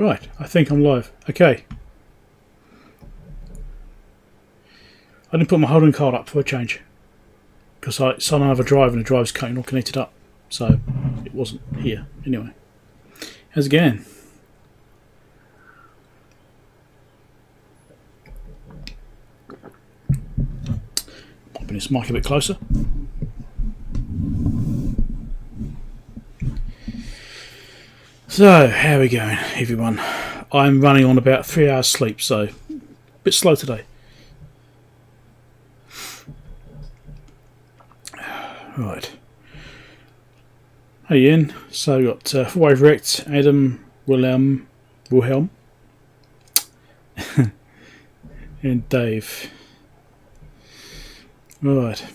Right, I think I'm live. Okay. I didn't put my holding card up for a change because it's on another drive and the drive's not connected up, so it wasn't here. Anyway, how's it going? Popping this mic a bit closer. So, how are we going, everyone? I'm running on about 3 hours sleep, so a bit slow today. Right. Hey Ian, so we've got Wave Rect, Adam, Wilhelm, and Dave. Right.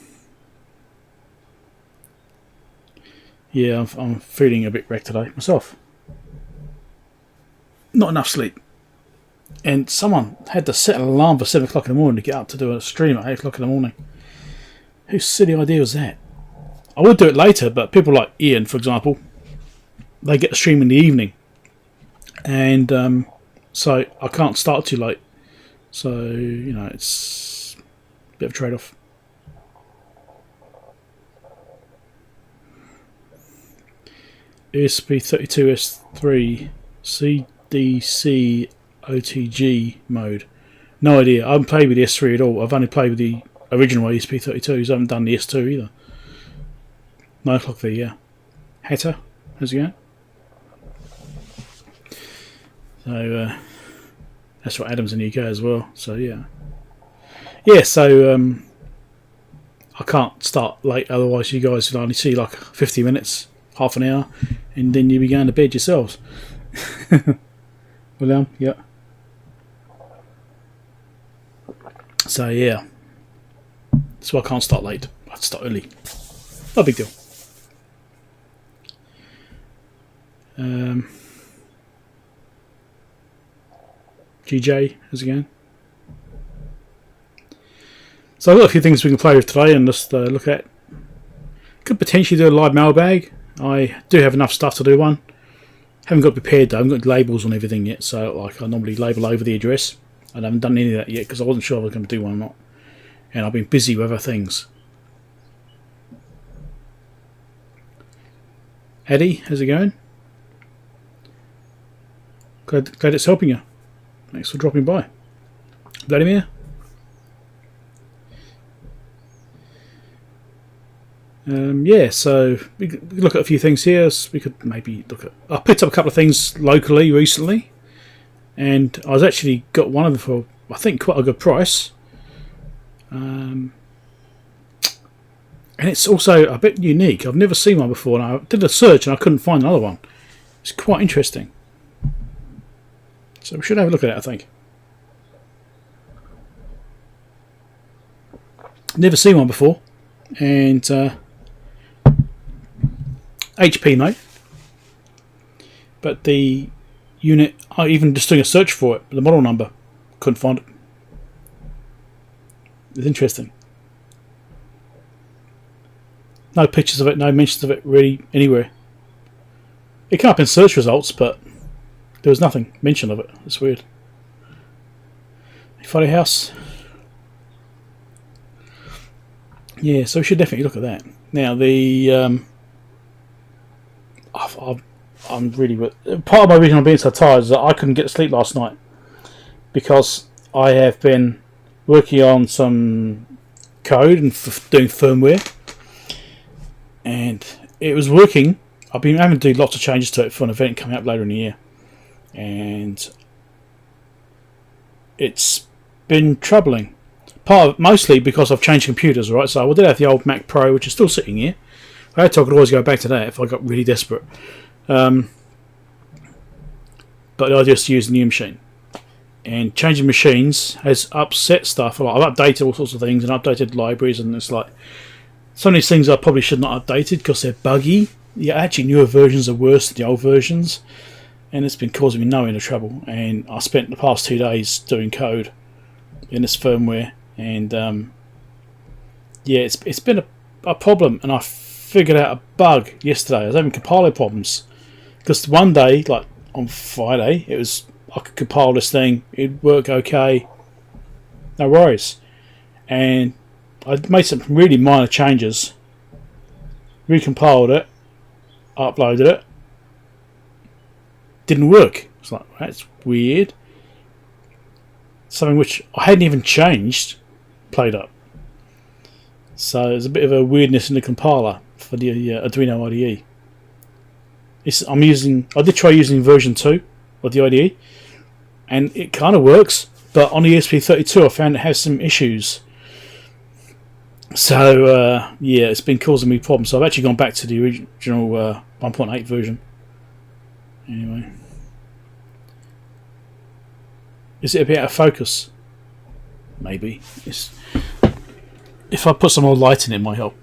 Yeah, I'm feeling a bit wrecked today myself. Not enough sleep. And someone had to set an alarm for 7 o'clock in the morning to get up to do a stream at 8 o'clock in the morning. Whose silly idea was that? I would do it later, but people like Ian, for example, they get the stream in the evening. And so I can't start too late. So, you know, it's a bit of a trade-off. ESP32S3 CDC OTG mode. No idea. I haven't played with the S3 at all. I've only played with the original ESP32s. I haven't done the S2 either. 9 o'clock there, yeah. Hatter, how's it going? So, that's what Adam's in the UK as well. So, yeah. Yeah, so, I can't start late, otherwise you guys will only see like 50 minutes, half an hour, and then you'll be going to bed yourselves. Well, yeah. So, yeah. So I can't start late. I have to start early. No big deal. GJ, how's it going? So I've got a few things we can play with today and just look at. Could potentially do a live mailbag. I do have enough stuff to do one. Haven't got prepared though. I haven't got labels on everything yet. So like I normally label over the address. I haven't done any of that yet because I wasn't sure if I was going to do one or not. And I've been busy with other things. Eddie, how's it going? Glad it's helping you. Thanks for dropping by. Vladimir? Yeah, so we could look at a few things here. So we could maybe look at... I picked up a couple of things locally recently. And I was actually got one of them for, I think, quite a good price. And it's also a bit unique. I've never seen one before. And I did a search and I couldn't find another one. It's quite interesting. So we should have a look at it, I think. Never seen one before. And HP mate. But the unit, I even just doing a search for it, the model number, couldn't find it. It's interesting. No pictures of it, no mentions of it really anywhere. It came up in search results, but there was nothing mention of it. It's weird. Funny house. Yeah, so we should definitely look at that. Now the I'm really part of my reason I'm being so tired is that I couldn't get to sleep last night because I have been working on some code and doing firmware, and it was working. I've been having to do lots of changes to it for an event coming up later in the year, and it's been troubling. Mostly because I've changed computers, right? So I did have the old Mac Pro, which is still sitting here. I could always go back to that if I got really desperate. But I just use the new machine. And changing machines has upset stuff a lot. I've updated all sorts of things and updated libraries, and it's like some of these things I probably should not have updated because they're buggy. Yeah, actually, newer versions are worse than the old versions, and it's been causing me no end of trouble. And I spent the past 2 days doing code in this firmware, and yeah, it's been a problem. And I figured out a bug yesterday. I was having compiler problems because one day, like on Friday. I could compile this thing, it'd work okay, no worries. And I made some really minor changes, recompiled it, uploaded it, didn't work. It's like, that's weird. Something which I hadn't even changed played up. So there's a bit of a weirdness in the compiler for the Arduino IDE. I did try using version 2 of the IDE, and it kind of works, but on the ESP32 I found it has some issues. So yeah, it's been causing me problems. So I've actually gone back to the original 1.8 version. Anyway, is it a bit out of focus? Maybe. If I put some more light in it, might help.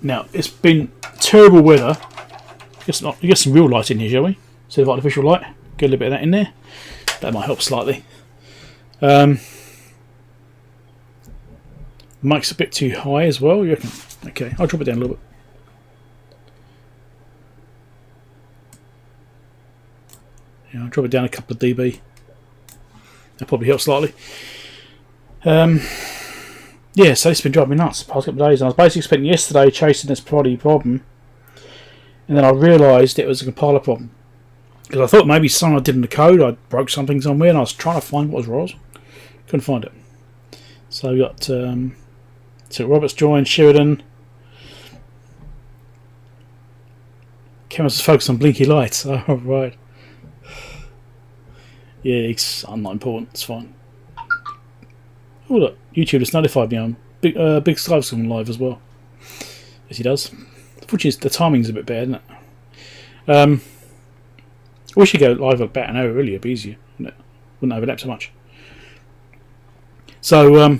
Now, it's been terrible weather. Guess not. Get some real light in here, shall we? Instead of artificial light. Get a little bit of that in there. That might help slightly. Mic's a bit too high as well, you reckon? Okay, I'll drop it down a little bit. Yeah, I'll drop it down a couple of dB. That probably helps slightly. Yeah, so it's been driving me nuts the past couple of days, and I was basically spending yesterday chasing this bloody problem, and then I realised it was a compiler problem. Because I thought maybe something I did in the code, I broke something somewhere, and I was trying to find what was wrong. Couldn't find it. So we got so Roberts joined, Sheridan. Cameras focused on blinky lights. Oh, right. Yeah, it's not important. It's fine. Oh look, YouTube has notified me on Big Sky's coming live as well. Yes, he does. Which the timing's a bit bad, isn't it? I wish you'd go live about an hour earlier, it'd be easier. Wouldn't overlap so much. So,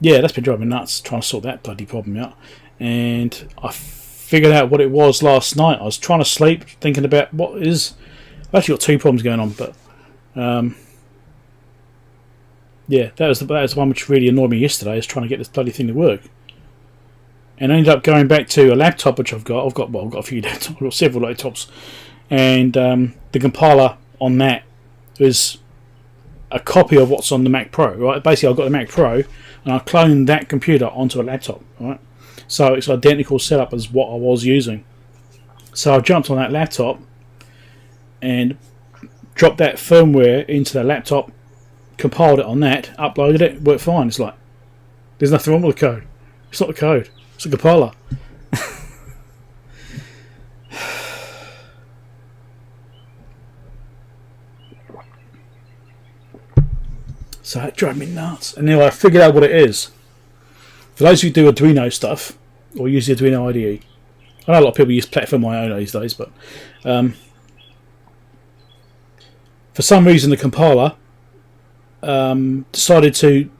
yeah, that's been driving me nuts trying to sort that bloody problem out. And I figured out what it was last night. I was trying to sleep, thinking about what is. I've actually got two problems going on, but yeah, that was the one which really annoyed me yesterday, is trying to get this bloody thing to work. And I ended up going back to a laptop which I've got. I've got a few laptops, I've got several laptops, and the compiler on that is a copy of what's on the Mac Pro. Right, basically I've got the Mac Pro, and I cloned that computer onto a laptop. Right, so it's identical setup as what I was using. So I jumped on that laptop and dropped that firmware into the laptop, compiled it on that, uploaded it, worked fine. It's like, there's nothing wrong with the code. It's not the code, it's a compiler. So that drove me nuts. And then I figured out what it is. For those who do Arduino stuff, or use the Arduino IDE, I know a lot of people use Platform IO these days, but for some reason the compiler decided to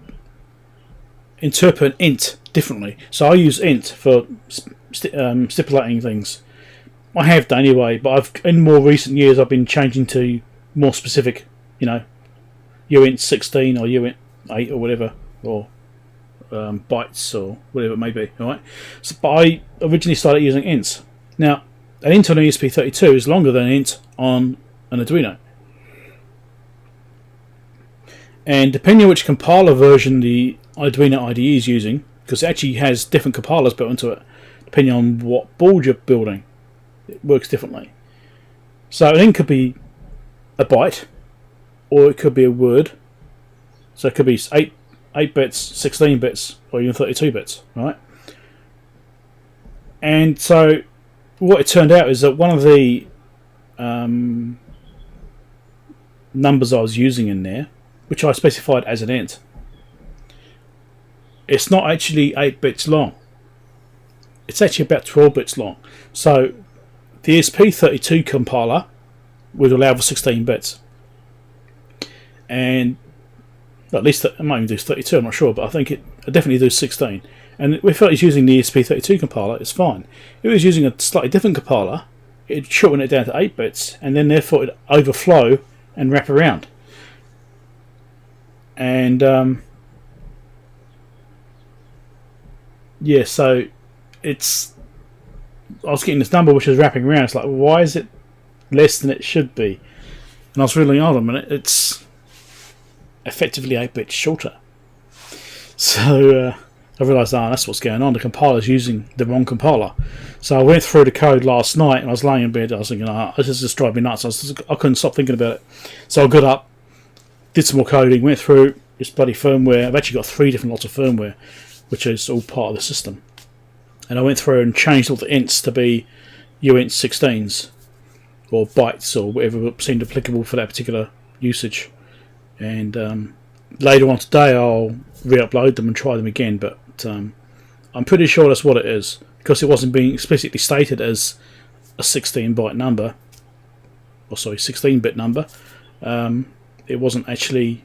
interpret int differently. So I use int for stipulating things. I have done anyway, but in more recent years I've been changing to more specific, you know, uint 16 or uint 8 or whatever, or bytes or whatever it may be. All right. So, but I originally started using ints. Now, an int on an ESP32 is longer than an int on an Arduino. And depending on which compiler version the Arduino IDE is using, because it actually has different compilers built into it, depending on what board you're building, it works differently. So an int could be a byte, or it could be a word. So it could be 8 bits, 16 bits, or even 32 bits, right? And so what it turned out is that one of the numbers I was using in there, which I specified as an int, it's not actually 8 bits long. It's actually about 12 bits long. So the ESP32 compiler would allow for 16 bits. And at least it might even do 32, I'm not sure, but I think it definitely do 16. And if it's using the ESP32 compiler, it's fine. If it was using a slightly different compiler, it'd shorten it down to 8 bits, and then therefore it'd overflow and wrap around. And yeah, so I was getting this number which is wrapping around. It's like, why is it less than it should be? And I was realizing, hold on a minute, it's effectively 8 bits shorter. So I realised, that's what's going on. The compiler's using the wrong compiler. So I went through the code last night, and I was laying in bed. I was thinking, this is just driving me nuts. I couldn't stop thinking about it. So I got up, did some more coding, went through this bloody firmware. I've actually got 3 different lots of firmware, which is all part of the system. And I went through and changed all the ints to be uint 16s or bytes or whatever seemed applicable for that particular usage. And later on today, I'll re-upload them and try them again. But I'm pretty sure that's what it is, because it wasn't being explicitly stated as a 16-byte number, or sorry, 16-bit number. It wasn't actually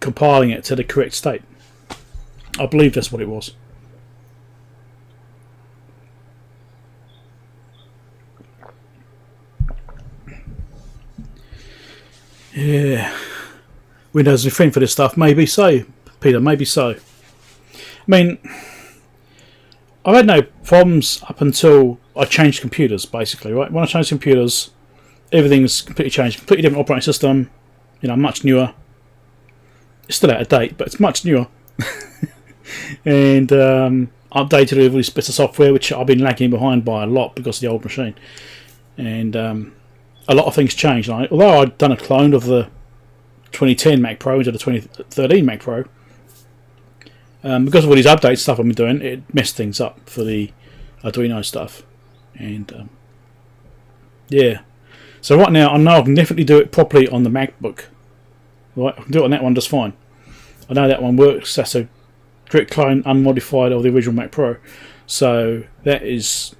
compiling it to the correct state. I believe that's what it was. Yeah. Windows is a friend for this stuff. Maybe so, Peter, maybe so. I mean, I've had no problems up until I changed computers, basically, right? When I changed computers, everything's completely changed. Completely different operating system, much newer. It's still out of date, but it's much newer. And updated all these bits of software, which I've been lagging behind by a lot because of the old machine. And a lot of things changed. Although I'd done a clone of the 2010 Mac Pro into the 2013 Mac Pro, because of all these update stuff I've been doing, it messed things up for the Arduino stuff. And yeah, so right now I know I can definitely do it properly on the MacBook. Right, I can do it on that one just fine. I know that one works. That's a direct clone, unmodified of the original Mac Pro, so that is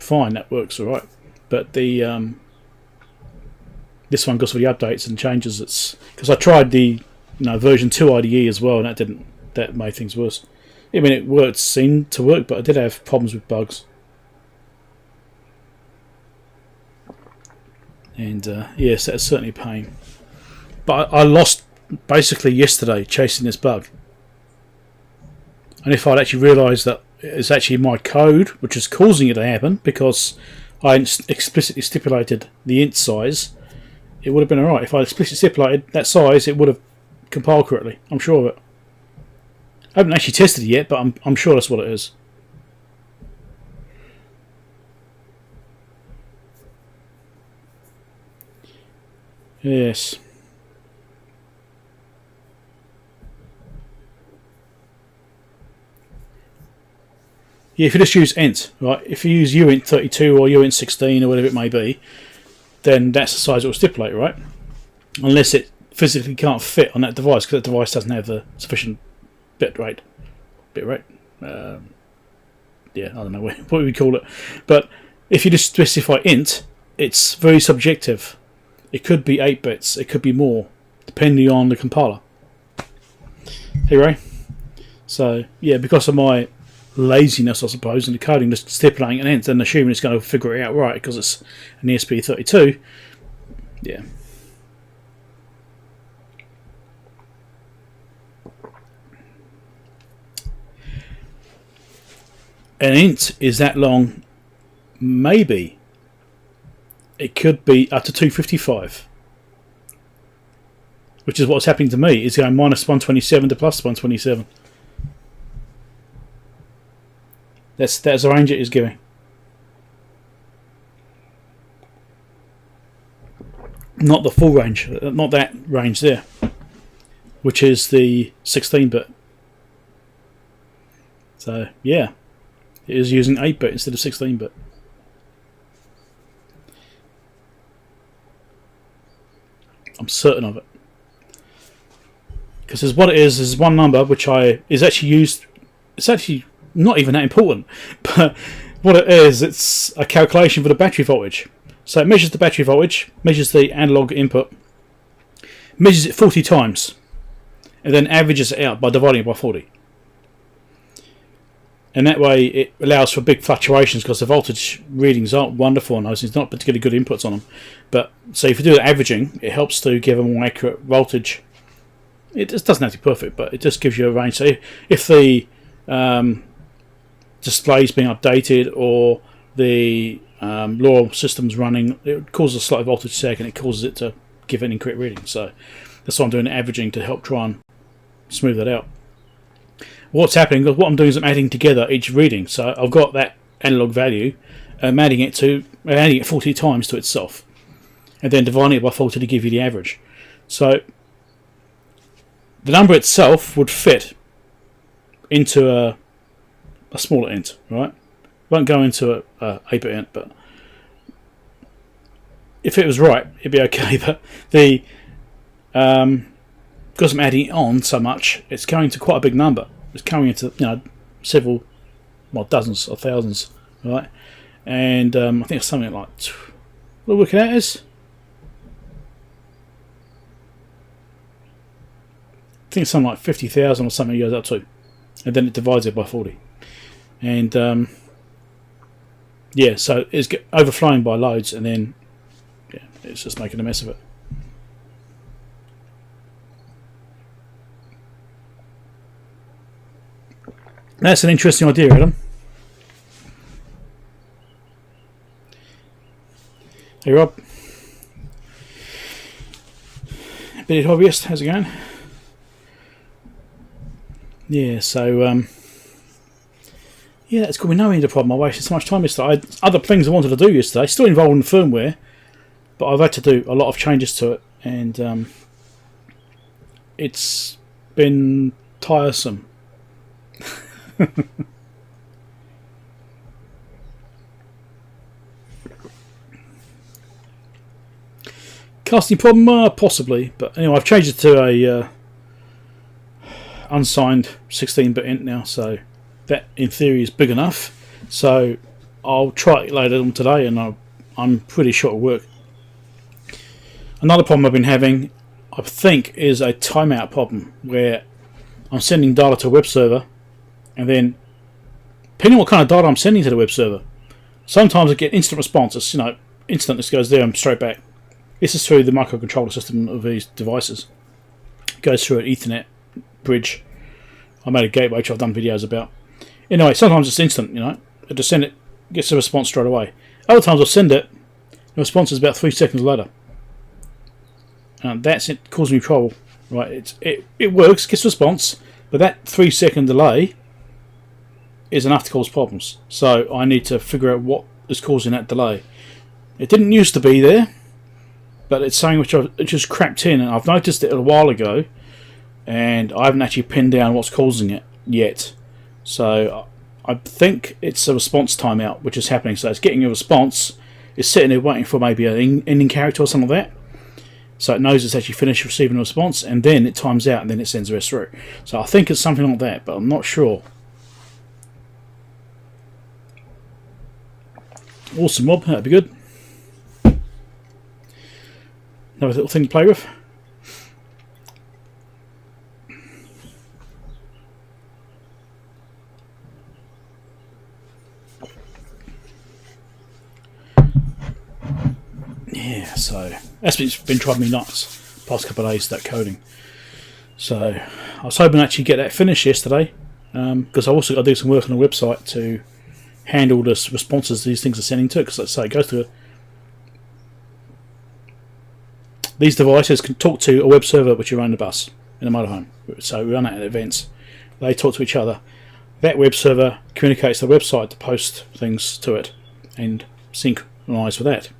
fine. That works all right. But the this one, goes for the updates and changes, it's because I tried the version 2 IDE as well, and that made things worse. I mean, it seemed to work, but I did have problems with bugs. And yes, that's certainly a pain. But I lost basically yesterday chasing this bug. And if I'd actually realised that it's actually my code which is causing it to happen, because I explicitly stipulated the int size, it would have been alright. If I explicitly stipulated that size, it would have compiled correctly. I'm sure of it. I haven't actually tested it yet, but I'm sure that's what it is. Yes. Yeah, if you just use int, right? If you use uint 32 or uint 16 or whatever it may be, then that's the size it will stipulate, right? Unless it physically can't fit on that device, because that device doesn't have the sufficient bit rate. Yeah, I don't know what we call it. But if you just specify int, it's very subjective. It could be 8 bits, it could be more, depending on the compiler. Hey Ray. So yeah, because of my laziness, I suppose, in the coding, just stipulating an int and assuming it's going to figure it out right because it's an ESP32. Yeah. An int is that long? Maybe. It could be up to 255. Which is what's happening to me. It's going minus 127 to plus 127. That's the range it is giving. Not the full range, not that range there, which is the 16-bit. So yeah, it is using 8-bit instead of 16-bit. I'm certain of it, because what it is one number which is actually used. It's actually not even that important, but what it is, it's a calculation for the battery voltage. So it measures the battery voltage, measures the analog input, measures it 40 times, and then averages it out by dividing it by 40. And that way it allows for big fluctuations, because the voltage readings aren't wonderful on those. There's not particularly good inputs on them. But so if you do the averaging, it helps to give a more accurate voltage. It just doesn't have to be perfect, but it just gives you a range. So if the displays being updated, or the LoRa system's running, it causes a slight voltage sag and it causes it to give an incorrect reading. So that's why I'm doing averaging to help try and smooth that out. What's happening, what I'm doing is I'm adding together each reading. So I've got that analog value, I'm adding it 40 times to itself, and then dividing it by 40 to give you the average. So the number itself would fit into a smaller int, right? Won't go into a 8-bit int, but if it was right, it'd be okay. But the because I'm adding it on so much, it's going to quite a big number. It's coming into several, dozens or thousands, right? And I think it's something like, what are we looking at is? I think it's something like 50,000 or something it goes up to, and then it divides it by 40. And yeah, so it's overflowing by loads, and then it's just making a mess of it. That's an interesting idea, Adam. Hey Rob. Bit hobbyist, how's it going? Yeah, so yeah, it's got me no end of problem. I wasted so much time yesterday. I had other things I wanted to do yesterday, still involved in the firmware, but I've had to do a lot of changes to it, and it's been tiresome. Casting problem? Possibly, but anyway, I've changed it to a unsigned 16-bit int now, so that in theory is big enough. So I'll try it later on today, and I'm pretty sure it'll work. Another problem I've been having, I think, is a timeout problem where I'm sending data to a web server, and then depending on what kind of data I'm sending to the web server, sometimes I get instant responses. Instant, this goes there and straight back. This is through the microcontroller system of these devices. It goes through an Ethernet bridge. I made a gateway which I've done videos about. Anyway, sometimes it's instant, I just send it, gets a response straight away. Other times I'll send it, the response is about 3 seconds later. That's it, causing me trouble. Right? It works, gets a response, but that 3-second delay is enough to cause problems. So I need to figure out what is causing that delay. It didn't used to be there, but it's something which I've just crapped in, and I've noticed it a while ago, and I haven't actually pinned down what's causing it yet. So I think it's a response timeout which is happening. So it's getting a response, it's sitting there waiting for maybe an ending character or something like that. So it knows it's actually finished receiving a response, and then it times out, and then it sends the rest through. So I think it's something like that, but I'm not sure. Awesome, Rob, that'd be good. Another little thing to play with. Yeah, so that's been driving me nuts the past couple of days, that coding. So I was hoping to actually get that finished yesterday, because I also got to do some work on the website to handle the responses these things are sending to it. Because let's say it goes to these devices can talk to a web server which you run the bus in a motorhome. So we run that at events. They talk to each other. That web server communicates to the website to post things to it and synchronise with that.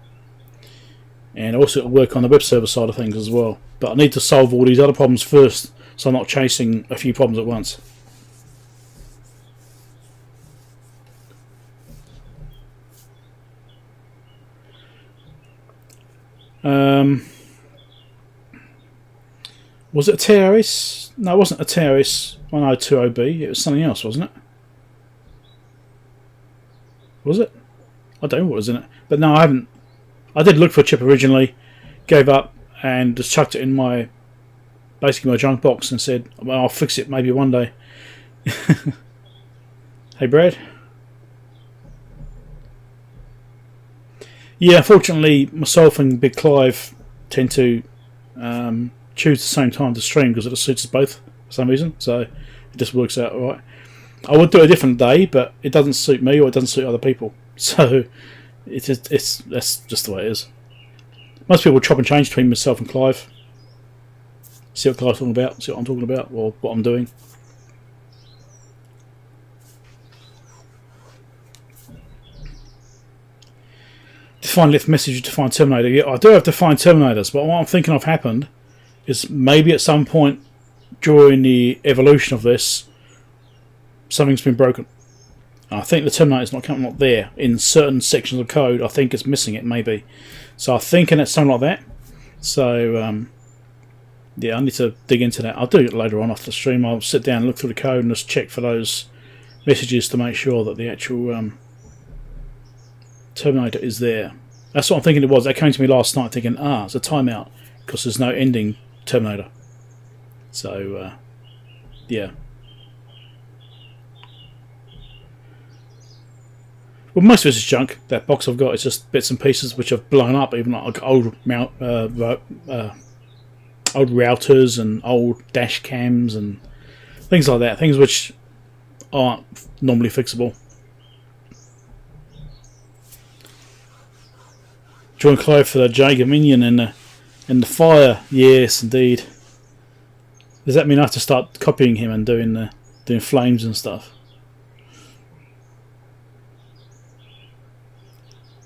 And also work on the web server side of things as well. But I need to solve all these other problems first, so I'm not chasing a few problems at once. Was it a TRS? No, it wasn't a TRS 1020B. It was something else, wasn't it? Was it? I don't know what was in it. But no, I haven't. I did look for a chip originally, gave up, and just chucked it in my junk box and said, well, I'll fix it maybe one day. Hey, Brad. Yeah, fortunately, myself and Big Clive tend to choose the same time to stream because it suits us both for some reason, so it just works out alright. I would do a different day, but it doesn't suit me or it doesn't suit other people. So That's just the way it is. Most people chop and change between myself and Clive. See what Clive's talking about, see what I'm talking about, or what I'm doing. Define left message, define terminator. Yeah, I do have defined terminators, but what I'm thinking of happened is maybe at some point during the evolution of this, something's been broken. I think the terminator's not there in certain sections of code. I think it's missing it, maybe. So I'm thinking it's something like that. So yeah, I need to dig into that. I'll do it later on after the stream. I'll sit down and look through the code and just check for those messages to make sure that the actual terminator is there. That's what I'm thinking it was. That came to me last night thinking, it's a timeout because there's no ending terminator. So yeah. Well, most of this is junk. That box I've got is just bits and pieces which have blown up, even like old routers and old dash cams and things like that. Things which aren't normally fixable. Join Clive for the Jaeger minion and the fire. Yes, indeed. Does that mean I have to start copying him and doing flames and stuff?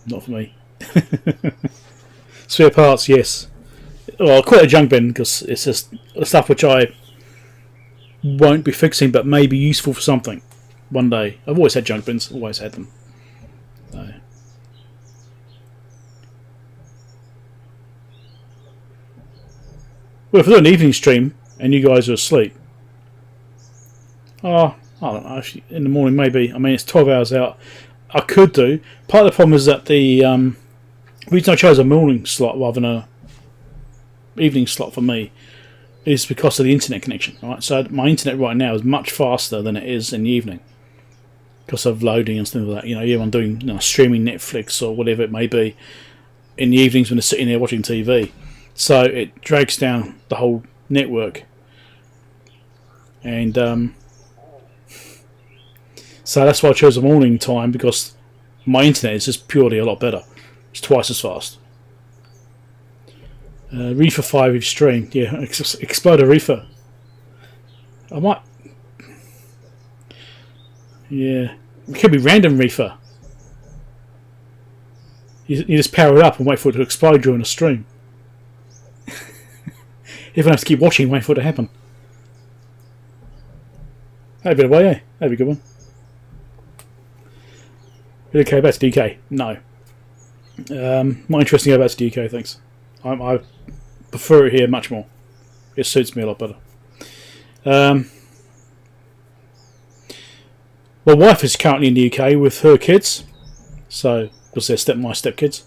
Not for me. Spare parts, yes. Well, I'll quit a junk bin because it's just stuff which I won't be fixing, but may be useful for something one day. I've always had junk bins, always had them. So. Well, if I do an evening stream and you guys are asleep, I don't know. Actually, in the morning, maybe. I mean, it's 12 hours out. I could do. Part of the problem is that the reason I chose a morning slot rather than a evening slot for me is because of the internet connection. Right, so my internet right now is much faster than it is in the evening because of loading and stuff like that. You know, everyone doing streaming Netflix or whatever it may be in the evenings when they're sitting there watching TV. So it drags down the whole network, and so that's why I chose the morning time, because my internet is just purely a lot better. It's twice as fast. Reefer 5 if stream. Yeah, explode a reefer. I might. Yeah, it could be random reefer. You just power it up and wait for it to explode during a stream. You don't have to keep watching and wait for it to happen. That'd be the way, eh? That'd be a good one. Okay, back to DK. No. Not interesting to go back to DK, thanks. I prefer it here much more. It suits me a lot better. My wife is currently in the UK with her kids. So, because they're my stepkids.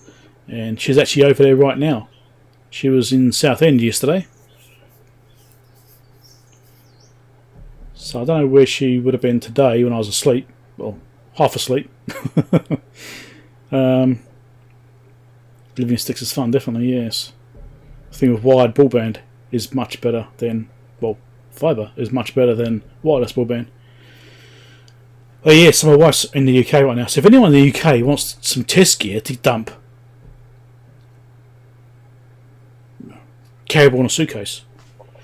And she's actually over there right now. She was in Southend yesterday. So I don't know where she would have been today when I was asleep. Well, half asleep. Living sticks is fun, definitely, yes. The thing with wired broadband is much better than, well, fibre is much better than wireless broadband. Oh yeah, so my wife's in the UK right now. So if anyone in the UK wants some test gear to dump, carryable on a suitcase.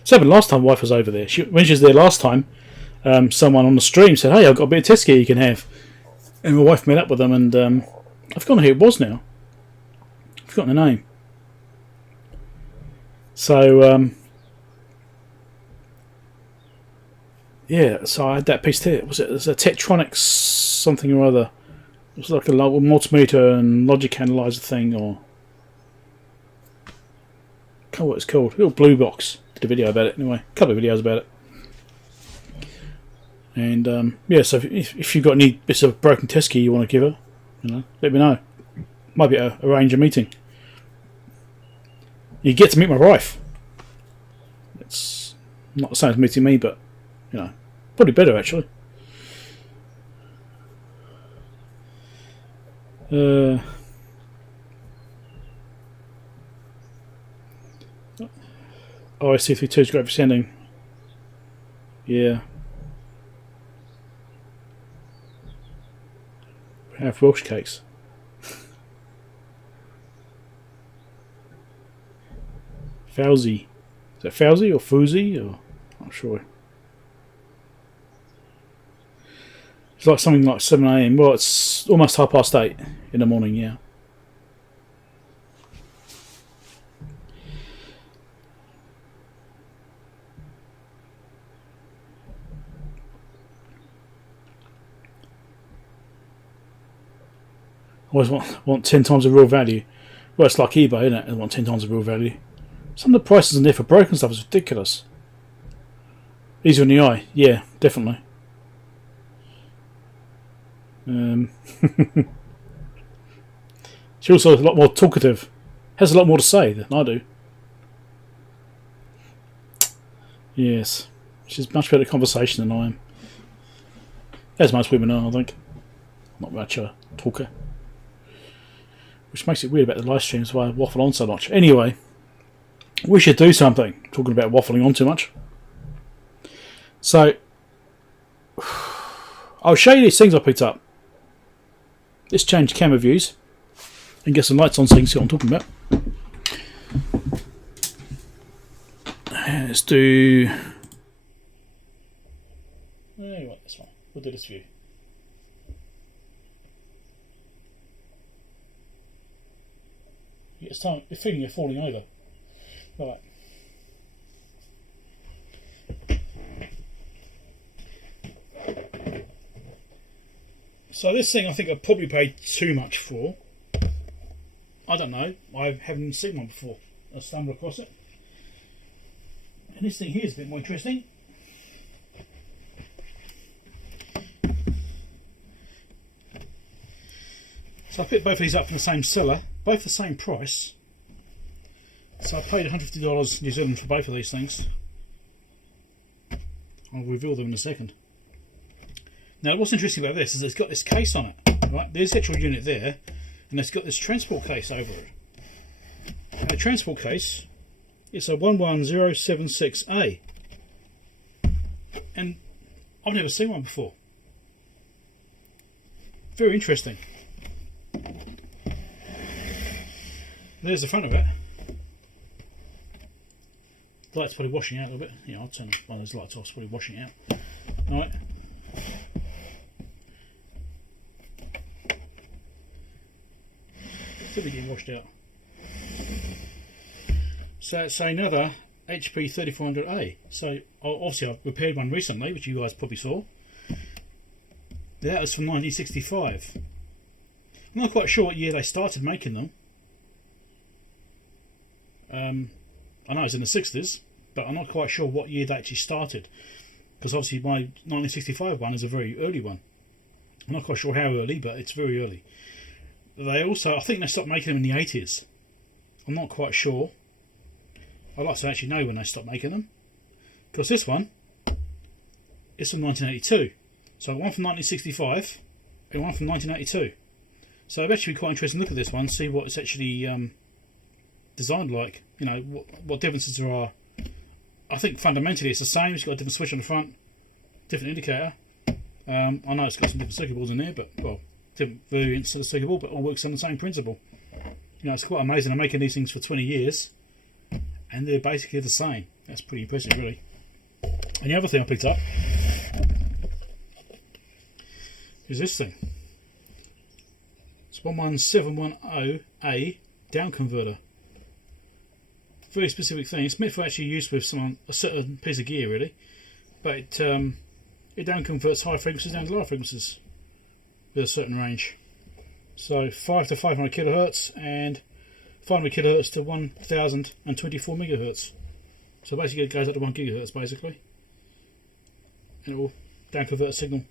So happened last time my wife was over there. When she was there last time, someone on the stream said, "Hey, I've got a bit of test gear you can have." And my wife met up with them, and I've forgotten who it was now. I've forgotten the name. So, yeah, so I had that piece there. Was it a Tektronix something or other? It was like a multimeter and logic analyzer thing, or I can't remember what it's called. A little blue box. Did a video about it anyway. A couple of videos about it. And yeah, so if you've got any bits of broken test key you want to give her, let me know. Might be arrange a meeting. You get to meet my wife. It's not the same as meeting me, but probably better actually. OSC32 is great for sending. Yeah. Have Welsh cakes. Fauzi. Is that Fauzi or Fuzzy? Or I'm not sure. It's like something like 7 AM. Well, it's almost 8:30 in the morning, yeah. Always want 10 times the real value. Well, it's like eBay, isn't it? I want 10 times the real value. Some of the prices in there for broken stuff is ridiculous. Easier on the eye, yeah, definitely. She's also a lot more talkative. Has a lot more to say than I do. Yes, she's much better at conversation than I am. As most women are, I think. Not much a talker. Which makes it weird about the live streams why I waffle on so much. Anyway, we should do something. Talking about waffling on too much. So, I'll show you these things I picked up. Let's change camera views and get some lights on so you can see what I'm talking about. Let's do... Anyway, this one. We'll do this view. It's time. You're feeling you're falling over. Right. So this thing I think I probably paid too much for. I don't know. I haven't seen one before. I stumbled across it. And this thing here is a bit more interesting. So I picked both of these up from the same seller. Both the same price. So I paid $150 New Zealand for both of these things. I'll reveal them in a second. Now what's interesting about this is it's got this case on it. Right? There's the actual unit there, and it's got this transport case over it. And the transport case, it's a 11076A. And I've never seen one before. Very interesting. There's the front of it. The light's probably washing out a little bit. Yeah, I'll turn one of those lights off, it's probably washing out. Alright. Still be getting washed out. So it's another HP 3400A. So obviously I've repaired one recently, which you guys probably saw. That was from 1965. I'm not quite sure what year they started making them. I know it's in the 60s, but I'm not quite sure what year they actually started, because obviously my 1965 one is a very early one. I'm not quite sure how early, but it's very early. They also, I think they stopped making them in the 80s. I'm not quite sure. I'd like to actually know when they stopped making them, because this one is from 1982. So one from 1965 and one from 1982. So it'd actually be quite interesting to look at this one, see what it's actually designed like. You know, what differences there are. I think fundamentally it's the same. It's got a different switch on the front, different indicator. I know it's got some different circuit boards in there, but well, different variants of the circuit board, but all works on the same principle. You know, it's quite amazing. I'm making these things for 20 years, and they're basically the same. That's pretty impressive, really. And the other thing I picked up is this thing. It's 11710A down converter. Very specific thing. It's meant for actually use with a certain piece of gear, really, but it down converts high frequencies down to lower frequencies with a certain range. So 5 to 500 kilohertz and 500 kilohertz to 1024 megahertz. So basically it goes up to 1 gigahertz basically, and it will down convert a signal.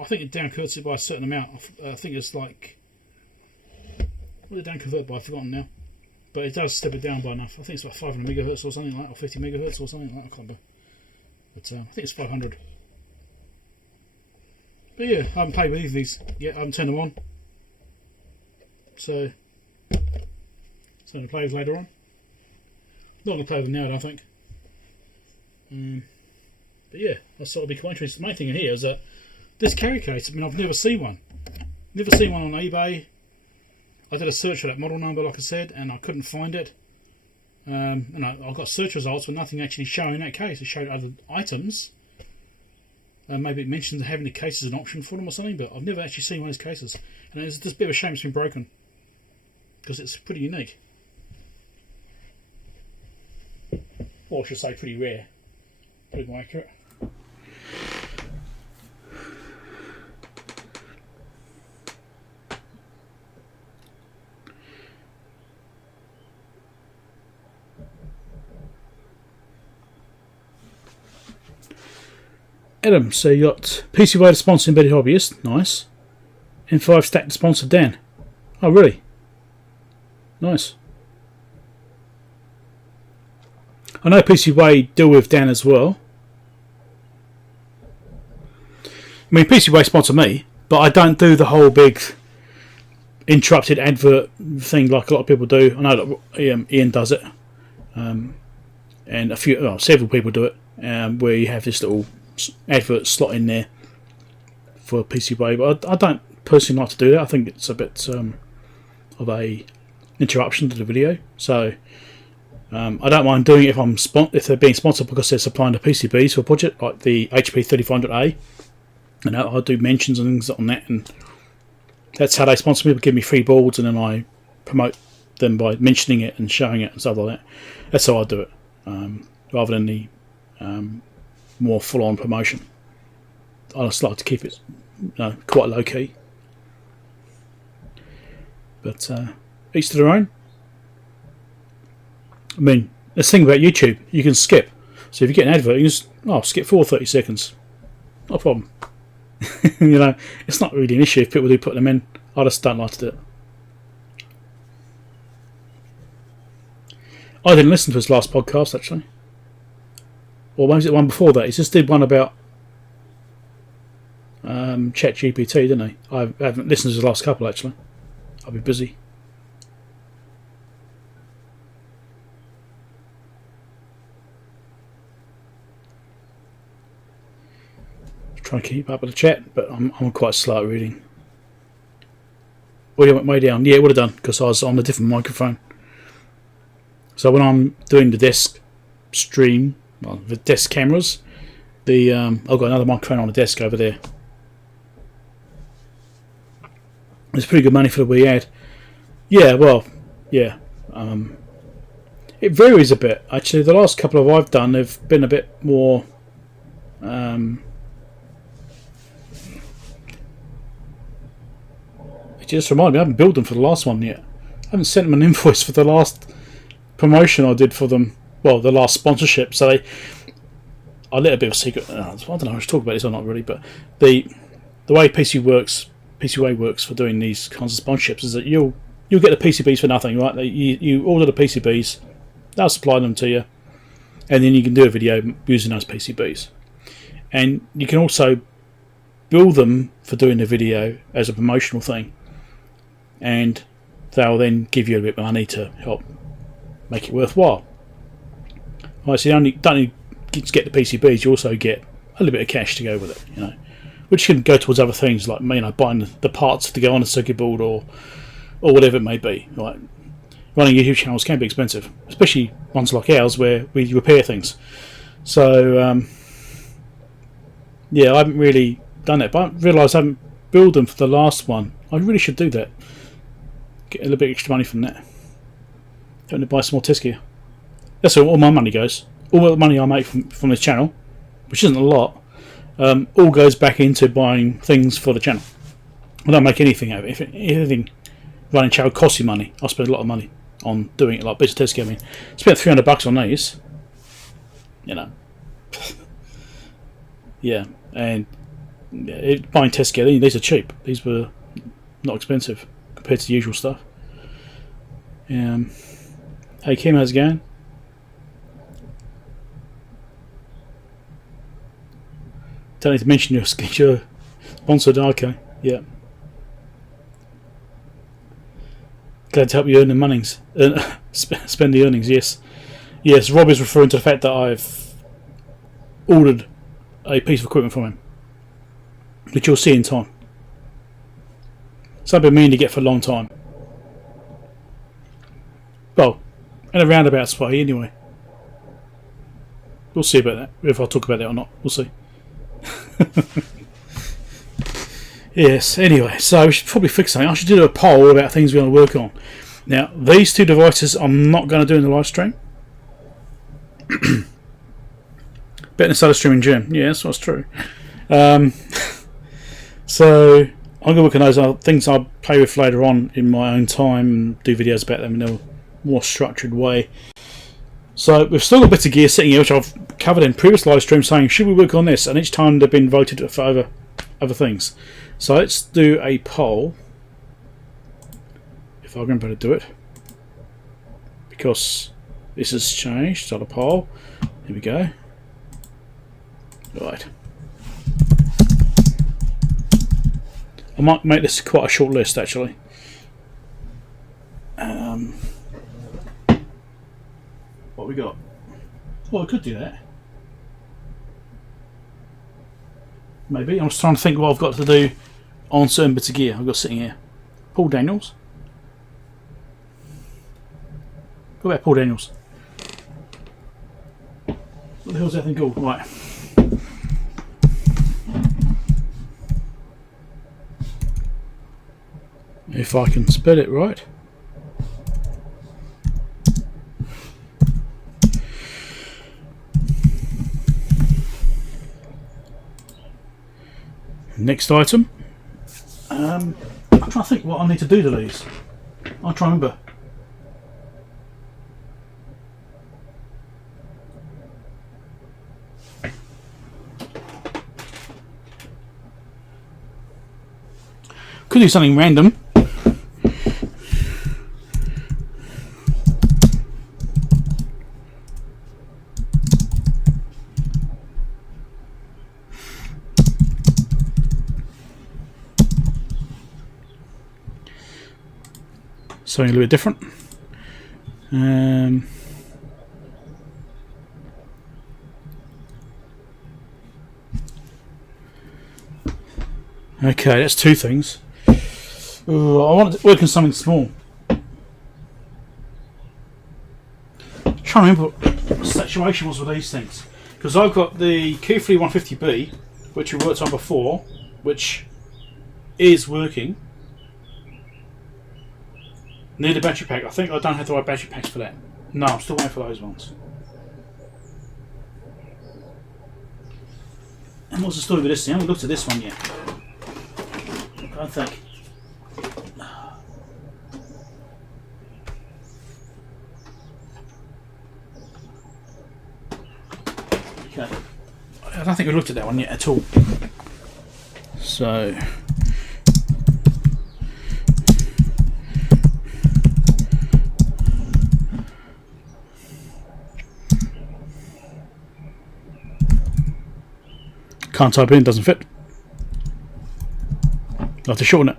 I think it down converts it by a certain amount. I think it's like, what did it down convert by? I've forgotten now. But it does step it down by enough. I think it's like 500 megahertz or something like that, or 50 megahertz or something like that. I can't remember. But I think it's 500. But yeah, I haven't played with either of these yet. I haven't turned them on. So, something to play with later on. Not going to play with them now, I don't think. But yeah, I thought it'd be quite interesting. The main thing in here is that this carry case, I mean, I've never seen one. Never seen one on eBay. I did a search for that model number, like I said, and I couldn't find it. and I've got search results, but nothing actually showing that case. It showed other items. Maybe it mentions having the case as an option for them or something, but I've never actually seen one of those cases. And it's just a bit of a shame it's been broken, because it's pretty unique. Or I should say pretty rare. Pretty more accurate. Adam, so you got PCWay to sponsor Embedded Hobbyist, nice. M5 Stack to sponsor Dan. Oh, really? Nice. I know PCWay deal with Dan as well. I mean, PCWay sponsor me, but I don't do the whole big interrupted advert thing like a lot of people do. I know that Ian does it, and several people do it, where you have this little advert slot in there for PCWay, but I don't personally like to do that. I think it's a bit of a interruption to the video, so I don't mind doing it if they're being sponsored because they're supplying the PCBs for a project like the HP 3500A, and I'll do mentions and things on that, and that's how they sponsor me. They give me free boards, and then I promote them by mentioning it and showing it and stuff like that. That's how I do it, rather than the more full-on promotion. I just like to keep it quite low-key. But each to their own. I mean, the thing about YouTube, you can skip. So if you get an advert, you can just skip for 30 seconds. No problem. It's not really an issue if people do put them in. I just don't like to do it. I didn't listen to his last podcast, actually. Or when was it one before that? He just did one about ChatGPT, didn't he? I haven't listened to the last couple, actually. I'll be busy. Trying to keep up with the chat, but I'm quite slow at reading. Audio went way down. Yeah, it would have done because I was on a different microphone. So when I'm doing the desk stream, the desk cameras, I've got another microphone on the desk over there. It's pretty good money for the wee ad. Yeah, well, yeah. It varies a bit. Actually, the last couple of I've done have been a bit more. It just reminded me, I haven't billed them for the last one yet. I haven't sent them an invoice for the last promotion I did for them. Well, the last sponsorship. So I let a bit of a secret. I don't know if I should talk about this or not really, but the way PCWay works for doing these kinds of sponsorships is that you'll get the PCBs for nothing, right? You order the PCBs, they'll supply them to you, and then you can do a video using those PCBs. And you can also bill them for doing the video as a promotional thing, and they'll then give you a bit of money to help make it worthwhile. Right, so you don't only get the PCBs, you also get a little bit of cash to go with it, which can go towards other things like buying the parts to go on a circuit board or whatever it may be. Right, running YouTube channels can be expensive, especially ones like ours where we repair things. So yeah, I haven't really done it, but I realised I haven't billed them for the last one. I really should do that. Get a little bit extra money from that. Don't need to buy some more test gear. That's where all my money goes. All the money I make from this channel, which isn't a lot, all goes back into buying things for the channel. I don't make anything out of it. If anything running channel costs you money, I spend a lot of money on doing it, like bits of test gear. I mean, spent $300 on these. Yeah, and buying test gear, these are cheap. These were not expensive compared to the usual stuff. Hey Kim, how's it going? Don't need to mention your sponsored. Okay, yeah. Glad to help you earn the monies. Spend the earnings, yes. Yes, Rob is referring to the fact that I've ordered a piece of equipment from him, which you'll see in time. Something I've been meaning to get for a long time. Well, In a roundabout way, anyway. We'll see about that, if I'll talk about that or not. We'll see. Yes, anyway, so we should probably fix something. I should do a poll about things we're going to work on. Now, these two devices I'm not going to do in the live stream. Better than start a stream in June. Yeah, that's true. So, I'm going to work on those things I'll play with later on in my own time and do videos about them in a more structured way. So, we've still got bits of gear sitting here, which I've covered in previous live streams saying, should we work on this? And each time they've been voted for other things. So let's do a poll, if I remember to do it, because this has changed. Start a poll. Here we go. Right. I might make this quite a short list, actually. What we got? Well, I could do that. Maybe. I'm just trying to think what I've got to do on certain bits of gear I've got sitting here. Paul Daniels. What about Paul Daniels? What the hell's that thing called? Right. If I can spell it right. Next item. I'm trying to think what I need to do to these. I'll try and remember. Could do something random. Something a little bit different. Okay, that's two things. Ooh, I want to work on something small. I'm trying to remember what the situation was with these things. Because I've got the Keithley 150B, which we worked on before, which is working. Need a battery pack. I think I don't have the right battery packs for that. No, I'm still waiting for those ones. And what's the story with this thing? I haven't looked at this one yet. I don't think. Okay. I don't think we've looked at that one yet at all. So. Can't type in, doesn't fit. I have to shorten it.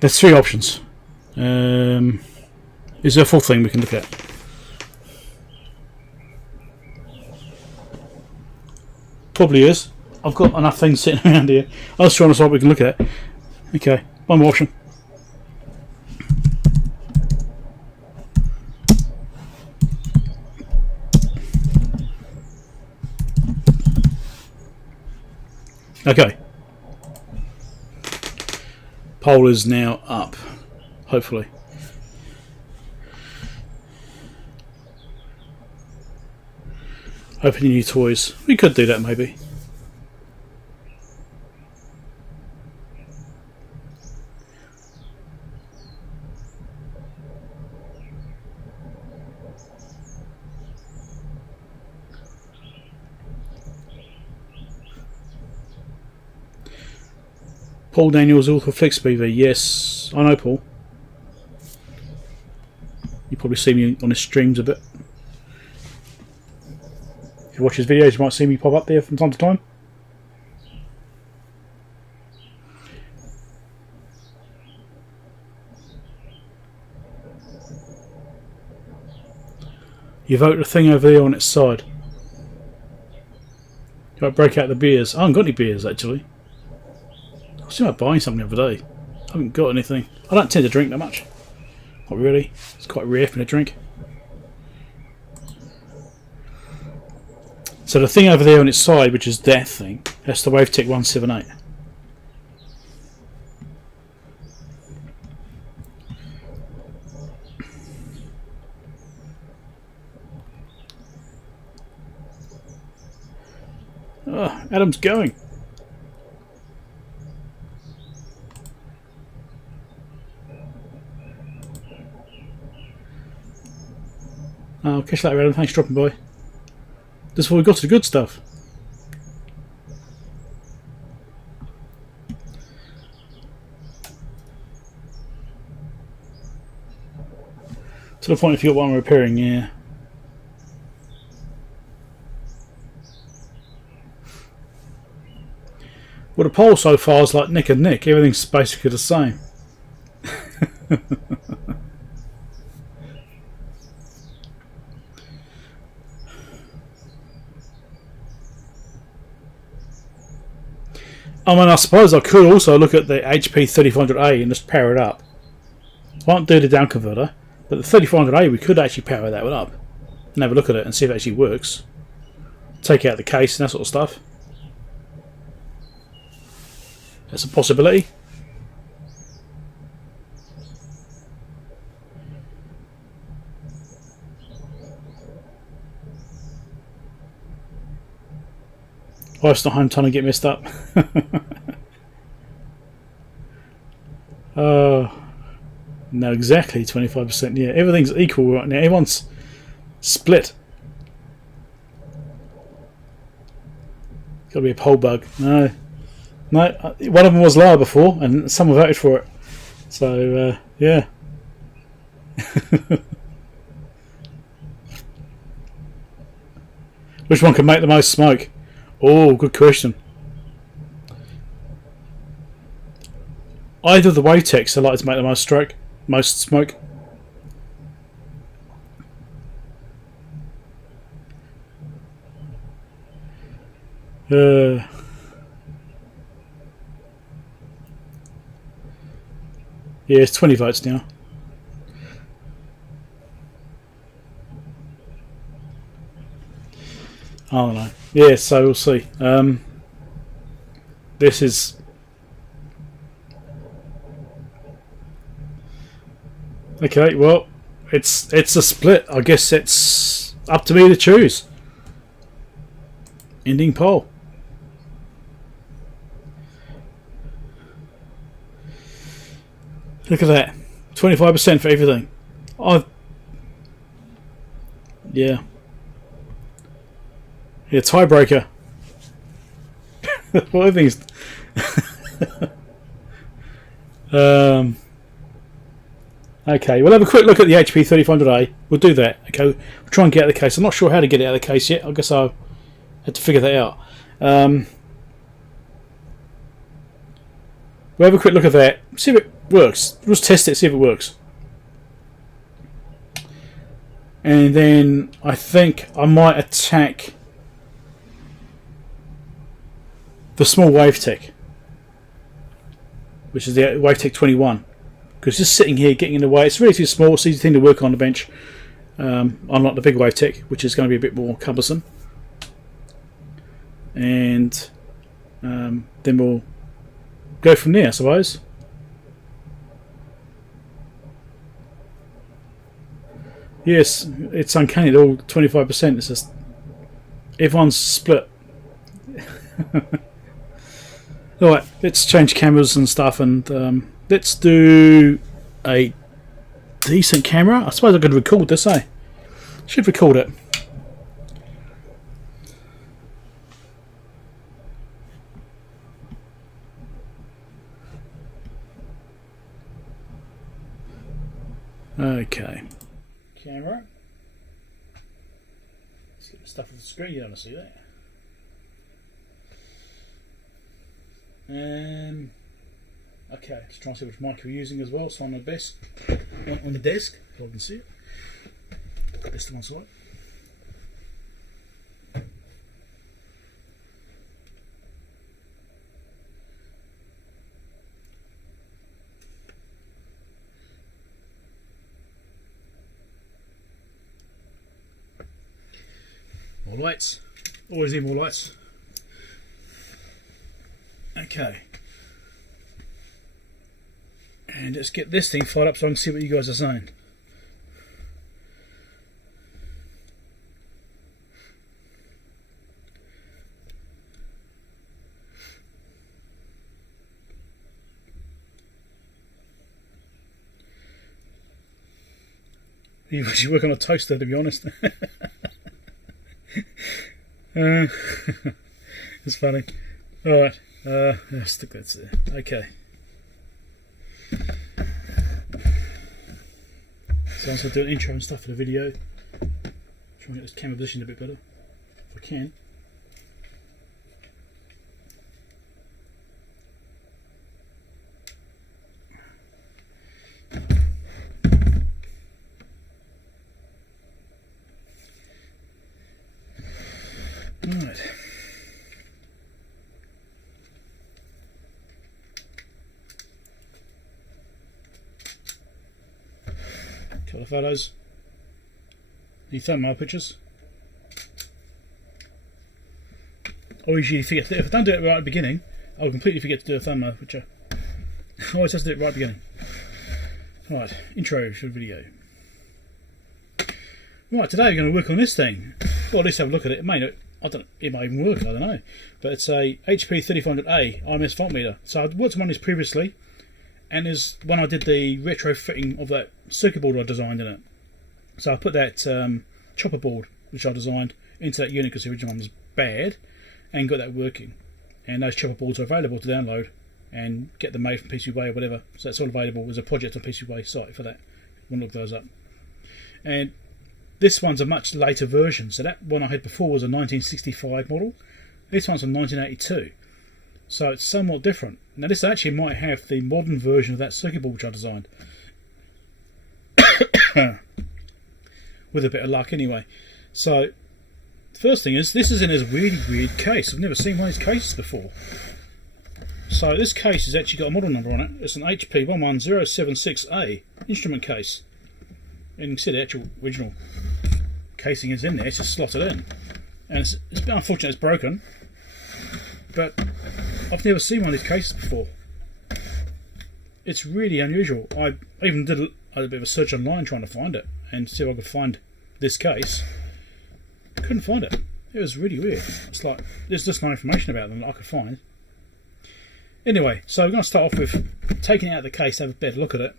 There's three options. Is there a fourth thing we can look at? Probably is. I've got enough things sitting around here. I was trying to see what we can look at. Okay, one more option. Okay. Poll is now up, hopefully. Opening new toys. We could do that maybe. Paul Daniels, author of Flex BV. Yes, I know Paul. You probably see me on his streams a bit. If you watch his videos, you might see me pop up there from time to time. You vote the thing over there on its side. You might break out the beers. I haven't got any beers actually. I was thinking about buying something the other day. I haven't got anything. I don't tend to drink that much. Not really. It's quite rare for me to drink. So the thing over there on its side, which is that thing, that's the Wavetech 178. Oh, Adam's going. Oh, catch you later, Adam. Thanks for dropping by. This is where we got to the good stuff. To the point if you got one repairing, yeah. Well, the poll so far is like neck and neck. Everything's basically the same. I mean, I suppose I could also look at the HP 3500A and just power it up. I won't do the down converter, but the 3500A we could actually power that one up and have a look at it and see if it actually works. Take out the case and that sort of stuff. That's a possibility. Wife's not home trying to get messed up. No, exactly 25%. Yeah, everything's equal right now. Everyone's split. Got to be a poll bug. No, one of them was lower before, and someone voted for it. So yeah. Which one can make the most smoke? Oh, good question. Either of the Wavetechs are likely to make the most smoke. Yeah, it's 20 votes now. I don't know. Yeah, so we'll see. This is okay. Well, it's a split. I guess it's up to me to choose. Ending poll. Look at that. 25% for everything. Yeah. Yeah, tiebreaker. What are things? Okay, we'll have a quick look at the HP 3500A. We'll do that. Okay, we'll try and get out of the case. I'm not sure how to get it out of the case yet. I guess I'll have to figure that out. We'll have a quick look at that. See if it works. We'll just test it, see if it works. And then I think I might attack the small Wavetech, which is the Wavetech 21, because just sitting here getting in the way, it's really too small. It's an easy thing to work on the bench, unlike the big Wavetech, which is going to be a bit more cumbersome. And then we'll go from there, I suppose. Yes, it's uncanny. They're all 25%. It's just everyone's split. Alright, let's change cameras and stuff, and let's do a decent camera. I suppose I could record this, eh? Should record it. Okay. Camera. Let's get the stuff off the screen. You don't want to see that. Okay, let's try and see which mic we're using as well. So on the desk, so I can see it. Put this to one side. More lights. Always need more lights. Okay. And let's get this thing fired up so I can see what you guys are saying. You actually work on a toaster, to be honest. It's funny. Alright, let's stick that there. Okay. So I'm going to do an intro and stuff for the video. Try and get this camera positioned a bit better, if I can. Right. Couple of photos. The thumbnail pictures. I usually forget to do it. If I don't do it right at the beginning, I'll completely forget to do a thumbnail picture. I always have to do it right at the beginning. Right, intro to the video. Right, today we're going to work on this thing. Well, at least have a look at it. It may not. It might even work, I don't know. But it's a HP 3500A IMS voltmeter. So I've worked on one of these previously, and there's when I did the retrofitting of that circuit board I designed in it. So I put that chopper board, which I designed, into that unit because the original one was bad, and got that working. And those chopper boards are available to download and get them made from PCBWay or whatever. So that's all available. There's a project on PCBWay site for that. You want to look those up. And this one's a much later version, so that one I had before was a 1965 model. This one's from 1982, so it's somewhat different. Now this actually might have the modern version of that circuit board which I designed. With a bit of luck anyway. So, the first thing is, this is in a really weird case. I've never seen one of these cases before. So this case has actually got a model number on it. It's an HP 11076A instrument case. And you can see the actual original casing is in there, it's just slotted in. And it's a bit unfortunate it's broken, but I've never seen one of these cases before. It's really unusual. I even did a bit of a search online trying to find it and see if I could find this case. I couldn't find it. It was really weird. It's like there's just no information about them that I could find. Anyway, so we're going to start off with taking it out of the case, have a better look at it.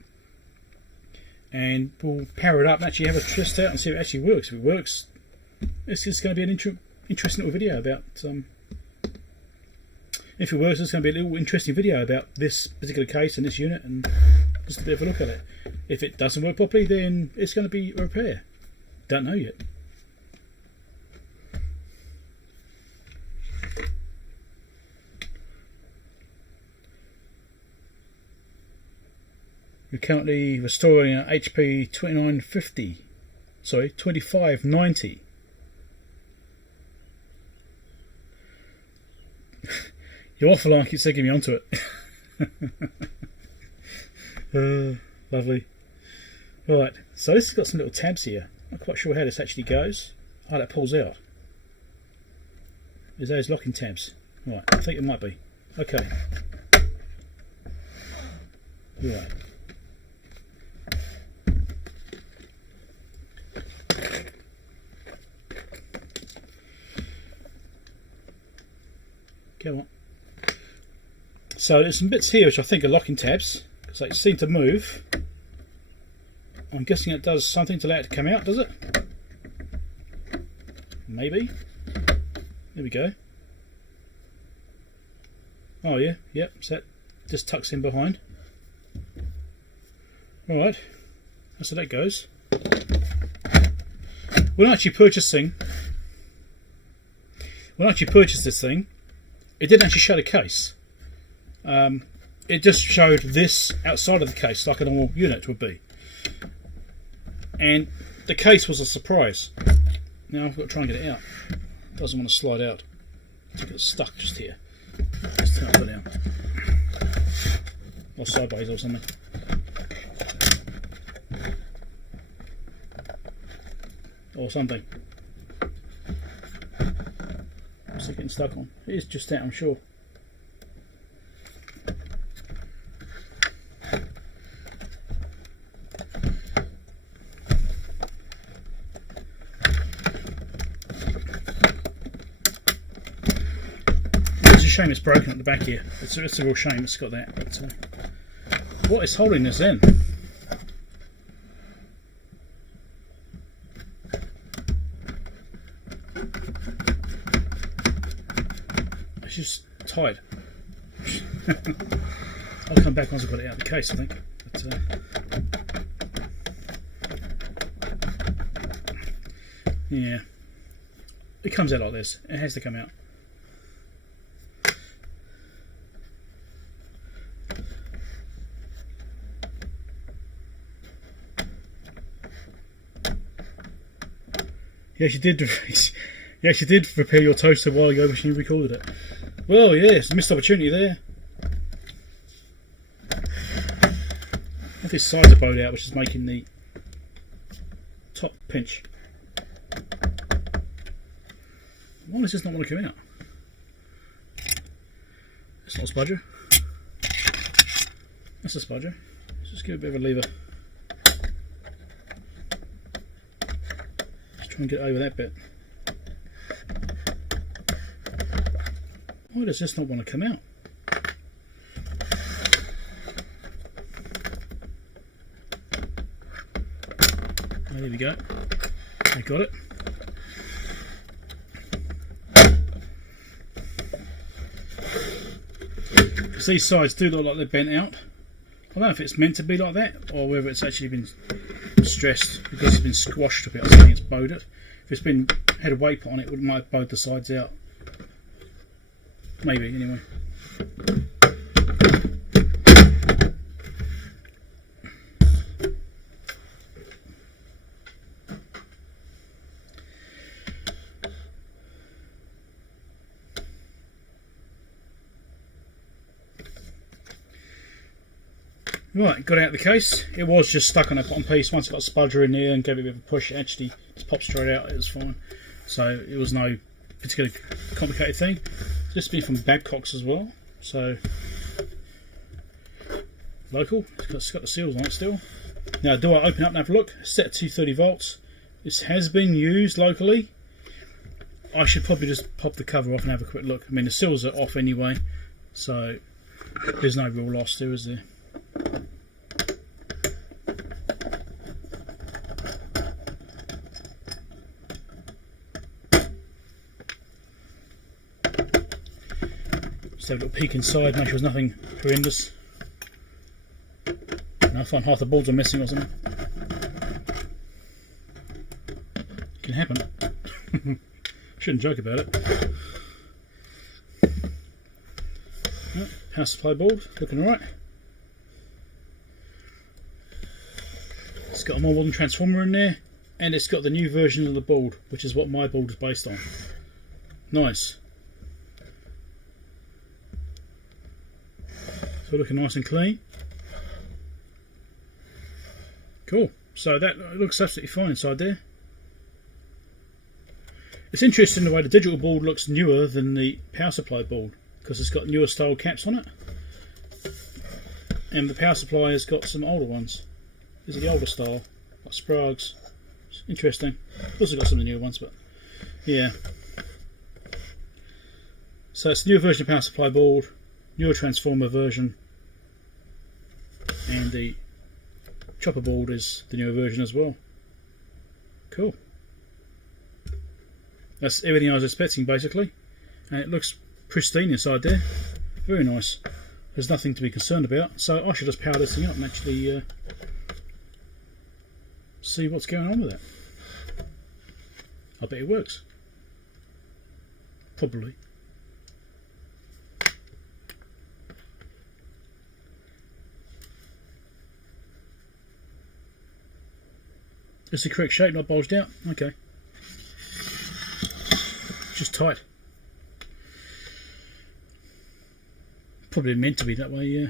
And we'll power it up and actually have a test out and see if it actually works. If it works, it's going to be an interesting little video about. If it works, it's going to be a little interesting video about this particular case and this unit, and just a bit of a look at it. If it doesn't work properly, then it's going to be a repair. Don't know yet. We're currently restoring an HP 2590. Your offer line keeps taking me onto it. Lovely. Right, so this has got some little tabs here. I'm not quite sure how this actually goes. Oh, that pulls out. Is those locking tabs? Right, I think it might be. Okay. Right. Come on. So there's some bits here which I think are locking tabs because they seem to move. I'm guessing it does something to allow it to come out, does it? Maybe. There we go. Oh yeah, yep, so that just tucks in behind. Alright, that's how that goes. When I actually purchased this thing, it didn't actually show the case. It just showed this outside of the case, like a normal unit would be. And the case was a surprise. Now I've got to try and get it out. It doesn't want to slide out. It's got stuck just here. Let's turn it up now. Or sideways or something. Or something. What's it getting stuck on? It is just that, I'm sure. It's a shame it's broken at the back here. It's a real shame it's got that. But, what is holding this in? It's just tied. I'll come back once I've got it out of the case, I think. But, yeah, it comes out like this. It has to come out. You actually did repair your toaster a while ago, but you recorded it. Well, yeah, it's a missed opportunity there. I have this sides are bowed out, which is making the top pinch. Why does this not want to come out? It's not a spudger. That's a spudger. Let's just give it a bit of a lever. And get over that bit. Why does this not want to come out? Oh, there we go. I got it. Because these sides do look like they're bent out. I don't know if it's meant to be like that or whether it's actually been stressed because it's been squashed a bit or something. It's bowed it. If it's been had a weight put on it, it might have bowed the sides out. Maybe anyway. Right, got out of the case. It was just stuck on a bottom piece. Once I got a spudger in there and gave it a bit of a push, it actually just popped straight out. It was fine. So it was no particularly complicated thing. This has been from Babcock's as well. So local. It's got the seals on it still. Now, do I open up and have a look? It's set at 230 volts. This has been used locally. I should probably just pop the cover off and have a quick look. I mean, the seals are off anyway, so there's no real loss there, is there? Just have a little peek inside, make sure there's nothing horrendous. And I find half the boards are missing or something. It can happen. Shouldn't joke about it. Power supply board, looking alright. It's got a more modern transformer in there, and it's got the new version of the board, which is what my board is based on. Nice. So looking nice and clean. Cool. So that looks absolutely fine inside there. It's interesting the way the digital board looks newer than the power supply board, because it's got newer style caps on it, and the power supply has got some older ones. These are the older style, like Sprague's. It's interesting. Also got some of the newer ones, but yeah. So it's the newer version of power supply board, newer transformer version, and the chopper board is the newer version as well. Cool. That's everything I was expecting basically, and it looks pristine inside there. Very nice. There's nothing to be concerned about, so I should just power this thing up and actually see what's going on with it. I bet it works. Probably. It's the correct shape, not bulged out. Okay. Just tight. Probably meant to be that way, yeah.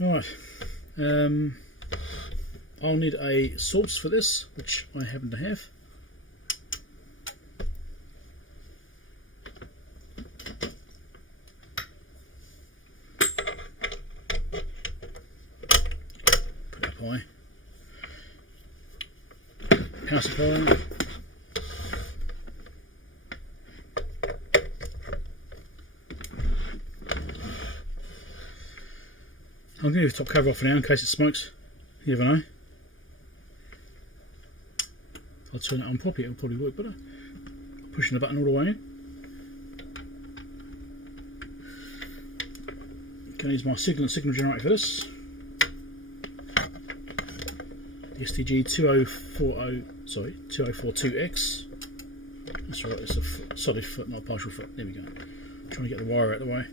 Alright. I'll need a source for this, which I happen to have. power supply. I'm going to leave the top cover off for now in case it smokes. You never know. I'll turn it on properly, it'll probably work better. Pushing the button all the way in. Going to use my signal generator for this. The STG 2042X. That's right, it's a solid foot, not a partial foot. There we go. Trying to get the wire out of the way.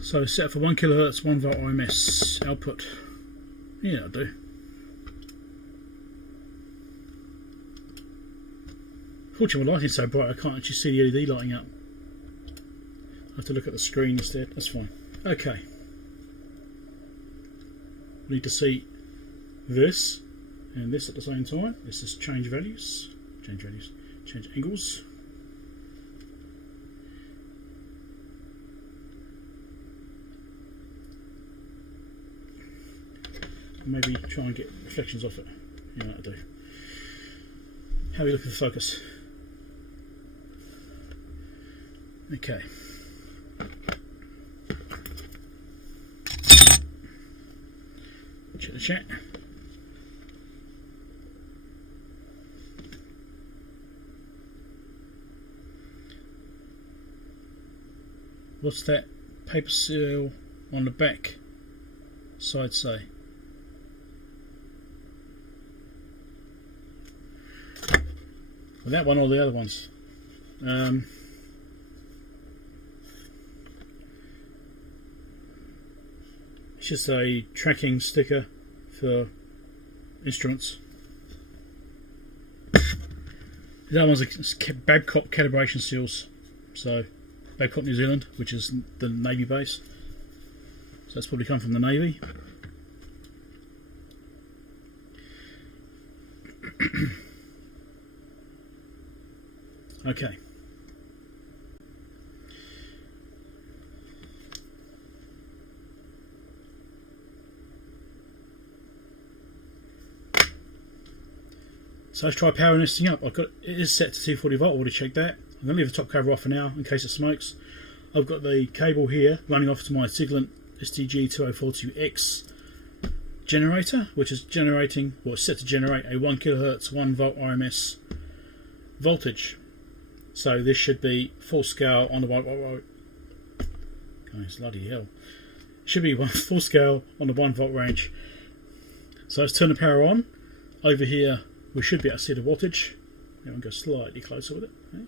So set for 1 kHz, 1 volt IMS output. Yeah, that'll do. Fortunately, my lighting's so bright I can't actually see the LED lighting up. I have to look at the screen instead. That's fine. Okay. We need to see this and this at the same time. This is change values, change angles. Maybe try and get reflections off it. Yeah, that'll do. How are we looking for focus? Okay. Check the chat. What's that paper seal on the back side say? Well, that one or the other ones? It's just a tracking sticker for instruments. The other one's Babcock calibration seals. So Babcock, New Zealand, which is the Navy base. So that's probably come from the Navy. Okay. So let's try powering this thing up. It is set to 240 volt, already checked that. I'm going to leave the top cover off for now in case it smokes. I've got the cable here running off to my Siglent STG 2042X generator, which is generating, well, it's set to generate a 1 kHz 1 volt RMS voltage. So this should be full scale on the guys, bloody hell. Should be full scale on the 1 volt range. So let's turn the power on. Over here we should be able to see the wattage. Now I'll go slightly closer with it. Okay.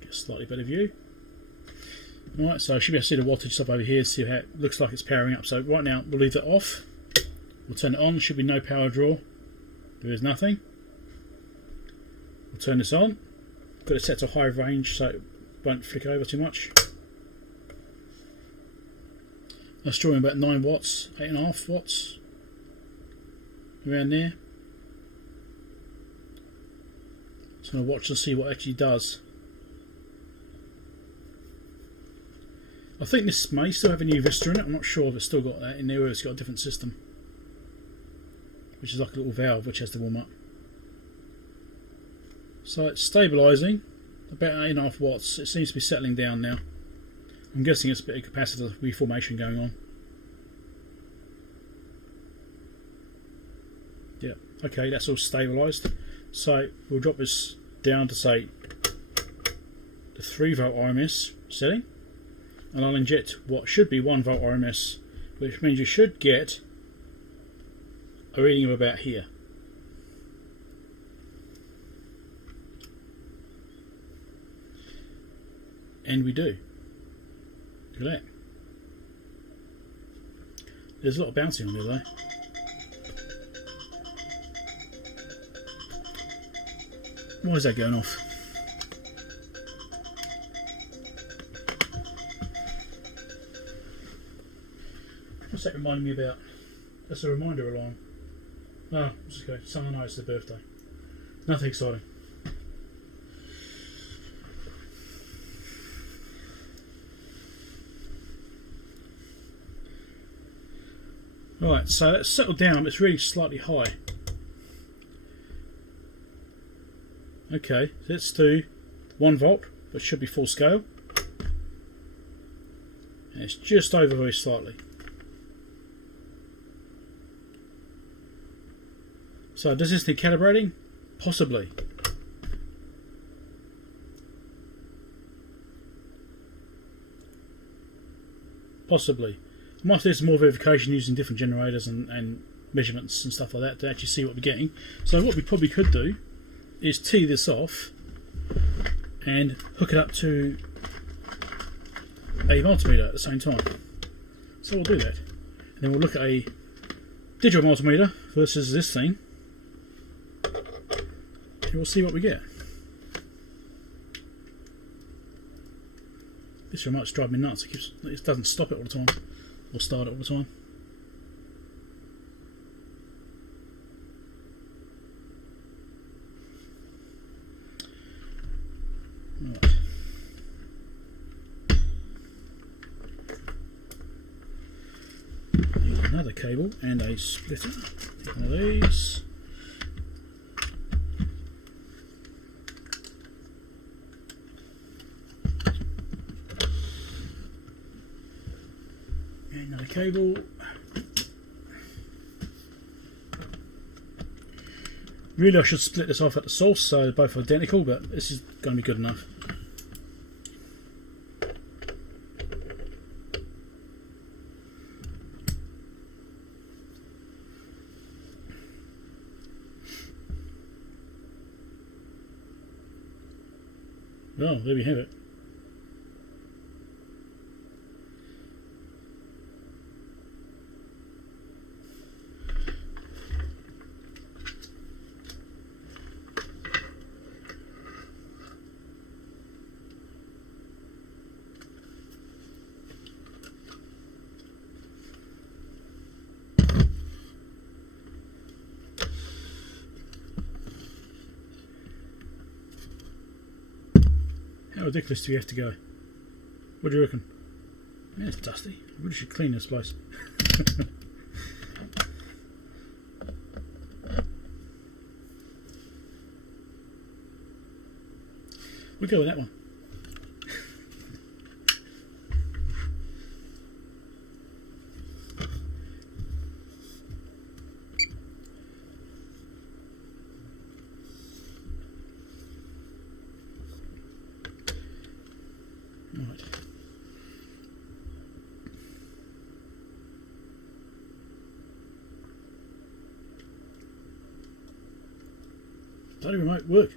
Get a slightly better view. Alright, so I should be able to see the wattage stuff over here, see how it looks like it's powering up. So right now we'll leave it off. We'll turn it on, there should be no power draw. There is nothing. We'll turn this on. Got it set to high range so it won't flick over too much. That's drawing about 9 watts, 8.5 watts. Around there. So I'm going to watch and see what it actually does. I think this may still have a new Vista in it. I'm not sure if it's still got that in there or it's got a different system. Which is like a little valve which has to warm up. So it's stabilising, about 8.5 watts. It seems to be settling down now. I'm guessing it's a bit of capacitor reformation going on. Yeah, okay, that's all stabilised. So we'll drop this down to say the 3 volt RMS setting, and I'll inject what should be 1 volt RMS, which means you should get a reading of about here. And we do. Look at that. There's a lot of bouncing on there though. Why is that going off? What's that reminding me about? That's a reminder alarm. Oh, just go. Someone knows it's their birthday. Nothing exciting. Right, so let's settle down. It's really slightly high. Okay, let's do 1 volt, but should be full scale. And it's just over very slightly. So does this need calibrating? Possibly. Possibly. I might do some more verification using different generators and measurements and stuff like that to actually see what we're getting. So what we probably could do is tee this off and hook it up to a multimeter at the same time. So we'll do that. And then we'll look at a digital multimeter versus this thing. And we'll see what we get. This remote's driving me nuts. It doesn't stop it all the time. Or start it all the time. Right. Use another cable and a splitter. One of these. Another cable. Really, I should split this off at the source, so both are identical, but this is going to be good enough. Well, there we have it. How ridiculous do we have to go? What do you reckon? Yeah, it's dusty. I really should clean this place. We'll go with that one. Right. Bloody remote, work.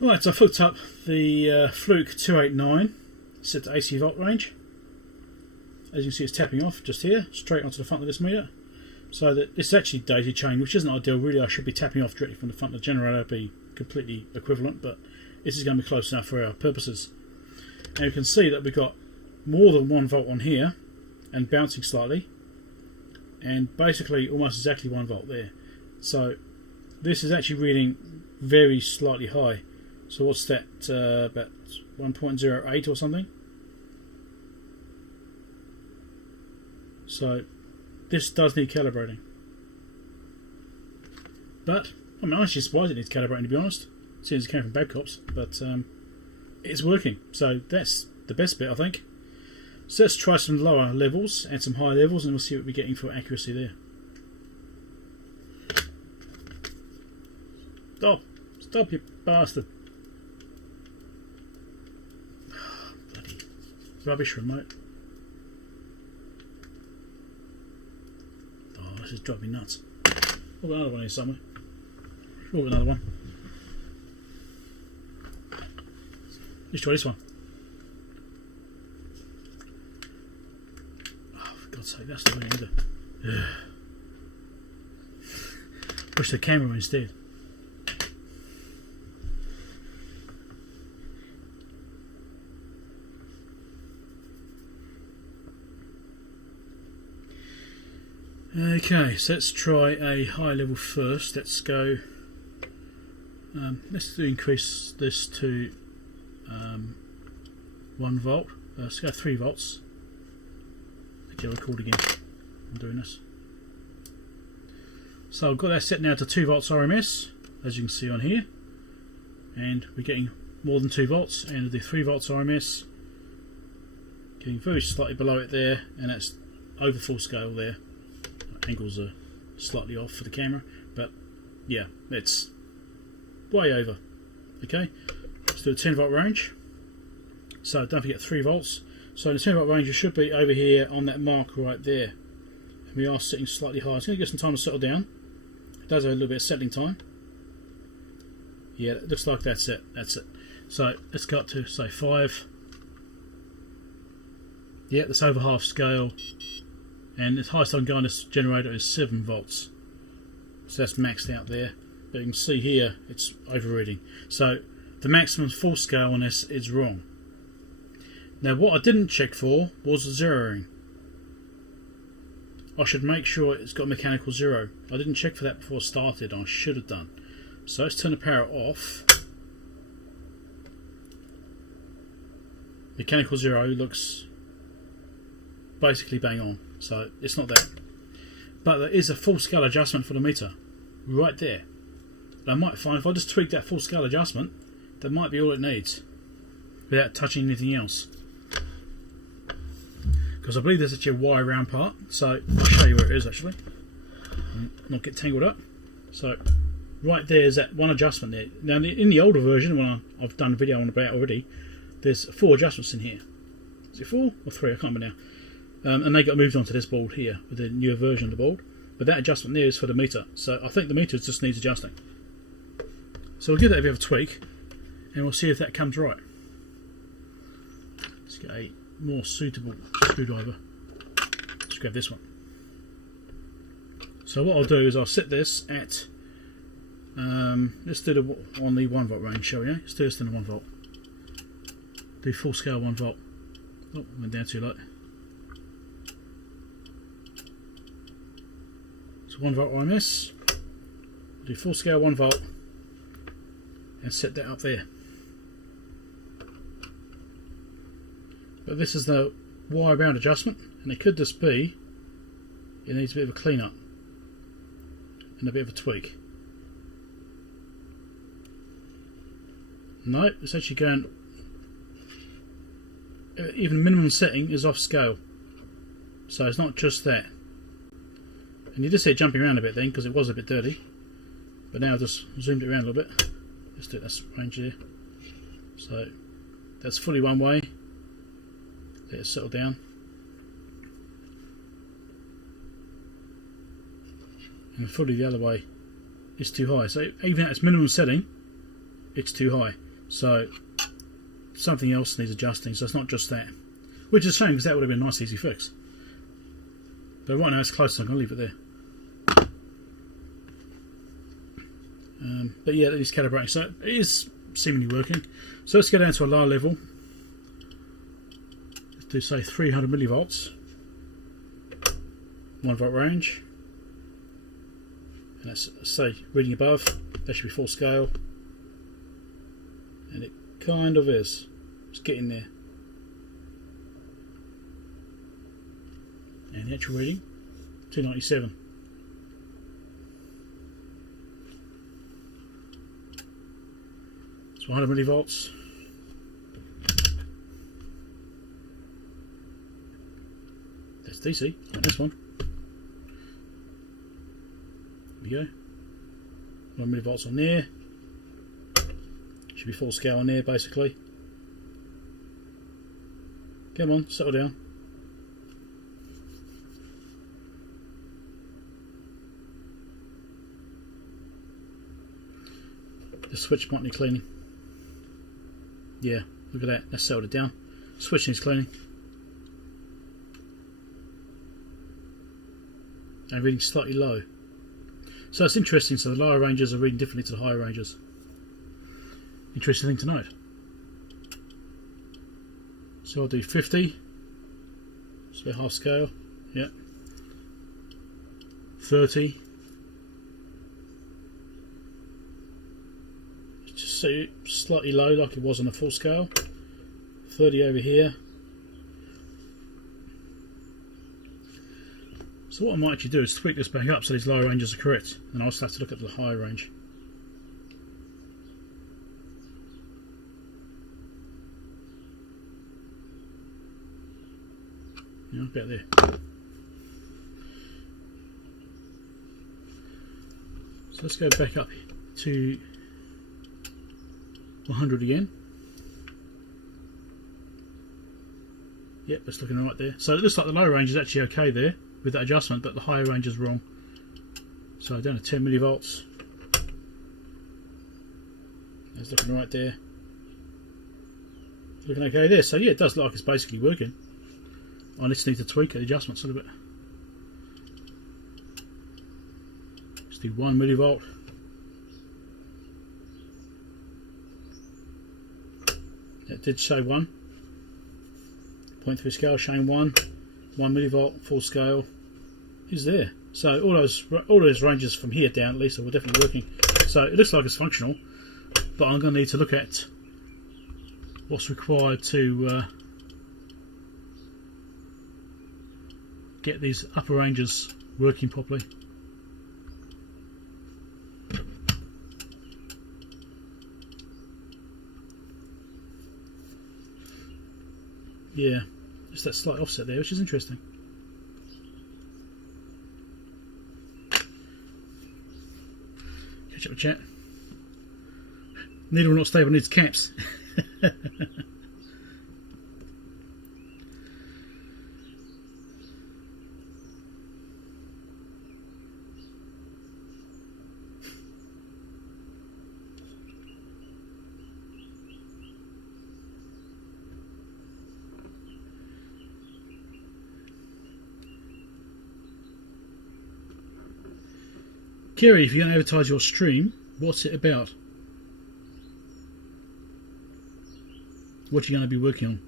Right, so I've hooked up the Fluke 289, set to AC volt range. As you can see, it's tapping off just here, straight onto the front of this meter. So that it's actually daisy chain, which isn't ideal. Really, I should be tapping off directly from the front of the generator, be completely equivalent, but this is going to be close enough for our purposes. And you can see that we've got more than 1 volt on here, and bouncing slightly, and basically almost exactly 1 volt there. So this is actually reading very slightly high. So what's that, about 1.08 or something? So this does need calibrating. But I'm actually surprised it needs calibrating, to be honest, since it came from Babcock's, but it's working. So that's the best bit, I think. So let's try some lower levels and some higher levels, and we'll see what we're getting for accuracy there. Stop, you bastard. Bloody rubbish remote. Oh, this is driving me nuts. We've got another one here somewhere. We've got another one. Let's try this one. Oh, for God's sake, that's the way either. Push the camera instead. Okay, so let's try a high level first. Let's go. Let's increase this to 1 volt. Let's go 3 volts. Actually, I'll record again. I'm doing this. So I've got that set now to 2 volts RMS, as you can see on here, and we're getting more than 2 volts, and we'll do 3 volts RMS, getting very slightly below it there, and that's over full scale there. Angles are slightly off for the camera, but yeah, it's way over. Okay, let's do a 10 volt range. So don't forget 3 volts. So the 10 volt range should be over here on that mark right there. And we are sitting slightly higher. It's going to get some time to settle down. It does have a little bit of settling time. Yeah, it looks like that's it. That's it. So let's go up to say 5. Yeah, that's over half scale. And the highest I can go on this generator is 7 volts. So that's maxed out there. But you can see here it's overreading. So the maximum full scale on this is wrong. Now what I didn't check for was the zeroing. I should make sure it's got mechanical zero. I didn't check for that before I started. I should have done. So let's turn the power off. Mechanical zero looks basically bang on. So it's not that. But there is a full scale adjustment for the meter right there. And I might find if I just tweak that full scale adjustment, that might be all it needs without touching anything else. Because I believe there's actually a wire round part, so I'll show you where it is actually. Not get tangled up. So right there is that one adjustment there. Now in the older version, when I've done a video on about already, there's 4 adjustments in here. Is it 4 or 3? I can't remember now. And they got moved onto this board here with the newer version of the board. But that adjustment there is for the meter. So I think the meter just needs adjusting. So we'll give that a bit of a tweak, and we'll see if that comes right. Let's get a more suitable screwdriver. Let's grab this one. So what I'll do is I'll set this at let's do the on the 1 volt range, shall we? Let's do this in the 1 volt. Do full scale 1 volt. Oh, went down too low. So 1 volt RMS. Do full scale 1 volt and set that up there. But this is the wire bound adjustment, and it could just be it needs a bit of a clean up and a bit of a tweak. No, it's actually going, even minimum setting is off scale, so it's not just that. And you just see it jumping around a bit then because it was a bit dirty, but now I've just zoomed it around a little bit. Let's do this range here. So that's fully one way. Let it settle down. And fully the other way is too high. So even at its minimum setting, it's too high. So something else needs adjusting. So it's not just that. Which is a shame because that would have been a nice easy fix. But right now it's close, so I'm going to leave it there. But yeah, it is calibrating. So it is seemingly working. So let's go down to a lower level. Do say 300 millivolts, 1 volt range, and let's say reading above, that should be full scale, and it kind of is. It's getting there. And the actual reading 297. It's 100 millivolts. DC, like this one. There we go. 1 millivolts on there. Should be full scale on there basically. Come on, settle down. The switch might need cleaning. Yeah, look at that, that's settled it down. Switch needs cleaning. And reading slightly low. So it's interesting, so the lower ranges are reading differently to the higher ranges. Interesting thing to note. So I'll do 50. So half scale. Yeah. 30. Just see it slightly low like it was on the full scale. 30 over here. So what I might actually do is tweak this back up so these lower ranges are correct, and I'll just have to look at the higher range. Yeah, about there. So let's go back up to 100 again. Yep, that's looking right there. So it looks like the lower range is actually okay there with that adjustment, but the higher range is wrong. So down to 10 millivolts. That's looking right there. Looking okay there. So yeah, it does look like it's basically working. I just need to tweak the adjustments a little bit. Let's do 1 millivolt. It did show 1. 0.3 scale showing 1 millivolt full scale is there. So all those ranges from here down at least are definitely working. So it looks like it's functional, but I'm going to need to look at what's required to get these upper ranges working properly. Yeah, just that slight offset there, which is interesting. Catch up with chat. Needle not stable needs caps. Kerry, if you're going to advertise your stream, what's it about? What are you going to be working on?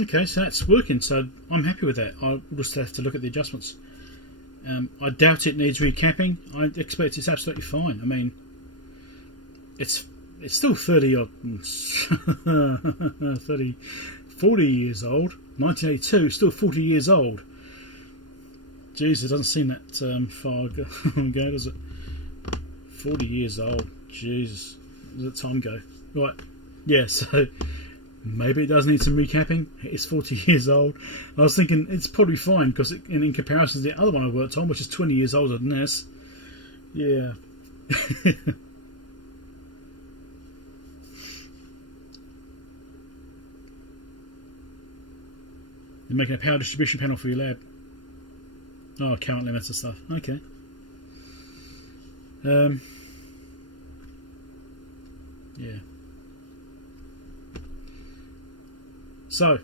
Okay, so that's working, so I'm happy with that. I'll just have to look at the adjustments. I doubt it needs recapping. I expect it's absolutely fine. I mean, it's still 30 odd 40 years old. 1982, still 40 years old. Jeez, it doesn't seem that far ago, does it? 40 years old. Jesus, where does that time go? Right, yeah, so maybe it does need some recapping. It's 40 years old. I was thinking it's probably fine because in comparison to the other one I worked on, which is 20 years older than this, yeah. You're making a power distribution panel for your lab. Oh, current limits and stuff. Okay. Yeah. So,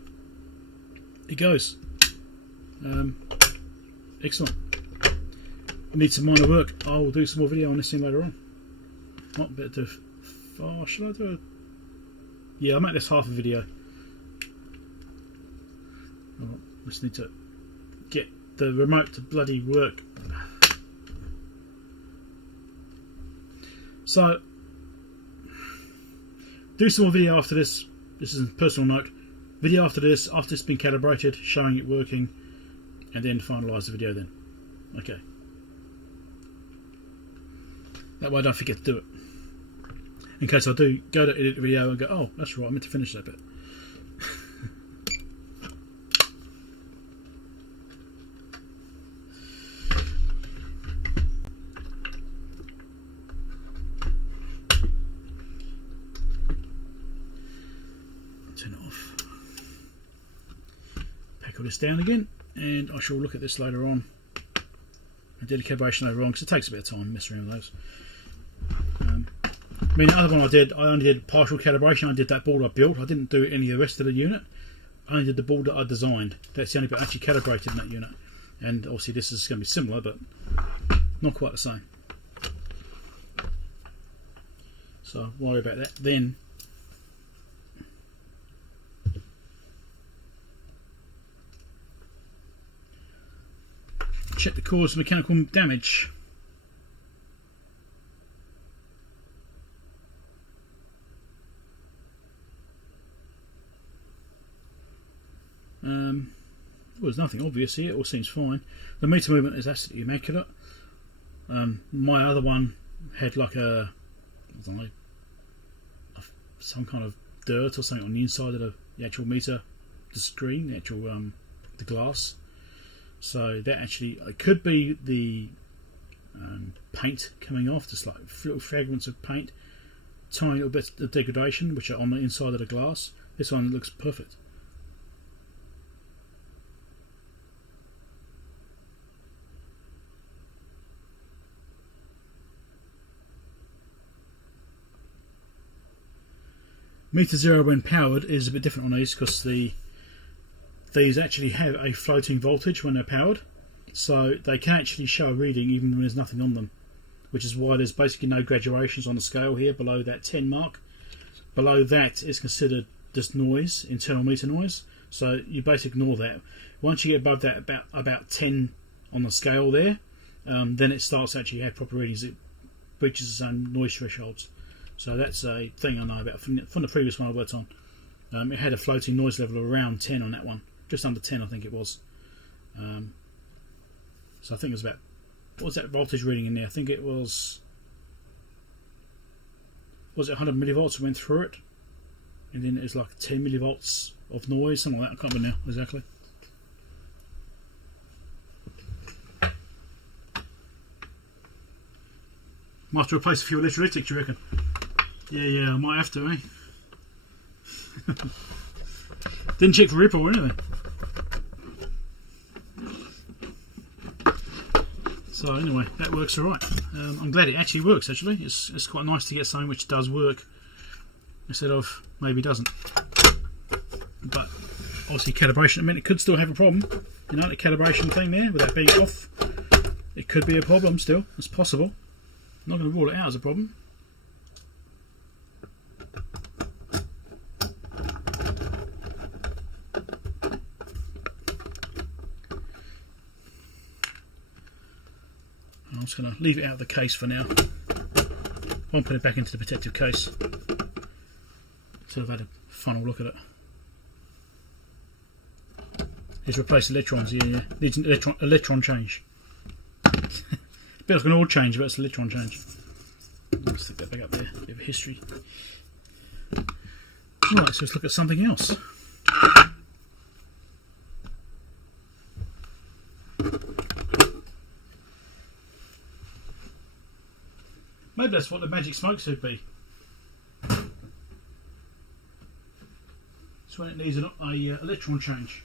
it goes. Excellent. I need some minor work. I will do some more video on this thing later on. Not better to. Oh, should I do it? Yeah, I'll make this half a video. Oh, I just need to get the remote to bloody work. So, do some more video after this. This is a personal note. Video after this, after it's been calibrated, showing it working, and then finalise the video then. Okay. That way I don't forget to do it. In case I do go to edit the video and go, oh, that's right, I meant to finish that bit. This down again, and I shall look at this later on. I did a calibration later on because it takes a bit of time messing around with those. I mean, the other one I only did partial calibration. I did that board I built. I didn't do any of the rest of the unit. I only did the board that I designed. That's the only bit actually calibrated in that unit. And obviously this is going to be similar, but not quite the same. so I'll worry about that then. Check the cause of mechanical damage. Well, there's nothing obvious here, it all seems fine. The meter movement is absolutely immaculate. My other one had like I don't know, some kind of dirt or something on the inside of the actual meter, the screen, the actual the glass. So that actually, it could be the paint coming off, just like little fragments of paint, tiny little bits of degradation which are on the inside of the glass. This one looks perfect. Meter zero when powered is a bit different on these because these actually have a floating voltage when they're powered, so they can actually show a reading even when there's nothing on them, which is why there's basically no graduations on the scale here below that 10 mark. Below that is considered just noise, internal meter noise, so you basically ignore that. Once you get above that, about 10 on the scale there, then it starts to actually have proper readings. It reaches its own noise thresholds. So that's a thing I know about from the previous one I worked on. It had a floating noise level of around 10 on that one, just under 10 I think it was. So I think it was about, what was that voltage reading in there? I think it was it 100 millivolts went through it, and then it was like 10 millivolts of noise, something like that. I can't remember now exactly. Might have to replace a few electrolytics, you reckon? Yeah, I might have to, eh? Didn't check for ripple or anything. So anyway, that works alright. I'm glad it actually works, actually. It's quite nice to get something which does work instead of maybe doesn't. But obviously calibration, I mean, it could still have a problem. You know, the calibration thing there, with that being off, it could be a problem still. It's possible. I'm not going to rule it out as a problem. I'm just going to leave it out of the case for now. I'll put it back into the protective case. So I've had a final look at it. It's replaced electrons, yeah. Needs an electron change. Bit like an oil change, but it's an electron change. Let's stick that back up there. Bit of history. Right, so let's look at something else. Maybe that's what the magic smoke should be. It's when it needs an electron change.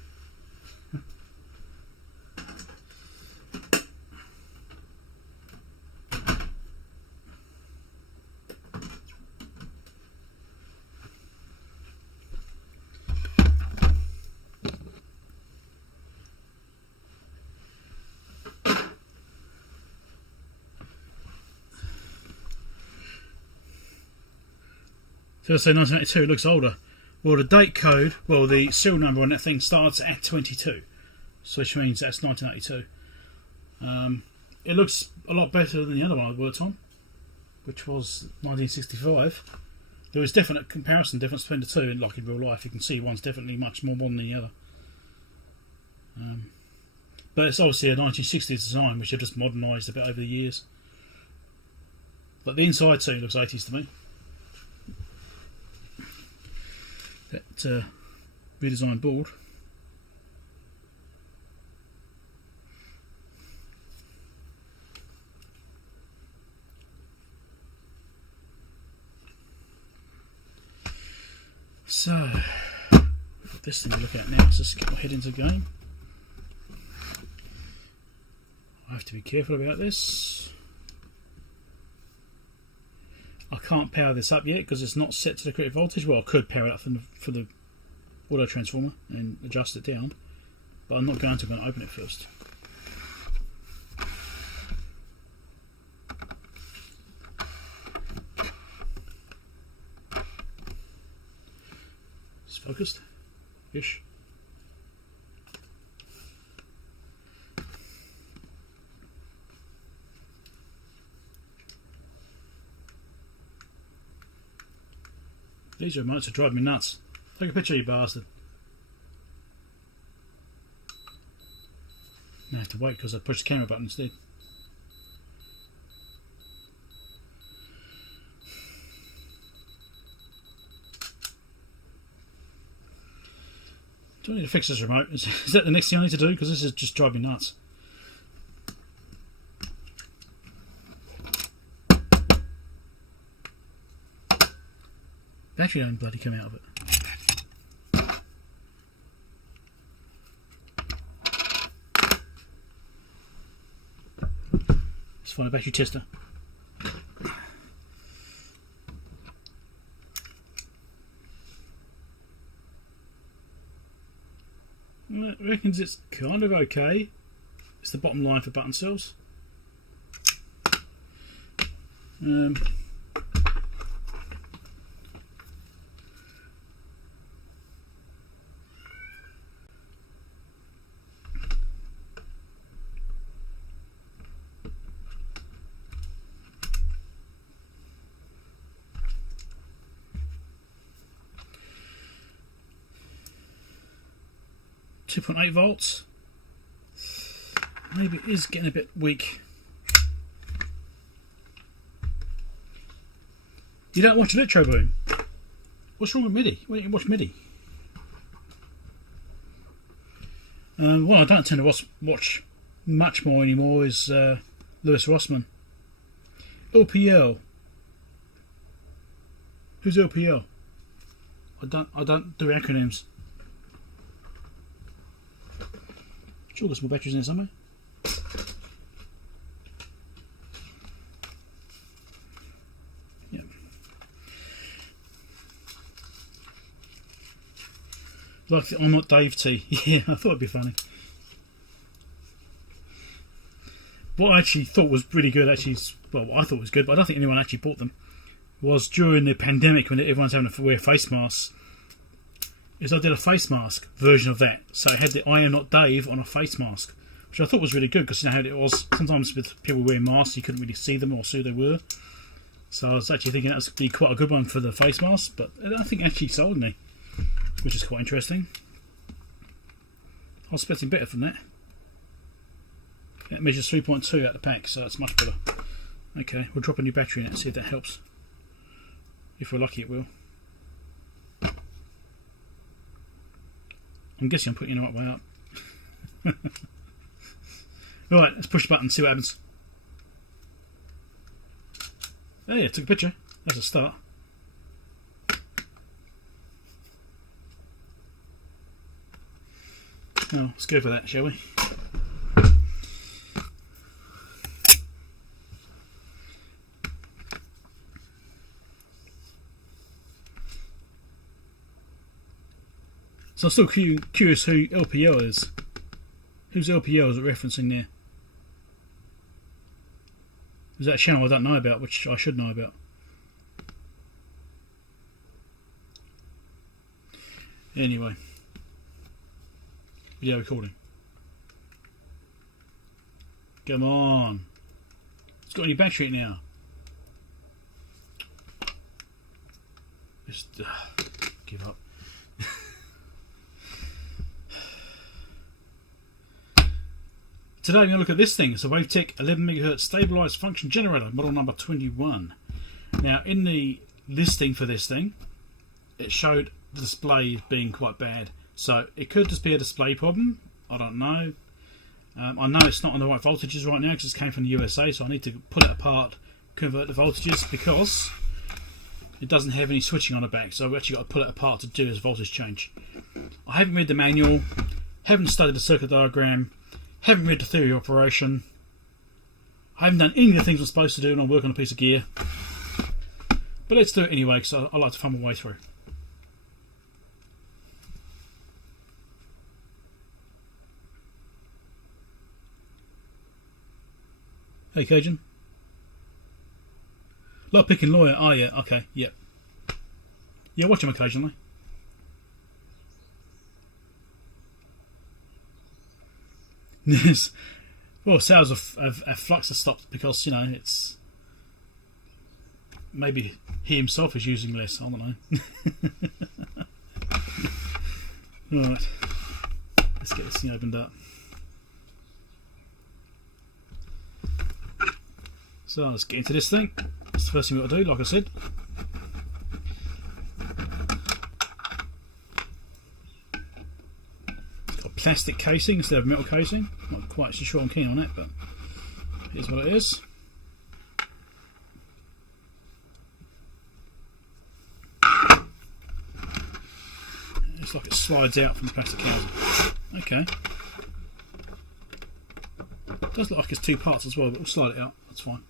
So let's say 1982, it looks older. Well, the date code, well, the serial number on that thing starts at 22, so which means that's 1982. It looks a lot better than the other one I worked on, which was 1965. There was definite comparison difference between the two, and like in real life, you can see one's definitely much more modern than the other. But it's obviously a 1960s design, which they've just modernised a bit over the years. But the inside too looks 80s to me. That redesigned board. So, this thing to look at now. Let's just get my head into the game. I have to be careful about this. I can't power this up yet because it's not set to the correct voltage. Well, I could power it up for the auto transformer and adjust it down, but I'm not going to. I'm going to open it first. focused. Ish. These remotes are driving me nuts. Take a picture, you bastard. Now I have to wait because I pushed the camera button instead. Do I need to fix this remote? Is that the next thing I need to do? Because this is just driving me nuts. Battery don't bloody come out of it. Let's find a battery tester. I reckon it's kind of okay. It's the bottom line for button cells. 2.8 volts. Maybe it is getting a bit weak. You don't watch Electro Boom? What's wrong with MIDI? Why don't you watch MIDI? Well, I don't tend to watch much more anymore. Is Lewis Rossman. LPL. Who's LPL? I don't do acronyms. Sure, there's more batteries in there somewhere. Yep. Like the I'm not Dave T. Yeah, I thought it'd be funny. What I actually thought was pretty good, actually, well, what I thought was good, but I don't think anyone actually bought them, was during the pandemic when everyone's having to wear face masks, is I did a face mask version of that. So I had the I am not Dave on a face mask, which I thought was really good because you know how it was. Sometimes with people wearing masks, you couldn't really see them or see who they were. So I was actually thinking that would be quite a good one for the face mask, but I don't think it actually sold me, which is quite interesting. I was expecting better from that. It measures 3.2 out of the pack, so that's much better. Okay, we'll drop a new battery in it and see if that helps. If we're lucky, it will. I'm guessing I'm putting the right way up. Right, let's push the button and see what happens. Oh yeah, took a picture. That's a start. Oh, let's go for that, shall we? So I'm still curious who LPL is. Who's LPL is it referencing there? Is that a channel I don't know about, which I should know about? Anyway. Video recording. Come on. It's got any battery now. Just give up. Today we're going to look at this thing. It's a WaveTech 11MHz stabilised function generator, model number 21. Now in the listing for this thing, it showed the display being quite bad. So it could just be a display problem. I don't know. I know it's not on the right voltages right now because it came from the USA, so I need to pull it apart, convert the voltages, because it doesn't have any switching on the back. So I've actually got to pull it apart to do this voltage change. I haven't read the manual, haven't studied the circuit diagram, haven't read the theory of operation. I haven't done any of the things I'm supposed to do when I work on a piece of gear. But let's do it anyway, because I like to fumble my way through. Hey Cajun. Lot picking lawyer. Oh yeah, okay, yep. Yeah, watch him occasionally. Yes. Well, sales of Flux have stopped because, you know, it's maybe he himself is using less. I don't know. Right. Let's get this thing opened up. So let's get into this thing. That's the first thing we've got to do, like I said. It's got a plastic casing instead of metal casing. Not quite so sure I'm keen on it, but here's what it is. It's like it slides out from the plastic casing. Okay. It does look like it's two parts as well, but we'll slide it out. That's fine.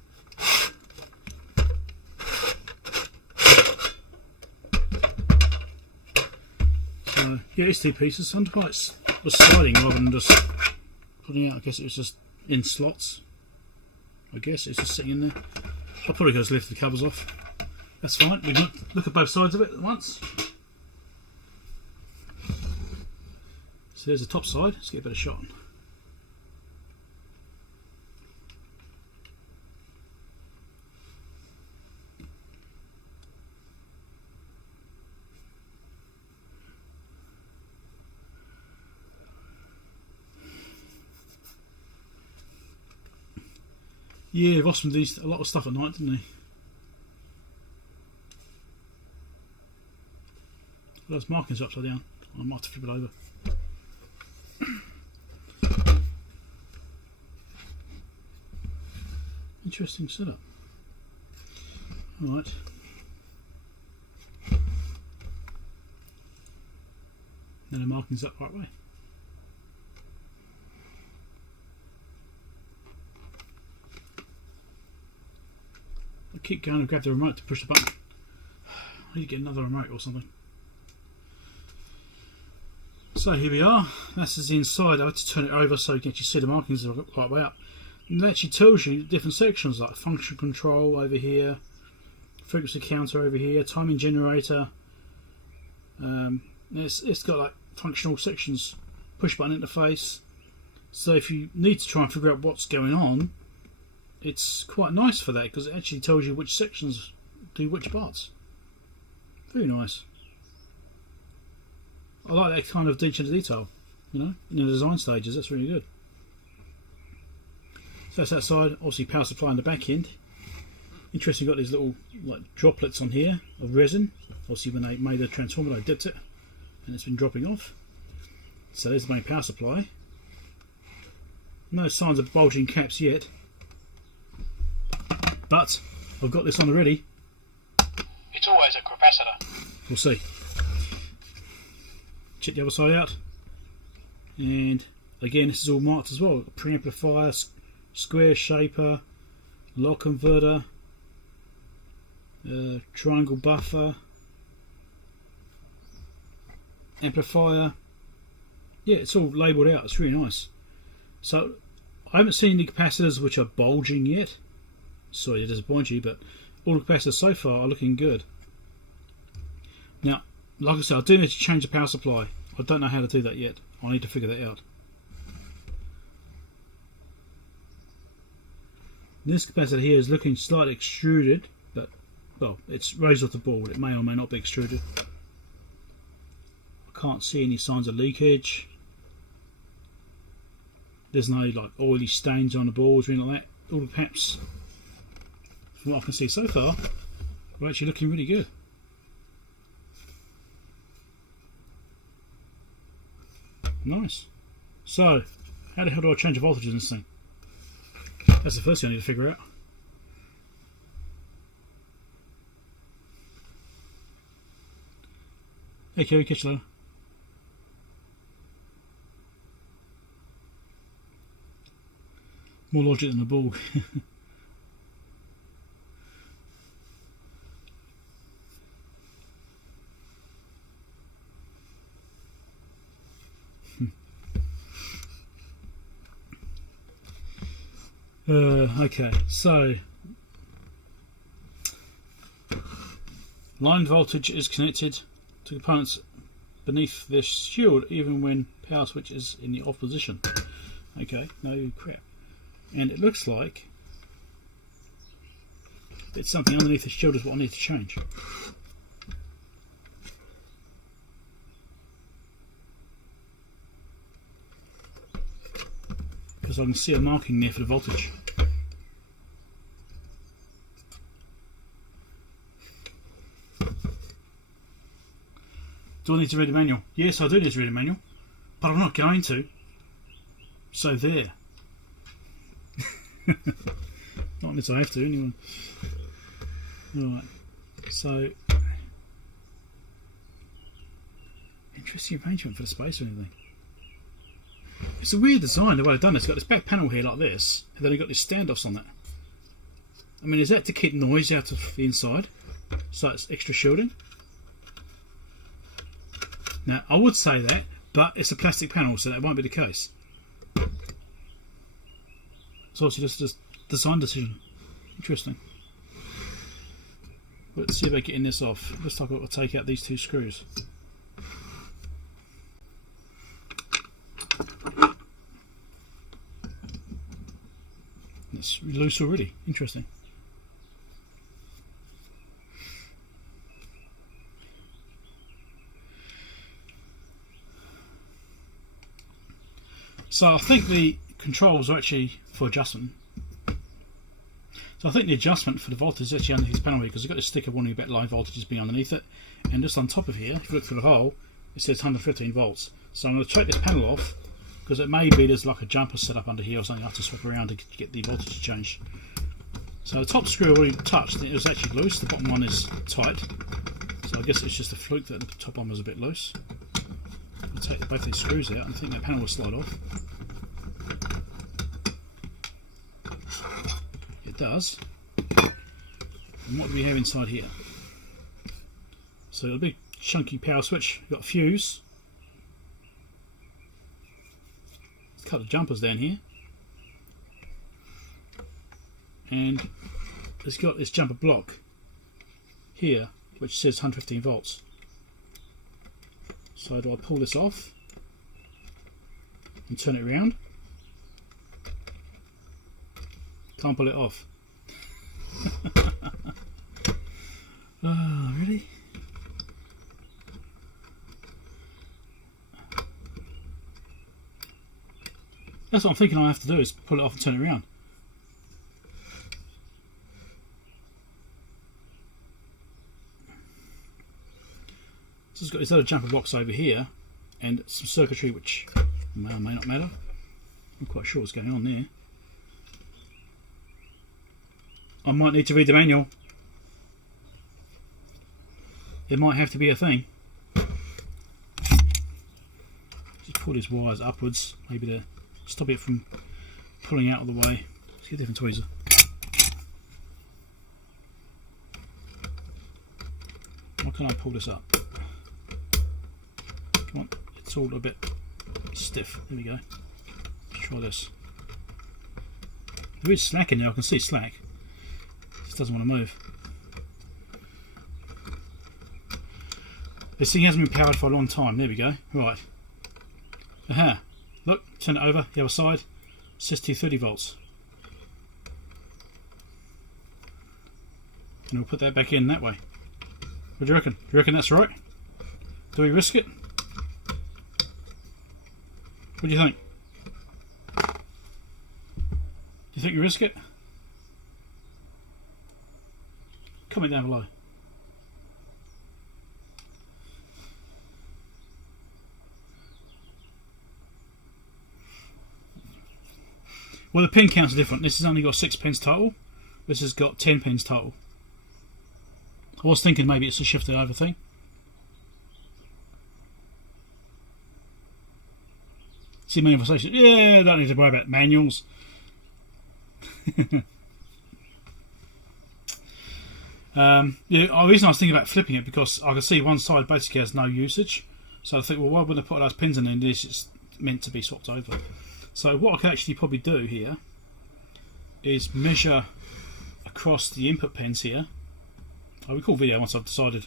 So yeah, it's two pieces. I wonder why it was sliding rather than just putting out. I guess it was just in slots. I guess it's just sitting in there. I'll probably go to lift the covers off. That's fine. We can look at both sides of it at once. So there's the top side. Let's get a better shot on. Yeah, Vossman did a lot of stuff at night, didn't he? Those markings are upside down. I might have to flip it over. Interesting setup. Alright. Then the markings up the right way. I keep going and grab the remote to push the button. I need to get another remote or something. So here we are. That's the inside. I had to turn it over so you can actually see the markings the right way up. And it actually tells you different sections like function control over here, frequency counter over here, timing generator. It's got like functional sections, push button interface. So if you need to try and figure out what's going on, it's quite nice for that because it actually tells you which sections do which parts. Very nice. I like that kind of attention to detail, you know, in the design stages. That's really good. So that's that side. Obviously, power supply on the back end. Interesting, got these little like droplets on here of resin. Obviously, when they made the transformer, they dipped it, and it's been dropping off. So there's the main power supply. No signs of bulging caps yet. But I've got this on the ready. It's always a capacitor. We'll see. Check the other side out. And again, this is all marked as well. Preamplifier, square shaper, lock converter, triangle buffer, amplifier. Yeah, it's all labelled out. It's really nice. So I haven't seen any capacitors which are bulging yet. Sorry to disappoint you, but all the capacitors so far are looking good. Now, like I said, I do need to change the power supply. I don't know how to do that yet. I need to figure that out. This capacitor here is looking slightly extruded, but, well, it's raised off the board. It may or may not be extruded. I can't see any signs of leakage. There's no like oily stains on the boards or anything like that. All the paps, from what I can see so far, are actually looking really good. Nice. So, how the hell do I change the voltage in this thing? That's the first thing I need to figure out. Hey Kerry, catch you later. More logic than the ball. Okay, so line voltage is connected to components beneath this shield even when power switch is in the off position. Okay, no crap. And it looks like it's something underneath the shield is what I need to change. Because I can see a marking there for the voltage. Do I need to read the manual? Yes, I do need to read the manual, but I'm not going to. So there. Not unless I have to, anyway. Right, so interesting arrangement for the space or anything. It's a weird design the way I've done it. It's got this back panel here like this, and then you've got these standoffs on that. I mean, is that to keep noise out of the inside? So it's extra shielding? Now, I would say that, but it's a plastic panel, so that won't be the case. It's also just a design decision. Interesting. Let's see if I get in this off. Looks like I've got to take out these two screws. It's loose already. Interesting. So I think the controls are actually for adjustment. So I think the adjustment for the voltage is actually underneath this panel here, because I've got this sticker warning about line voltages being underneath it, and just on top of here, if you look through the hole, it says 115 volts. So I'm going to take this panel off, because it may be there's like a jumper set up under here or something I have to swap around to get the voltage changed. So the top screw already touched, and it was actually loose. The bottom one is tight. So I guess it's just a fluke that the top one was a bit loose. I'll take both these screws out and I think that panel will slide off. It does. And what do we have inside here? So a big chunky power switch, we've got a fuse. Let's cut the jumpers down here. And it's got this jumper block here which says 115 volts. So do I pull this off and turn it around? Can't pull it off. Oh, really? That's what I'm thinking I have to do, is pull it off and turn it around. So it's got this other jumper blocks over here and some circuitry which may or may not matter. I'm quite sure what's going on there. I might need to read the manual. There might have to be a thing. Just pull these wires upwards, maybe to stop it from pulling out of the way. Let's get a different tweezer. Why can't I pull this up? Come on, it's all a bit stiff. There we go. Let's try this. There is slack in there, I can see slack. Just doesn't want to move. This thing hasn't been powered for a long time. There we go. Right. Aha. Look, turn it over, the other side. It says 230 volts. And we'll put that back in that way. What do you reckon? Do you reckon that's right? Do we risk it? What do you think? Do you think you risk it? Comment down below. Well, the pin counts are different. This has only got 6 pins total. This has got 10 pins total. I was thinking maybe it's a shifted over thing. See manifestation. Yeah, don't need to worry about manuals. Yeah, the reason I was thinking about flipping it because I can see one side basically has no usage. So I think, well, why would I put those pins in and this is meant to be swapped over? So what I can actually probably do here is measure across the input pins here. I'll record video once I've decided.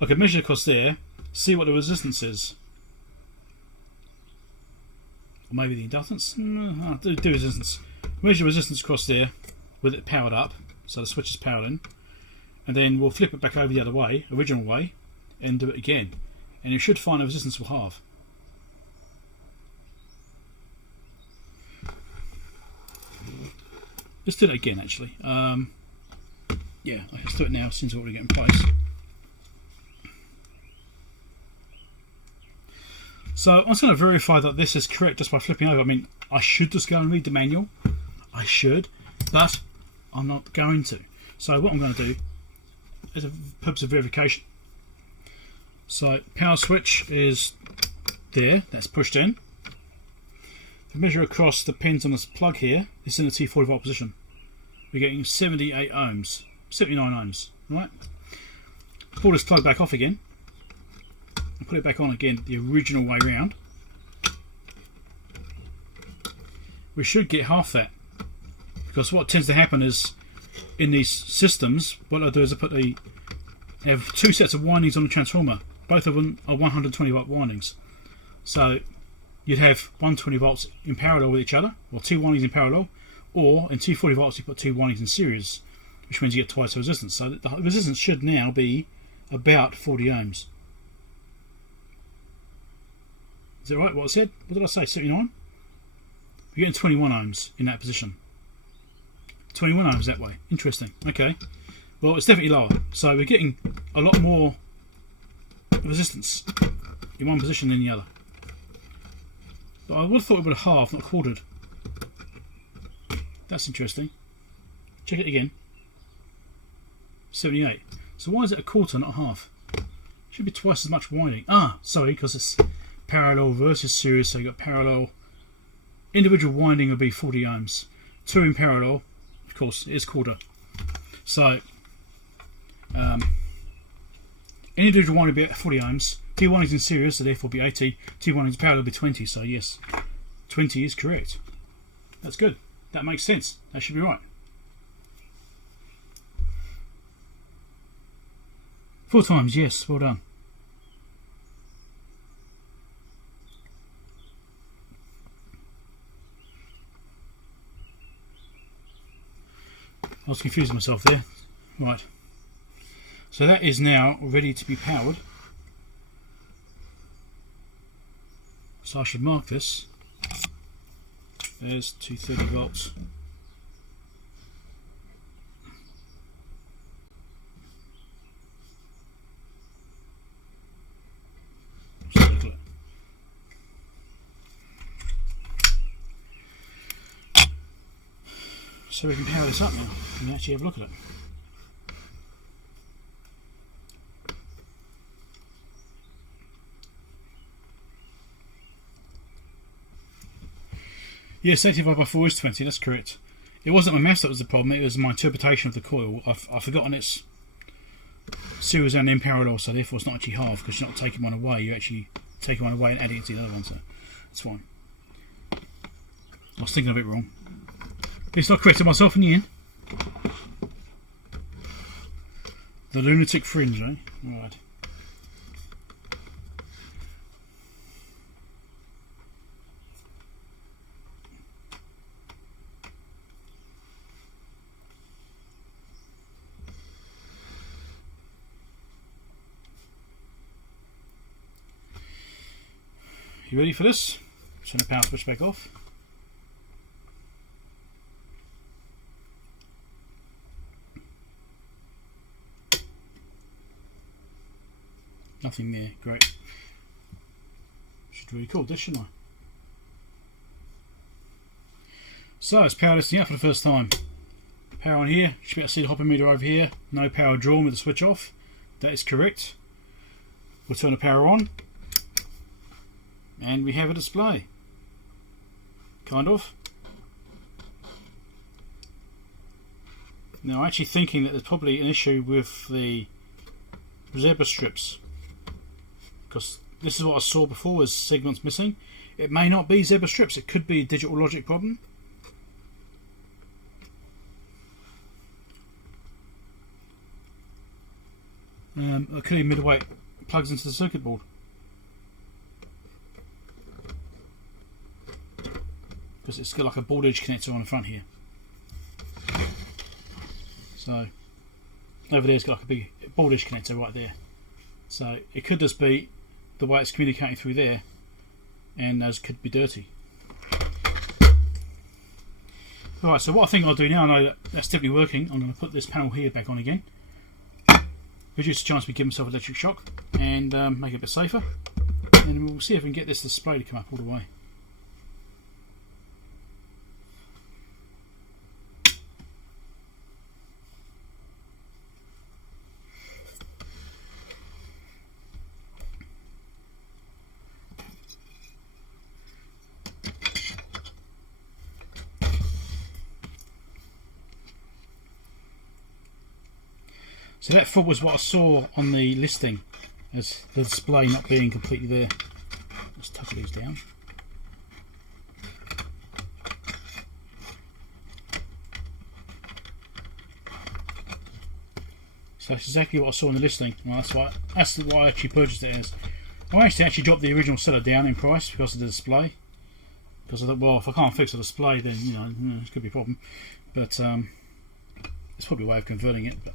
I can measure across there, see what the resistance is. or maybe the inductance. Do resistance. Measure resistance across there with it powered up, so the switch is powered in, and then we'll flip it back over the other way, original way, and do it again, and you should find the resistance will halve. Let's do that again, actually. Yeah, let's do it now since we're already getting in place. So I'm just going to verify that this is correct just by flipping over. I mean, I should just go and read the manual. I should, but I'm not going to. So what I'm going to do, as a purpose of verification, so power switch is there, that's pushed in. If I measure across the pins on this plug here, it's in the T40 volt position. We're getting 78 ohms, 79 ohms, right? Pull this plug back off again, and put it back on again the original way round. We should get half that, because what tends to happen is in these systems, what I'll do is I have two sets of windings on the transformer. Both of them are 120 volt windings. So you'd have 120 volts in parallel with each other, or two windings in parallel, or in 240 volts you put two windings in series, which means you get twice the resistance. So the resistance should now be about 40 ohms. Is that right, what I said? What did I say, 79? You're getting 21 ohms in that position. 21 ohms that way. Interesting. Okay. Well, it's definitely lower. So we're getting a lot more resistance in one position than the other. But I would have thought it would have halved, not quartered. That's interesting. Check it again. 78. So why is it a quarter, not a half? Should be twice as much winding. Ah, sorry, because it's parallel versus series, so you've got parallel. Individual winding would be 40 ohms. Two in parallel, of course, is quarter. So, individual winding would be 40 ohms. Two windings in series, so therefore be 80. Two windings in parallel would be 20, so yes, 20 is correct. That's good. That makes sense. That should be right. 4 times, yes, well done. I was confusing myself there. Right. So that is now ready to be powered. So I should mark this. There's 230 volts. So we can power this up now and actually have a look at it. Yes, 85 by 4 is 20, that's correct. It wasn't my maths that was the problem, it was my interpretation of the coil. I've forgotten its series and in parallel, so therefore it's not actually half, because you're not taking one away, you're actually taking one away and adding it to the other one, so that's fine. I was thinking of it wrong. At least I corrected myself in the end. The lunatic fringe, eh? Alright. You ready for this? Turn the power switch back off. Nothing there, great. Should really record this, shouldn't I? So let's power this thing up for the first time. Power on here, you should be able to see the hopping meter over here. No power drawn with the switch off. That is correct. We'll turn the power on. And we have a display. Kind of. Now I'm actually thinking that there's probably an issue with the zebra strips, because this is what I saw before was segments missing. It may not be zebra strips, it could be a digital logic problem. It could be midway plugs into the circuit board. because it's got like a board edge connector on the front here. So over there's got like a big board edge connector right there. So it could just be the way it's communicating through there, and those could be dirty. Alright, so what I think I'll do now, I know that that's definitely working. I'm going to put this panel here back on again, reduce the chance of me giving myself electric shock, and make it a bit safer. And we'll see if we can get this display to come up all the way. So that fault was what I saw on the listing, as the display not being completely there. Let's tuck these down. So that's exactly what I saw on the listing. Well, that's what I actually purchased it as. I actually dropped the original seller down in price because of the display. Because I thought, well, if I can't fix the display, then it could be a problem. But it's probably a way of converting it. But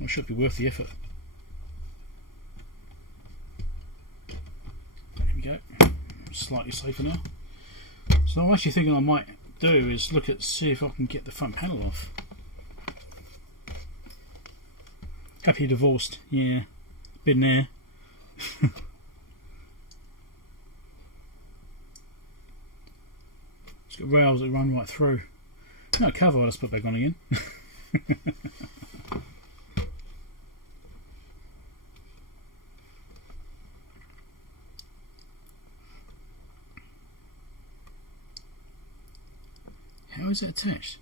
it should be worth the effort. There we go. Slightly safer now. So I'm actually thinking I might do is see if I can get the front panel off. Happy divorced, yeah. Been there. It's got rails that run right through. No cover, I'll just put back on again. How is it attached?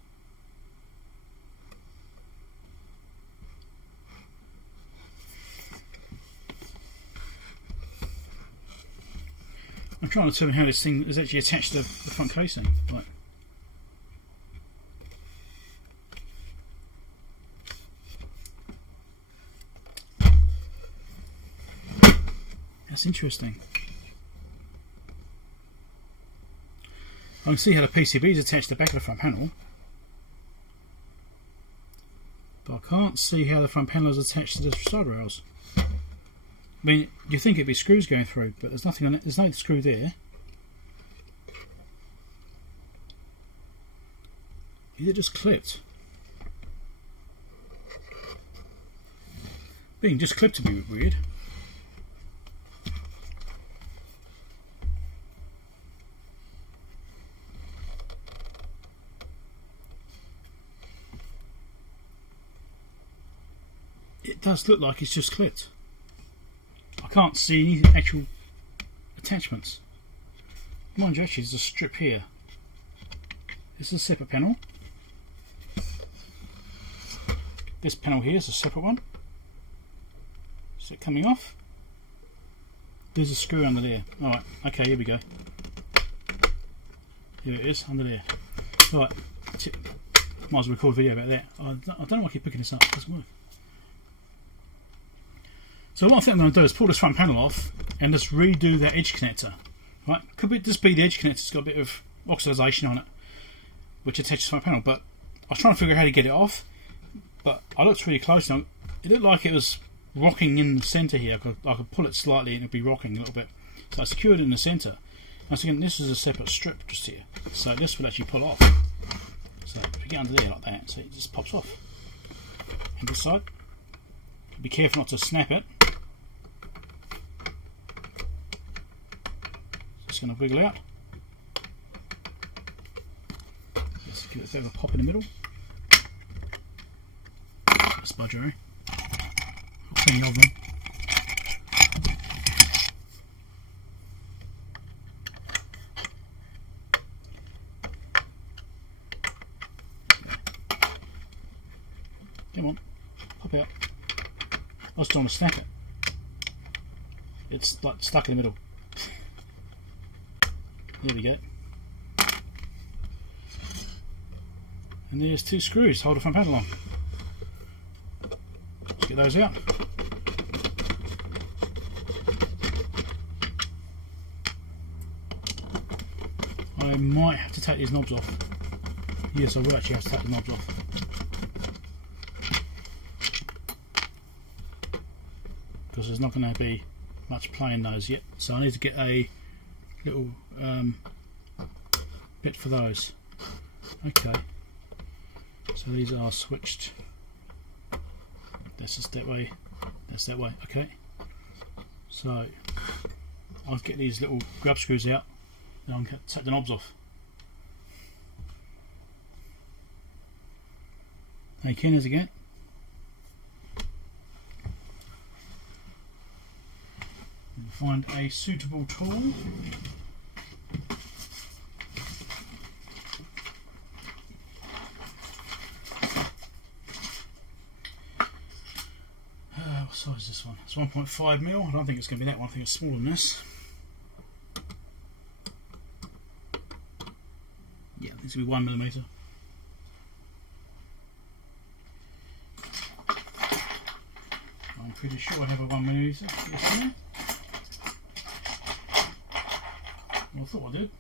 I'm trying to determine how this thing is actually attached to the front casing. Right. That's interesting. I can see how the PCB is attached to the back of the front panel, but I can't see how the front panel is attached to the side rails. I mean, you think it'd be screws going through, but there's nothing on it. There's no screw there. Is it just clipped? Being just clipped would be weird. It does look like it's just clipped. I can't see any actual attachments. Mind you, actually, there's a strip here. This is a separate panel. This panel here is a separate one. Is it coming off? There's a screw under there. Alright, okay, here we go. Here it is, under there. Alright, might as well record a video about that. I don't know why I keep picking this up, it doesn't work. So what I think I'm going to do is pull this front panel off and just redo that edge connector. Right? Could it just be the edge connector that's got a bit of oxidization on it, which attaches to the front panel. But I was trying to figure out how to get it off, but I looked really closely and it looked like it was rocking in the centre here. I could pull it slightly and it would be rocking a little bit. So I secured it in the centre. I was thinking this is a separate strip just here, so this will actually pull off. So if you get under there like that, so it just pops off. And this side, be careful not to snap it. Just going to wiggle out. Just give it a bit of a pop in the middle. A spudger, eh? I'll clean the oven. Come on, pop out. I was trying to snap it. It's like stuck in the middle. There we go. And there's two screws to hold the front panel on. Let's get those out. I might have to take these knobs off. Yes, I will actually have to take the knobs off. Because there's not going to be much play in those yet. So I need to get a little bit for those. Okay. So these are switched. This is that way. That's that way. Okay. So I'll get these little grub screws out and I'll take the knobs off. Hey, Kenners again. Find a suitable tool. What size is this one? It's 1.5 mil. I don't think it's going to be that one. I think it's smaller than this. Yeah, it's going to be 1 millimeter. I'm pretty sure I have a 1 millimeter. Well, I thought I did.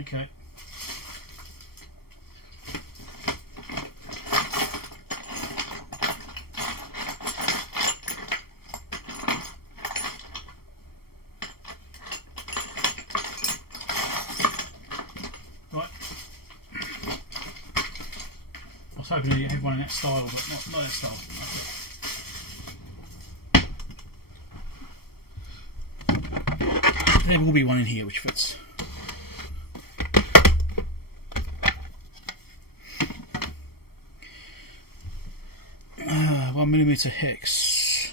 Okay. Right. I was hoping to have one in that style, but not that style. Okay. There will be one in here which fits. Millimeter hex.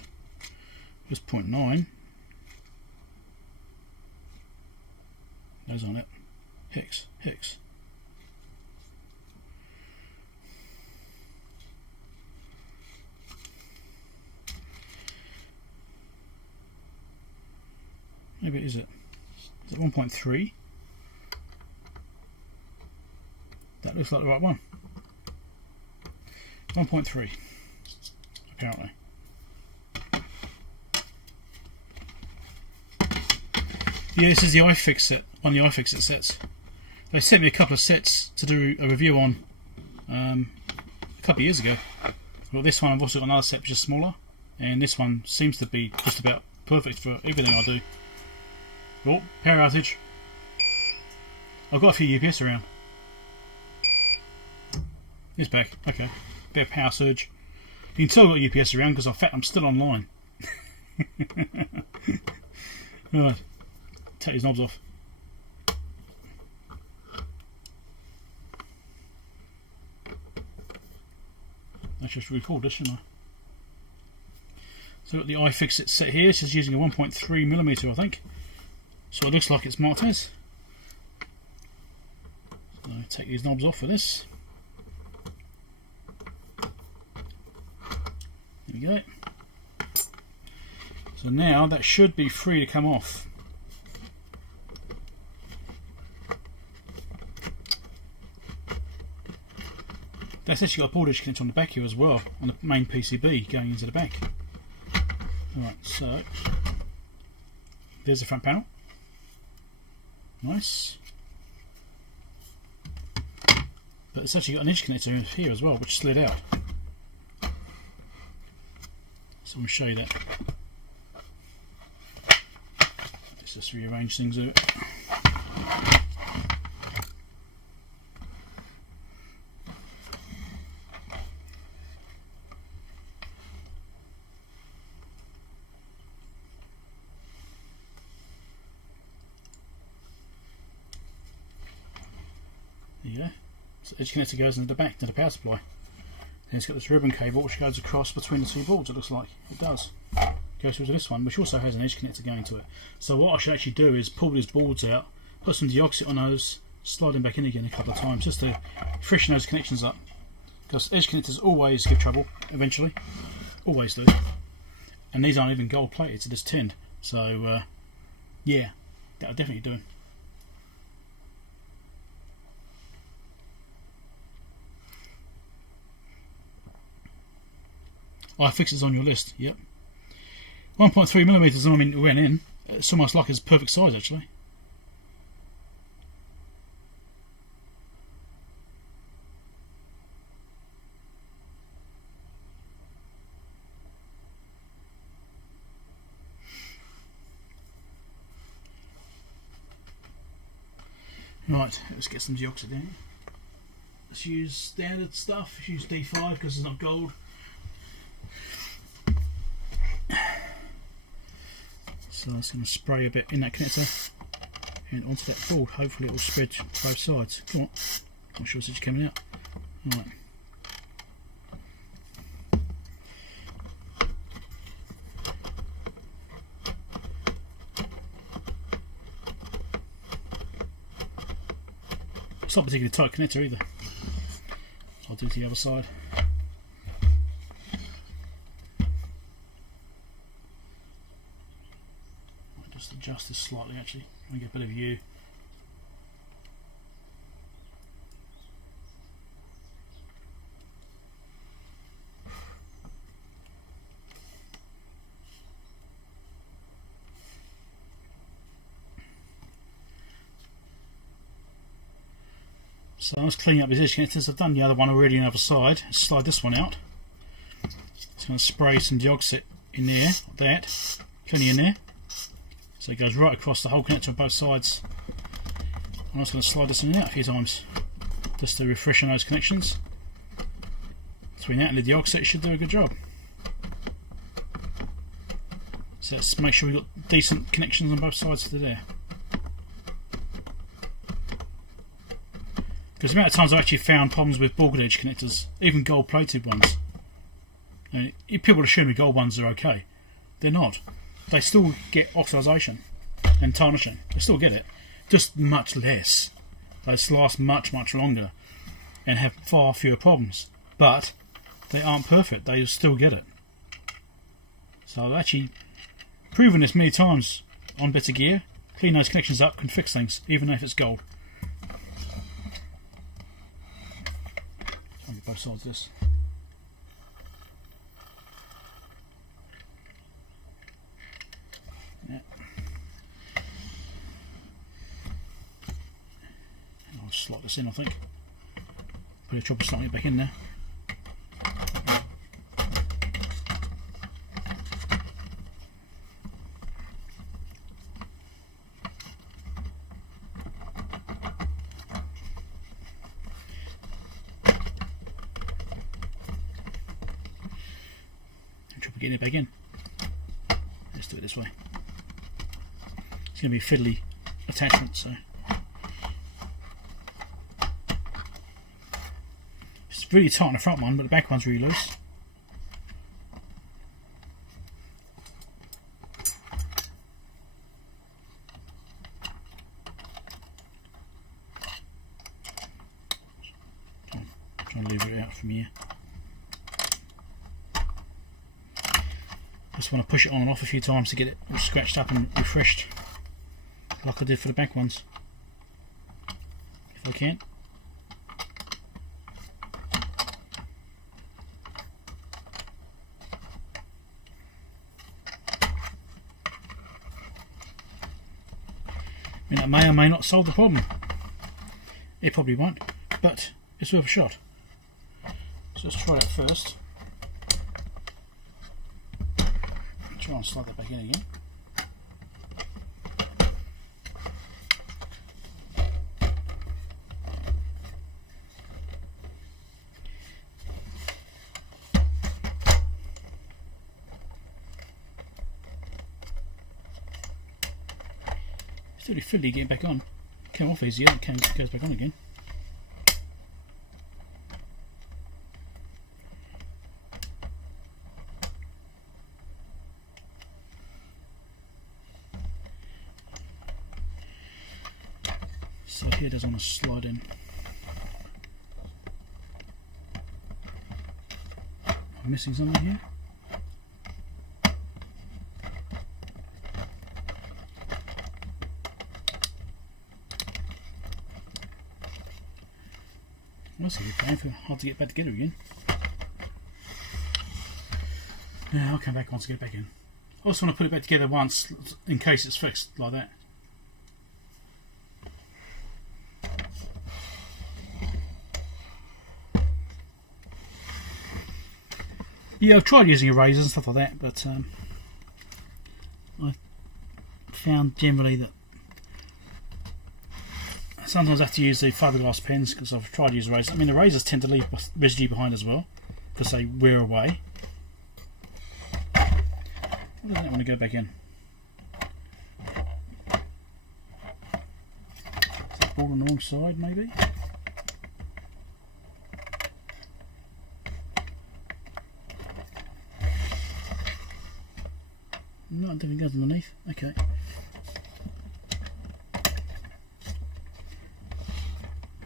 Just 0.9. Those on it. Hex. Maybe is it? Is it 1.3? That looks like the right one. 1.3. Apparently. Yeah, this is the iFix set, one of the iFixit sets. They sent me a couple of sets to do a review on a couple of years ago. Well, this one I've also got another set which is smaller, and this one seems to be just about perfect for everything I do. Oh, power outage. I've got a few UPS around. It's back. Okay. Bit of power surge. You can tell I've got UPS around because in fact I'm still online. Right, take these knobs off. I should record this, shouldn't I? So got the iFixit set here. It's just using a 1.3 millimeter, I think. So it looks like it's marked as. So take these knobs off for this. There we go. So now that should be free to come off. That's actually got a board edge connector on the back here as well, on the main PCB going into the back. Alright, so there's the front panel. Nice. But it's actually got an edge connector here as well, which slid out. So I'm going to show you that. Let's just rearrange things a bit. There you go. So edge connector goes into the back to the power supply. Then it's got this ribbon cable which goes across between the two boards, it looks like. It does. Goes through to this one, which also has an edge connector going to it. So what I should actually do is pull these boards out, put some deoxit on those, slide them back in again a couple of times just to freshen those connections up. Because edge connectors always give trouble, eventually. Always do. And these aren't even gold plated, so just tinned. So, yeah, that'll definitely do. iFixit's on your list. Yep. 1.3mm. I mean, it went in. It's almost like it's perfect size actually. Right, let's get some deoxide in. Let's use standard stuff. Let's use D5 because it's not gold. So I'm just going to spray a bit in that connector and onto that board. Hopefully it will spread both sides. Come on. Not sure it's coming out. Right. It's not a particularly tight connector either. So I'll do it to the other side. I'll just adjust this slightly actually, and get a bit of view. So I was cleaning up these edge connectors. I've done the other one already on the other side. Let's slide this one out. Just going to spray some deoxit in there, like that. Plenty in there. So it goes right across the whole connector on both sides. I'm just going to slide this in and out a few times, just to refreshen those connections. Between that and the deoxit, it should do a good job. So let's make sure we've got decent connections on both sides to there. Because the amount of times I've actually found problems with ball edge connectors, even gold plated ones. And people assume the gold ones are okay. They're not. They still get oxidisation and tarnishing. They still get it. Just much less. Those last much, much longer and have far fewer problems. But they aren't perfect. They still get it. So I've actually proven this many times on bits of gear. Clean those connections up can fix things, even if it's gold. Both sides of this. Yeah. I'll slot this in, I think. Put a chopper slotting it back in there. Getting it back in. Let's do it this way. It's going to be a fiddly attachment, so it's really tight on the front one, but the back one's really loose. Try and lever it out from here. Just want to push it on and off a few times to get it scratched up and refreshed, like I did for the back ones, if I can. And that may or may not solve the problem. It probably won't, but it's worth a shot. So let's try that first. Try and slide that back in again. It's really fiddly getting back on. Came off easier, it goes back on again. So here does want to slide in. I'm missing something here. That's a good plan for hard to get back together again. Yeah, I'll come back once I get it back in. I also want to put it back together once in case it's fixed like that. Yeah, I've tried using erasers and stuff like that, but I found generally that sometimes I have to use the fiberglass pens because I've tried to use erasers. I mean, erasers tend to leave residue behind as well because they wear away. Why doesn't it want to go back in? Is that board on the wrong side, maybe? No, I don't think it goes underneath. Okay.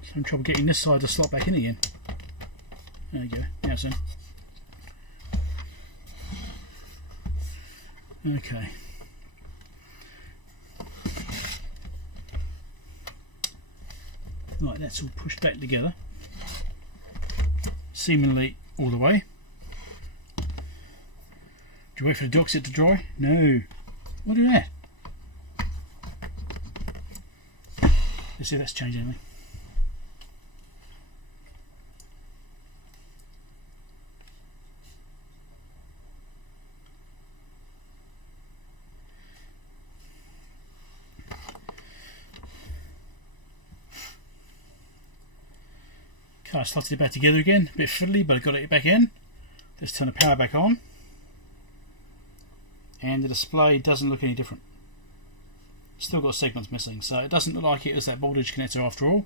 Having trouble getting this side to slot back in again. There you go. Now it's in. Okay. Right, that's all pushed back together. Seemingly all the way. Do you wait for the Doxit to dry? No. What do that? Let's see if that's changed anything. Okay, I slotted it back together again. A bit fiddly, but I got it back in. Let's turn the power back on. And the display doesn't look any different. Still got segments missing, so it doesn't look like it is that voltage connector after all.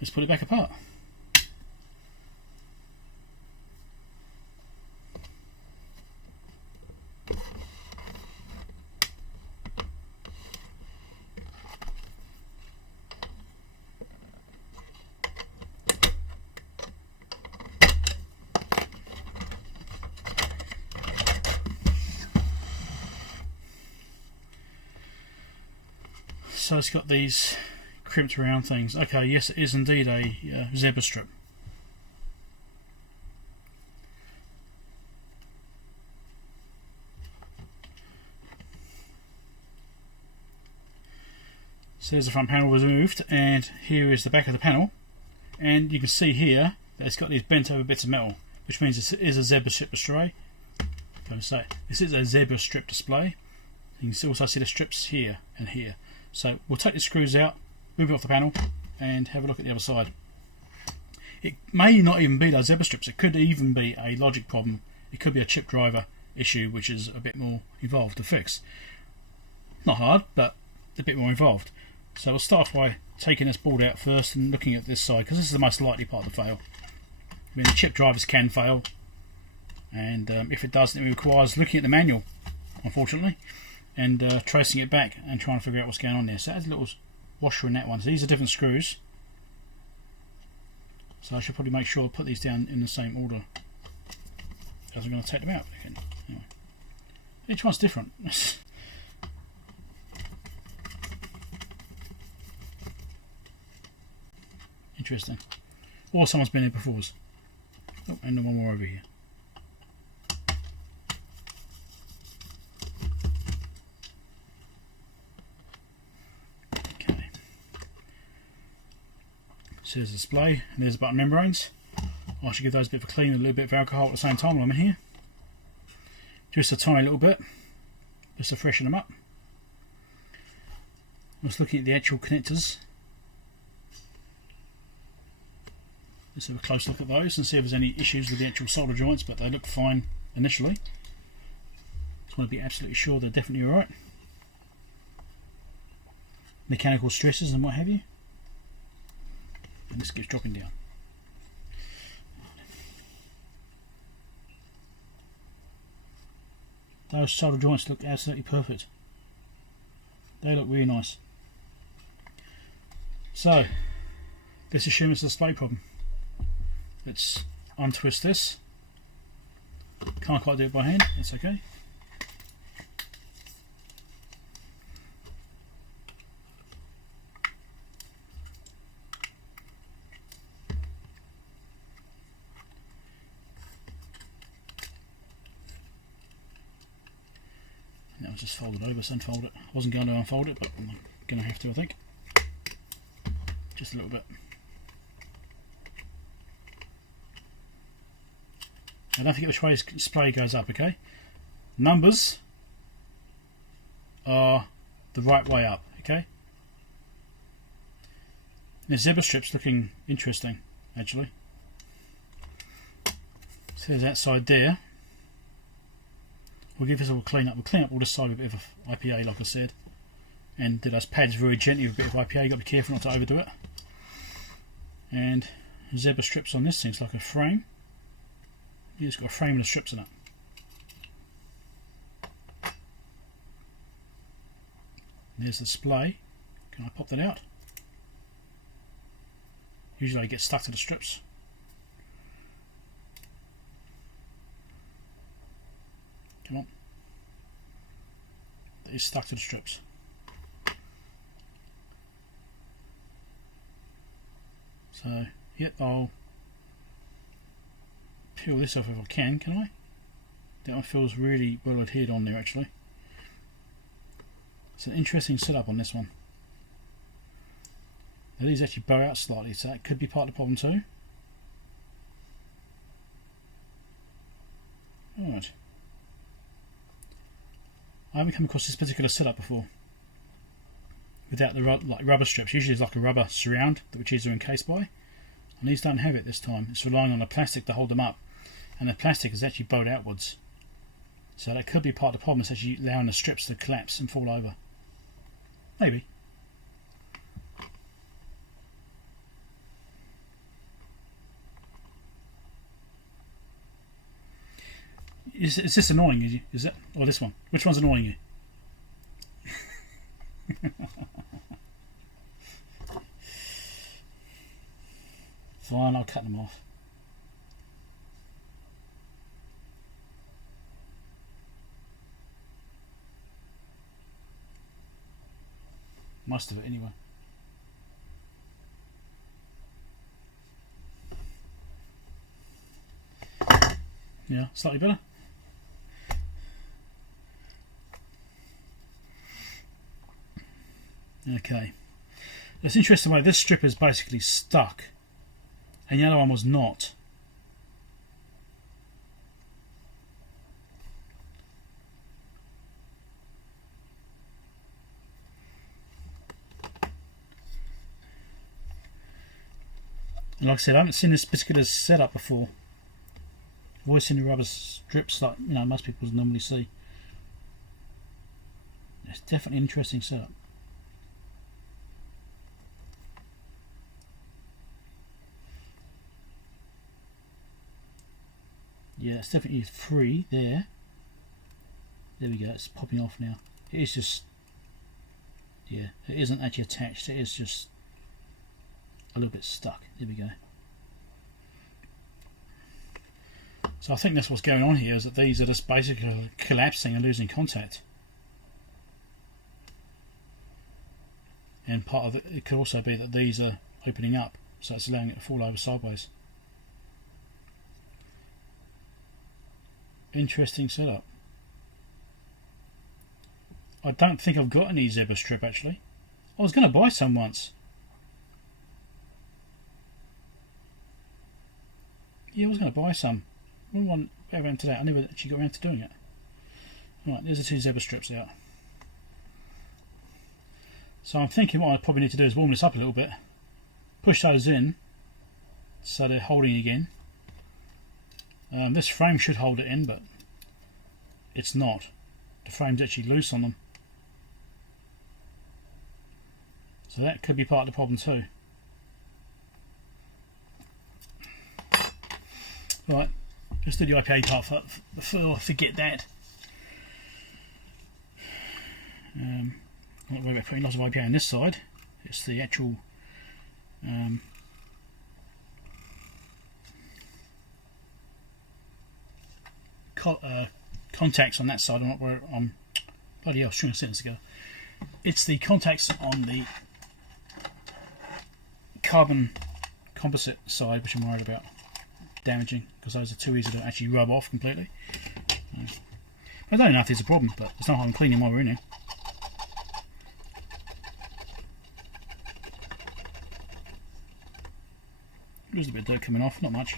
Let's put it back apart. So it's got these crimped around things. Okay, yes, it is indeed a zebra strip. So there's the front panel removed, and here is the back of the panel. And you can see here that it's got these bent over bits of metal, which means this is a zebra strip display. So this is a zebra strip display. You can also see the strips here and here. So we'll take the screws out, move it off the panel, and have a look at the other side. It may not even be those zebra strips. It could even be a logic problem. It could be a chip driver issue, which is a bit more involved to fix. Not hard, but a bit more involved. So we'll start by taking this board out first and looking at this side, because this is the most likely part to fail. I mean, the chip drivers can fail, and if it does, it requires looking at the manual, unfortunately, and tracing it back and trying to figure out what's going on there. So it has a little washer in that one. So these are different screws. So I should probably make sure to put these down in the same order as I'm going to take them out again. Anyway, each one's different. Interesting. Or someone's been here before us. Oh, and then one more over here. So there's the display, and there's the button membranes. I should give those a bit of a clean and a little bit of alcohol at the same time while I'm in here. Just a tiny little bit, just to freshen them up. I was looking at the actual connectors. Let's have a close look at those and see if there's any issues with the actual solder joints, but they look fine initially. Just want to be absolutely sure they're definitely alright. Mechanical stresses and what have you. And this keeps dropping down. Those solder joints look absolutely perfect. They look really nice. So, let's assume it's a display problem. Let's untwist this. Can't quite do it by hand, that's okay. That was just folded over, so unfold it. I wasn't going to unfold it, but I'm going to have to, I think. Just a little bit. Now don't forget which way this display goes up, okay? Numbers are the right way up, okay? The zebra strip's looking interesting, actually. So there's that side there. We'll give this a little clean up. We'll clean up all this side with a bit of IPA, like I said. And do those pads very gently with a bit of IPA. You've got to be careful not to overdo it. And zebra strips on this thing. It's like a frame. Yeah, it's got a frame and the strips in it. There's the display. Can I pop that out? Usually it gets stuck to the strips. Come on. That is stuck to the strips. So, yep, I'll peel this off if I can I? That one feels really well adhered on there actually. It's an interesting setup on this one. Now these actually bow out slightly, so that could be part of the problem too. Alright. I haven't come across this particular setup before. Without the rubber strips. Usually it's like a rubber surround, which these are encased by. And these don't have it this time. It's relying on the plastic to hold them up. And the plastic is actually bowed outwards. So that could be part of the problem. It's actually allowing the strips to collapse and fall over. Maybe. Is this annoying you? Is it? Or this one? Which one's annoying you? Fine, I'll cut them off. Most of it anyway. Yeah, slightly better. Okay. It's interesting way this strip is basically stuck and the other one was not. And like I said, I haven't seen this particular setup before. I've always seen the rubber strips like most people normally see. It's definitely an interesting setup. Yeah, it's definitely free there. There we go, it's popping off now. It is just, yeah, it isn't actually attached, it is just a little bit stuck. There we go. So I think that's what's going on here, is that these are just basically collapsing and losing contact. And part of it could also be that these are opening up, so it's allowing it to fall over sideways. Interesting setup. I don't think I've got any zebra strip actually. I was going to buy some once. Yeah, I was going to buy some. One around today. I never actually got around to doing it. Right, there's the two zebra strips out. So I'm thinking what I probably need to do is warm this up a little bit. Push those in so they're holding again. This frame should hold it in, but it's not. The frame's actually loose on them. So that could be part of the problem too. Right, let's do the IPA part before I forget that. I'm not worried about putting lots of IPA on this side. It's the actual contacts on that side. I'm not where I'm. Bloody hell, I was trying to sentence ago. It's the contacts on the carbon composite side which I'm worried about damaging, because those are too easy to actually rub off completely. I don't know if there's a problem, but it's not harm cleaning while we're in here. There's a bit of dirt coming off, not much.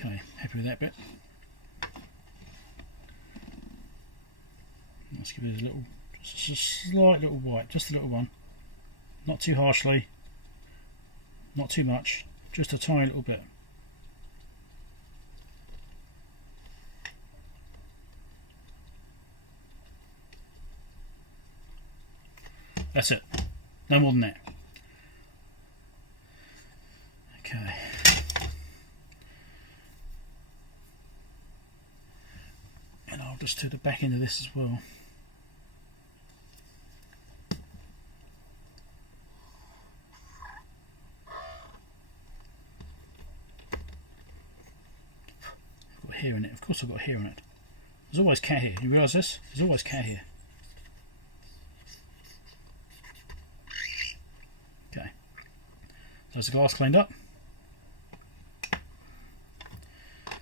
Okay, happy with that bit. Let's give it a little, just a slight little wipe, just a little one. Not too harshly, not too much, just a tiny little bit. That's it, no more than that. Okay. And I'll just do the back end of this as well. I've got hair in it, of course I've got hair on it. There's always cat hair, you realise this? There's always cat hair. Okay, so there's the glass cleaned up.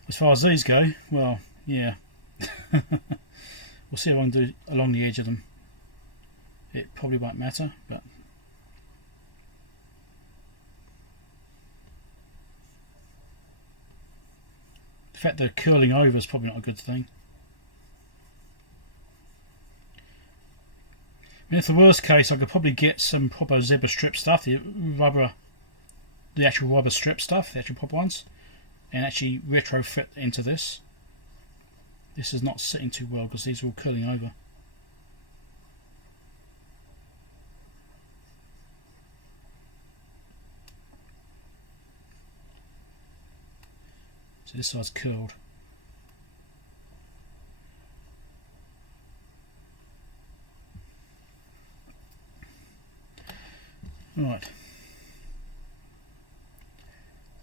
As far as these go, well, yeah. We'll see if I can do along the edge of them. It probably won't matter, but the fact they're curling over is probably not a good thing. I mean, if the worst case, I could probably get some proper zebra strip stuff, the actual rubber strip stuff, the actual proper ones, and actually retrofit into this. This is not sitting too well because these are all curling over. So this side's curled. Right.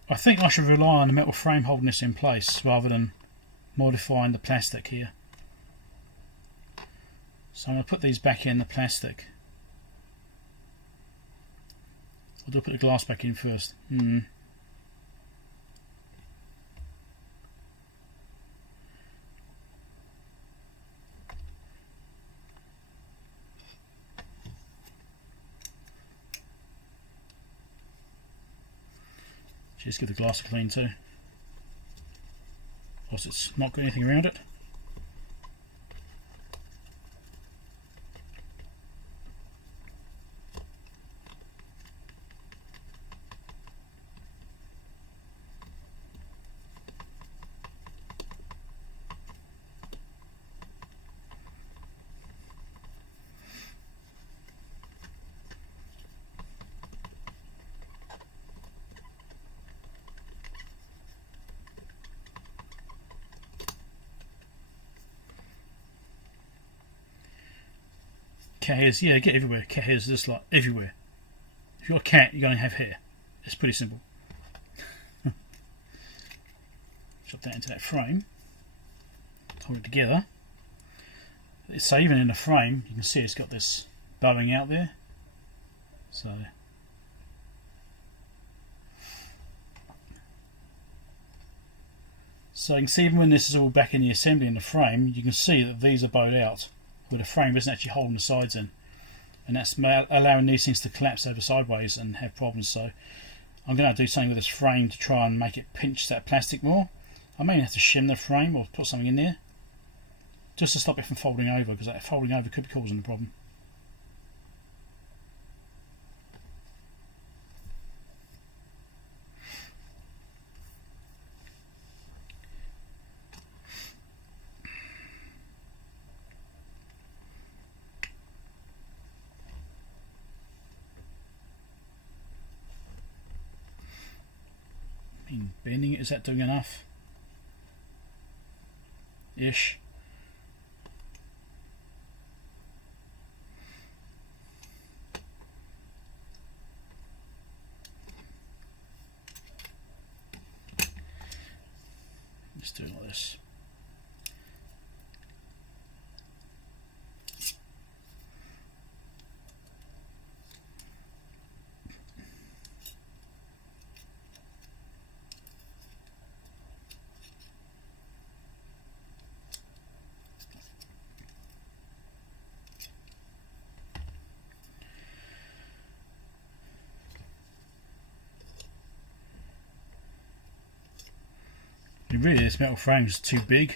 I think I should rely on the metal frame holding this in place rather than modifying the plastic here. So I'm going to put these back in the plastic. Or do I put the glass back in first? Just give the glass a clean too. Whilst it's not got anything around it. Cat hairs, yeah, get everywhere. Cat hairs just like everywhere. If you're a cat, you're going to have hair. It's pretty simple. Shove that into that frame. Hold it together. So even in the frame, you can see it's got this bowing out there. So you can see even when this is all back in the assembly in the frame, you can see that these are bowed out, where the frame isn't actually holding the sides in, and that's allowing these things to collapse over sideways and have problems. So I'm going to do something with this frame to try and make it pinch that plastic more. I may have to shim the frame or put something in there just to stop it from folding over, because that folding over could be causing a problem. Bending it, is that doing enough? Ish. do it like this. Really, this metal frame is too big.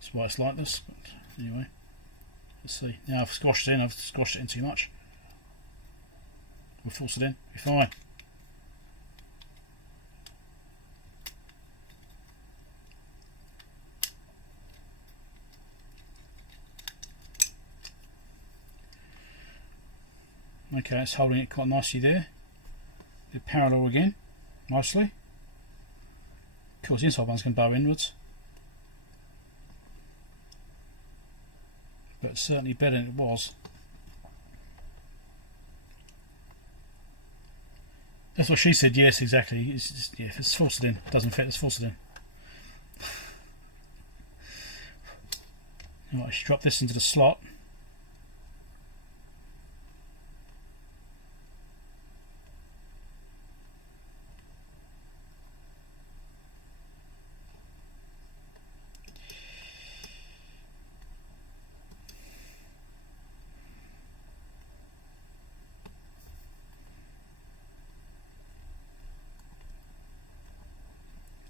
That's why it's like this. But anyway, let's see. Now I've squashed it in. I've squashed it in too much. We'll force it in. Be fine. Okay, it's holding it quite nicely there. The parallel again, nicely. Of course, the inside one's going to bow inwards, but it's certainly better than it was. That's what she said. Yes, exactly. It's just, yeah, let's force it in. It doesn't fit. Let's force it in. Right, I should drop this into the slot.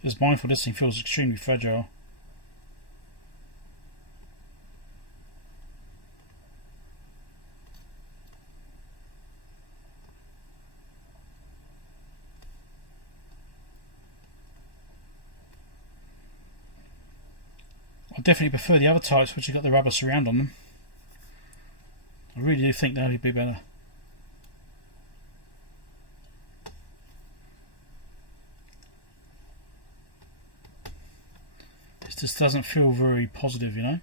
Just mindful, this thing feels extremely fragile. I definitely prefer the other types which have got the rubber surround on them. I really do think that would be better. It just doesn't feel very positive, you know.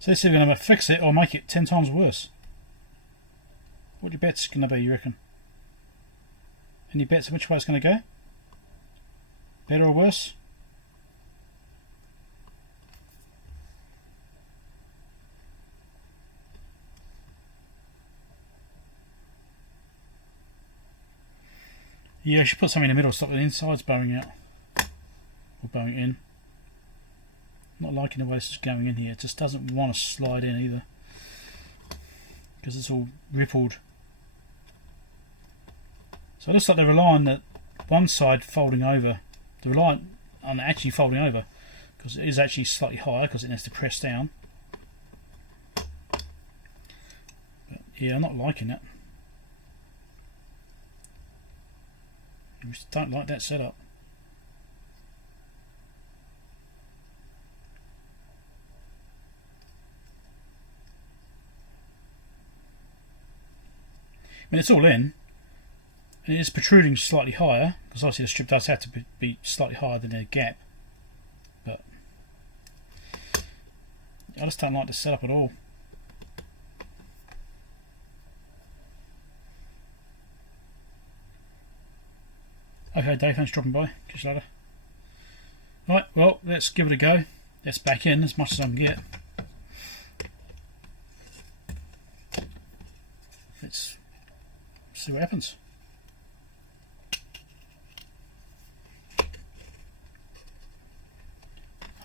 So let's see if we're going to fix it or make it 10 times worse. What are your bets going to be, you reckon? Any bets on which way it's going to go? Better or worse? Yeah, I should put something in the middle, stop the insides bowing out. Or bowing in. Not liking the way this is going in here. It just doesn't want to slide in either, because it's all rippled. So it looks like they're relying on one side folding over. They're relying on actually folding over, because it is actually slightly higher because it needs to press down. But yeah, I'm not liking it. I just don't like that setup. I mean, it's all in, and it is protruding slightly higher, because obviously the strip does have to be slightly higher than their gap, but I just don't like the setup at all. Okay, Dave, thanks for dropping by. Catch you later. Right, well, let's give it a go. Let's back in as much as I can get. Let's see what happens.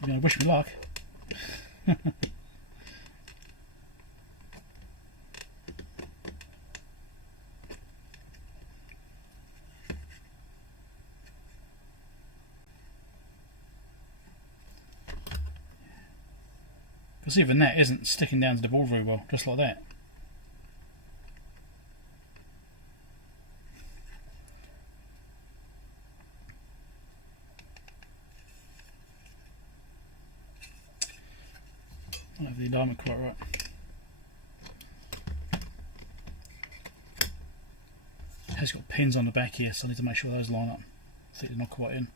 I'm going to wish me luck. Because even that isn't sticking down to the board very well, just like that. I don't have the alignment quite right. It has got pins on the back here, so I need to make sure those line up. I think they're not quite in.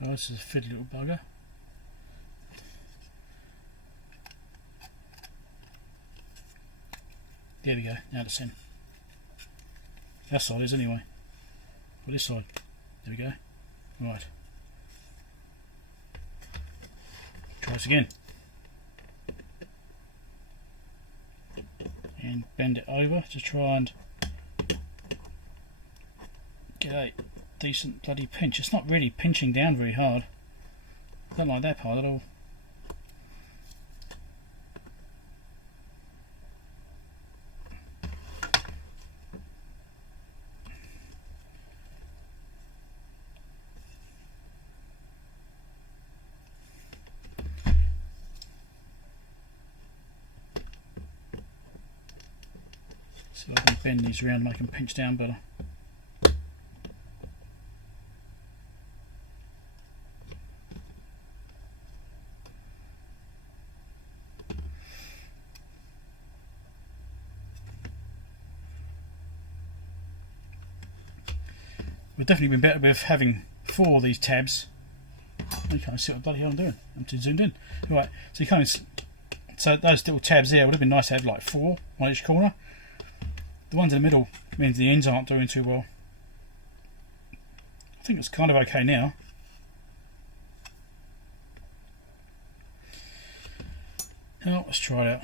Oh, this is a fiddly little bugger. There we go, now it's in. That side is anyway. Well, this side. There we go. Right. Try this again. And bend it over to try and get a decent bloody pinch. It's not really pinching down very hard. I don't like that part at all. So I can bend these around and make them pinch down better. Would definitely been better with having 4 of these tabs. You can't see what the bloody hell I'm doing. I'm too zoomed in. Right, so you can't. So those little tabs there would have been nice to have like 4 on each corner. The ones in the middle means the ends aren't doing too well. I think it's kind of okay now. Now let's try it out.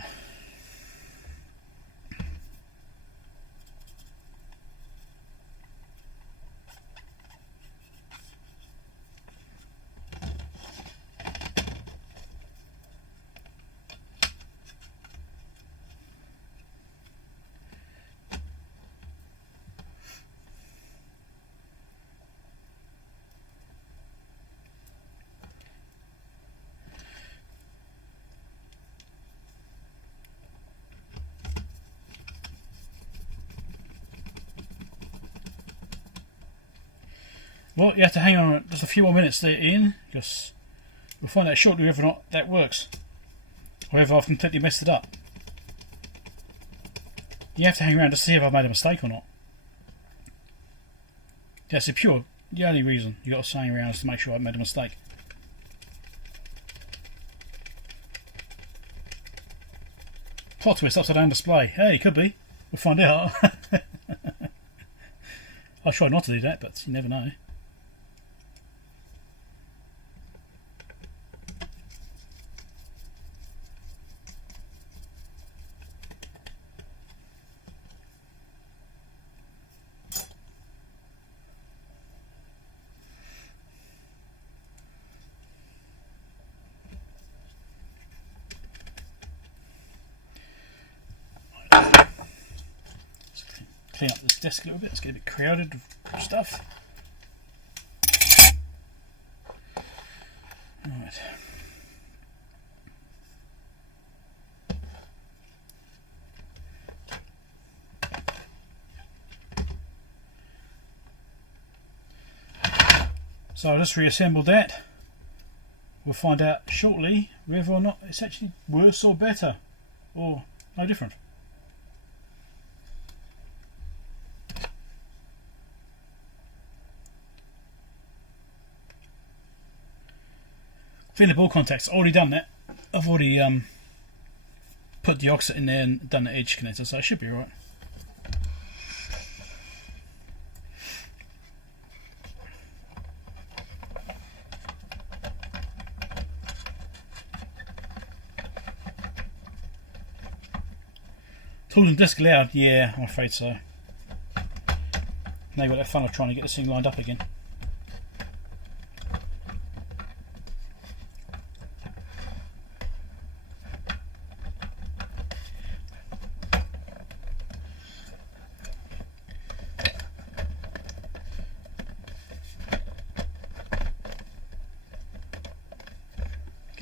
Well, you have to hang on just a few more minutes there, Ian, because we'll find out shortly whether or not that works, or whether I've completely messed it up. You have to hang around to see if I've made a mistake or not. That's the only reason you got to hang around is to make sure I've made a mistake. Plot twist, upside down display. Hey, could be. We'll find out. I'll try not to do that, but you never know. Clean up this desk a little bit, it's getting a bit crowded with stuff. Right. So I just reassembled that. We'll find out shortly whether or not it's actually worse or better, or no different. Clean the ball contacts, already done that. I've already put the offset in there and done the edge connector, so it should be alright. Tools and desk allowed? Yeah, I'm afraid so. Now you've got that fun of trying to get this thing lined up again.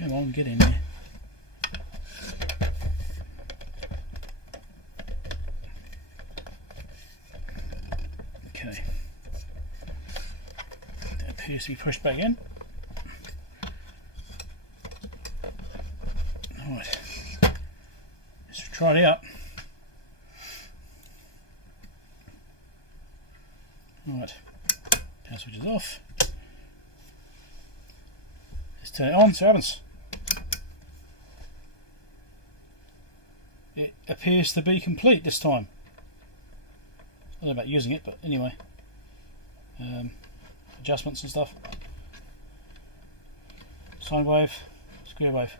Come on, get in there. Okay. That appears to be pushed back in. Alright. Let's try it out. Alright. Power switch is off. Let's turn it on, see what happens. It appears to be complete this time. I don't know about using it, but anyway. Adjustments and stuff. Sine wave, square wave.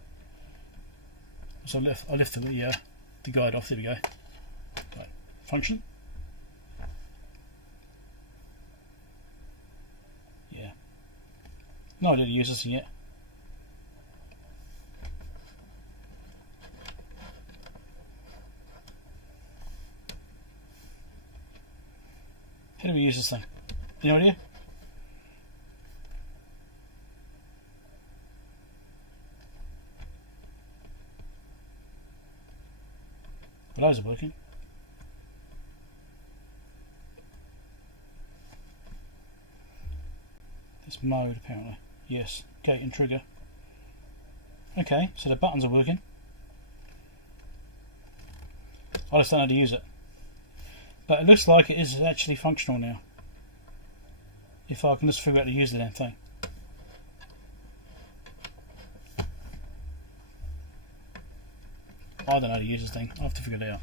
So I lift the guide off. There we go. Right. Function. Yeah. No idea to use this yet. How do we use this thing? Any idea? Well, those are working. This mode apparently. Yes, gate and trigger. Okay, so the buttons are working. I just don't know how to use it. But it looks like it is actually functional now. If I can just figure out how to use the damn thing. I don't know how to use this thing. I'll have to figure it out.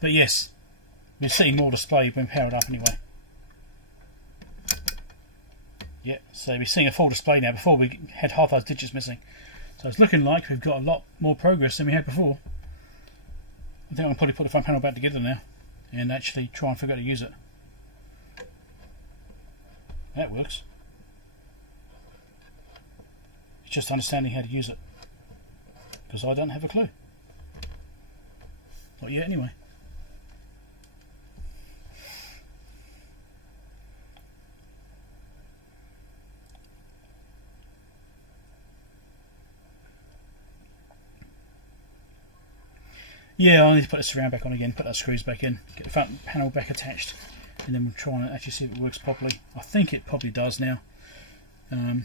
But yes, we're seeing more display when powered up anyway. Yep, so we're seeing a full display now. Before we had half those digits missing. So it's looking like we've got a lot more progress than we had before. I think I'll probably put the front panel back together now and actually try and figure out how to use it. That works. It's just understanding how to use it. Because I don't have a clue. Not yet anyway. Yeah, I need to put the surround back on again, put those screws back in, get the front panel back attached, and then we'll try and actually see if it works properly. I think it probably does now. And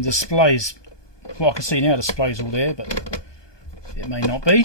displays, well, I can see now the display's all there, but it may not be.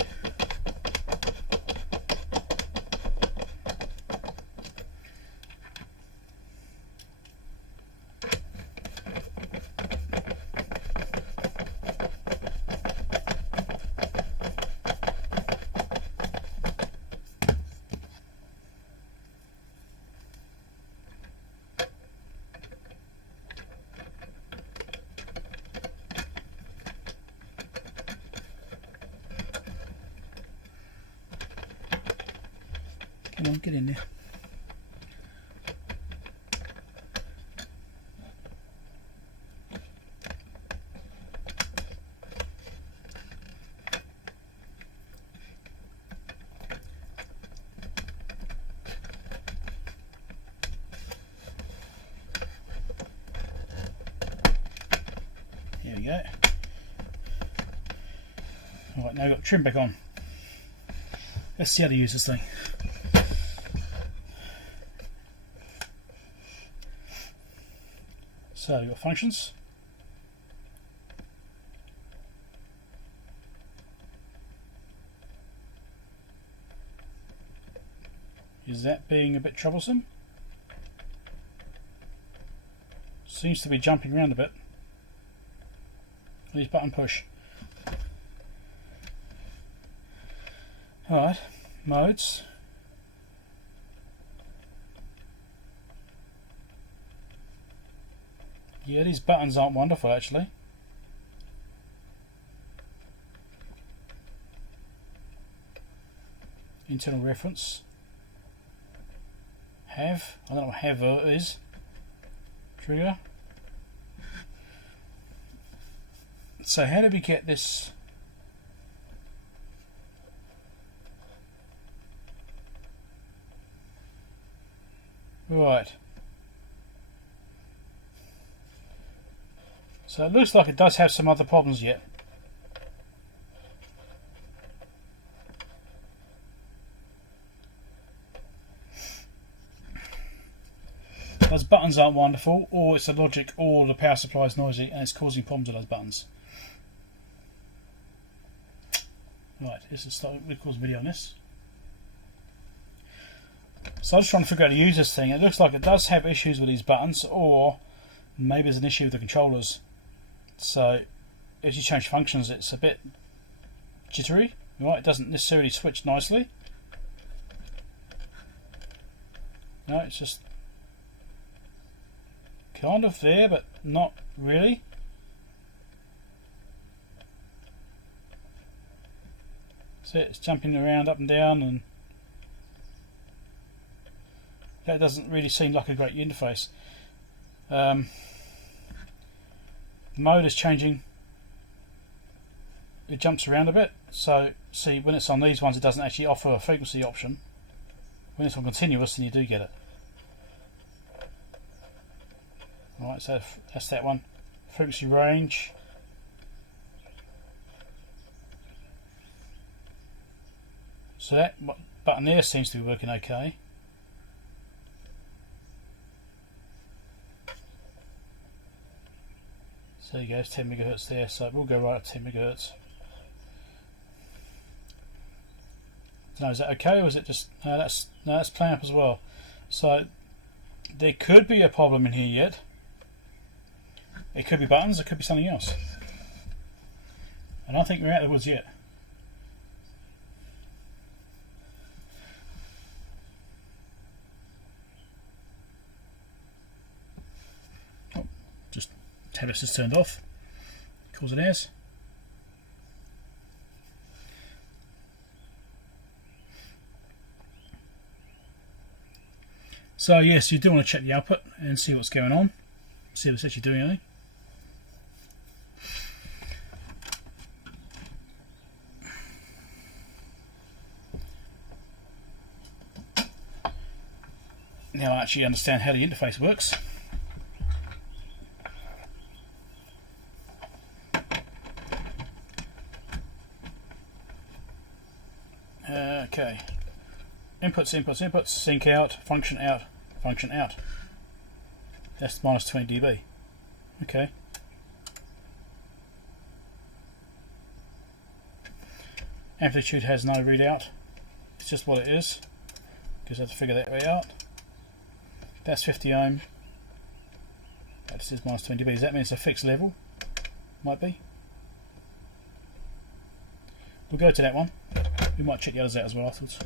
Come on, get in there. There we go. Alright, now we've got trim back on. Let's see how to use this thing. So you've got functions. Is that being a bit troublesome? Seems to be jumping around a bit. Please button push. Alright, modes. Yeah, these buttons aren't wonderful actually. Internal reference. Have. I don't know what have is. Trigger. So how do we get this? Right. So it looks like it does have some other problems yet. Those buttons aren't wonderful, or it's the logic, or the power supply is noisy and it's causing problems with those buttons. Right, this is starting to record a video on this. So I'm just trying to figure out how to use this thing. It looks like it does have issues with these buttons, or maybe there's an issue with the controllers. So as you change functions, it's a bit jittery. Right, it doesn't necessarily switch nicely. No, it's just kind of there, but not really. So it's jumping around up and down, and that doesn't really seem like a great interface. The mode is changing. It jumps around a bit. So see, when it's on these ones, it doesn't actually offer a frequency option. When it's on continuous, then you do get it. Alright, so that's that one. Frequency range. So that button there seems to be working okay. So there you go, it's 10 megahertz there, so we'll go right up to 10 megahertz. No, is that okay, or is it just no? That's playing up as well. So there could be a problem in here yet. It could be buttons, it could be something else. I don't think we're out of the woods yet. Oh, just tablet's just turned off. Cause it is. So yes, you do want to check the output and see what's going on. See if it's actually doing anything. Now I actually understand how the interface works. Okay. Inputs, sync out, function out, function out. That's minus 20 dB. Okay. Amplitude has no readout. It's just what it is. Because I have to figure that way out. That's 50 ohm. This is minus 20 dB. Does that mean it's a fixed level? Might be. We'll go to that one. We might check the others out as well afterwards.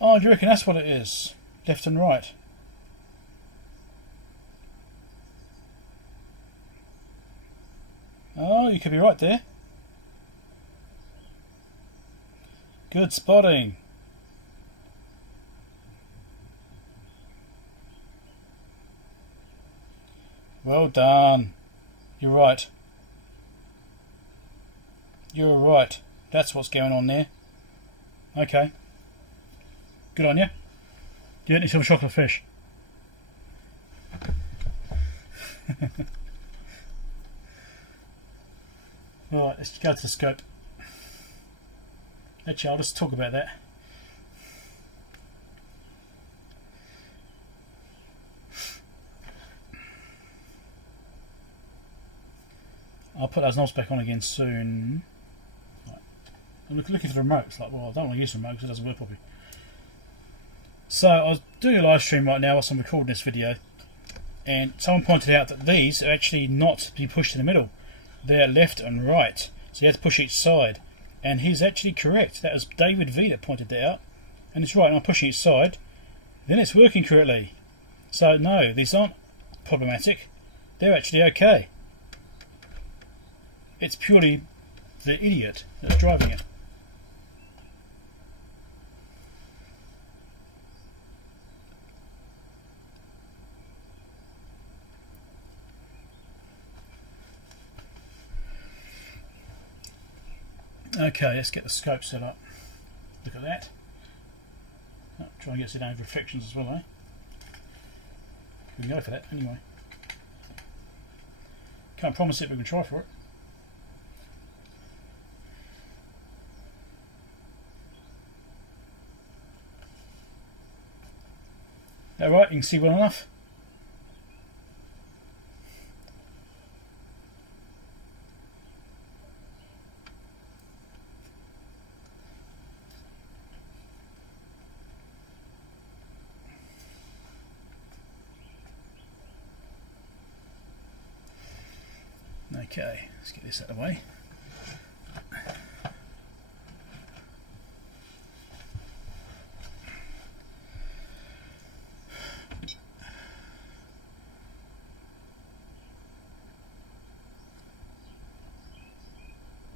Oh, do you reckon that's what it is? Left and right. Oh, you could be right there. Good spotting. Well done. You're right. You're right. That's what's going on there. Okay. Good on you. You don't need some chocolate fish. Right, let's go to the scope. Actually, I'll just talk about that. I'll put those knobs back on again soon. Right. I'm looking for the remote. It's like, well, I don't want to use the remote because it doesn't work properly. So I was doing a live stream right now whilst I'm recording this video, and someone pointed out that these are actually not to be pushed in the middle. They're left and right, so you have to push each side. And he's actually correct. That was David V that pointed that out, and it's right. And I'm pushing each side, then it's working correctly. So no, these aren't problematic. They're actually okay. It's purely the idiot that's driving it. Okay, let's get the scope set up. Look at that. Oh, try and get some reflections as well, eh? We can go for that anyway. Can't promise it, but we can try for it. Alright, you can see well enough. Okay, let's get this out of the way.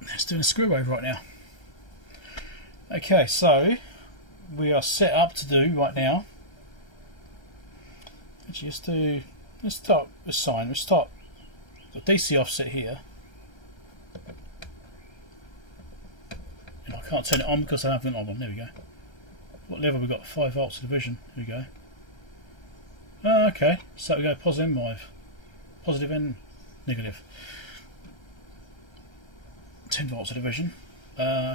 Let's do a screw wave right now. Okay, so we are set up to do right now. Actually, let's start with sine. Let's start the DC offset here. And I can't turn it on because I haven't on one. There we go. What level we got? 5 volts division. Here we go. Oh, okay. So we go positive and negative. Positive and negative. 10 volts of division.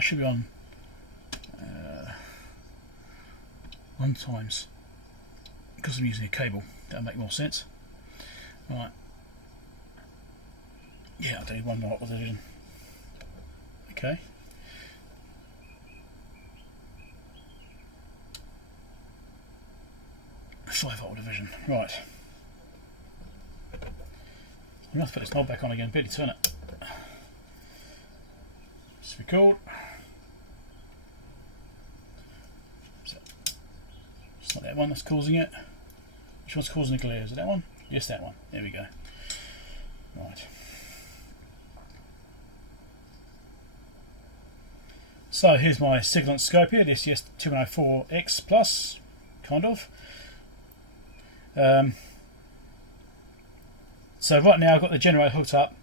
Should be on 1 times because I'm using a cable. That'll make more sense. Right. Yeah, I'll do 1 volt of division. Okay. A 5 volt division. Right. I'm going to have to put this knob back on again. Barely turn it. Let's record. So, it's not that one that's causing it. Which one's causing the glare? Is it that one? Yes, that one. There we go. Right. So here's my Siglent scope here, the STS-2104X Plus, kind of. So right now I've got the generator hooked up.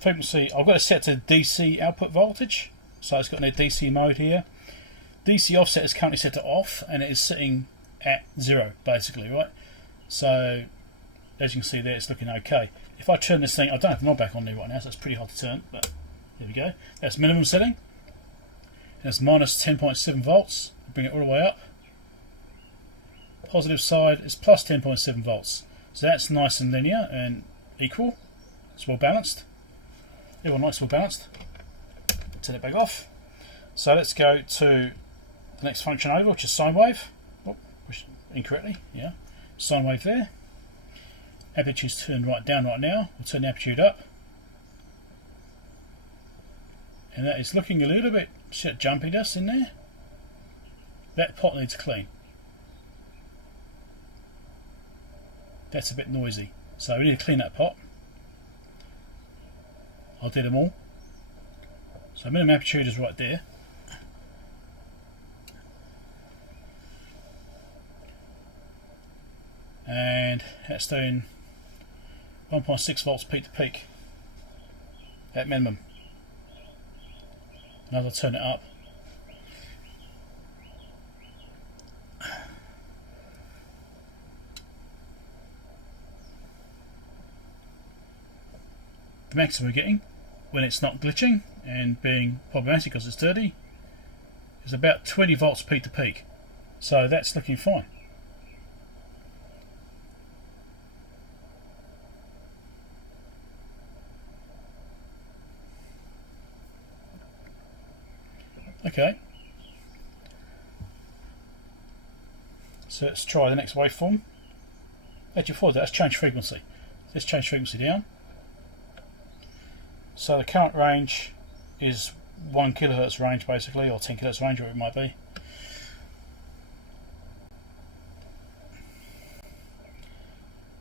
Frequency, I've got it set to DC output voltage, so it's got no DC mode here. DC offset is currently set to off, and it is sitting at 0 basically, right? So as you can see there, it's looking okay. If I turn this thing, I don't have the knob back on there right now, so it's pretty hard to turn, but there we go. That's minimum setting. That's minus 10.7 volts. Bring it all the way up. Positive side is plus 10.7 volts. So that's nice and linear and equal. It's well balanced. Everyone nice, well balanced. Turn it back off. So let's go to the next function over, which is sine wave. Oh, incorrectly, yeah. Sine wave there. Amplitude's turned right down right now. We'll turn the amplitude up. And that is looking a little bit jumpiness in there. That pot needs clean. That's a bit noisy. So we need to clean that pot. I'll do them all. So minimum amplitude is right there. And that's doing 1.6 volts peak to peak at minimum. Now I'll turn it up. The maximum we're getting when it's not glitching and being problematic because it's dirty is about 20 volts peak to peak. So that's looking fine. Okay, so let's try the next waveform. Actually, before that, let's change frequency. Let's change frequency down. So the current range is 1 kilohertz range basically, or 10 kilohertz range, whatever it might be.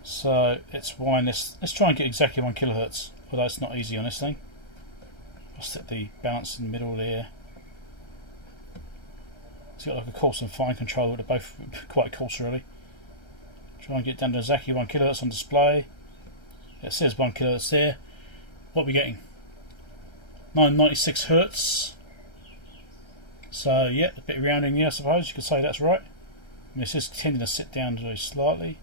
So let's wind this. Let's try and get exactly 1 kilohertz, although it's not easy on this thing. I'll set the balance in the middle there. It's got like a coarse and fine controller, they're both quite coarse really. Try and get down to exactly 1 kilohertz on display. It says 1 kilohertz there. What are we getting? 996 hertz. So yeah, a bit of rounding here, I suppose you could say that's right. And this is tending to sit down very slightly.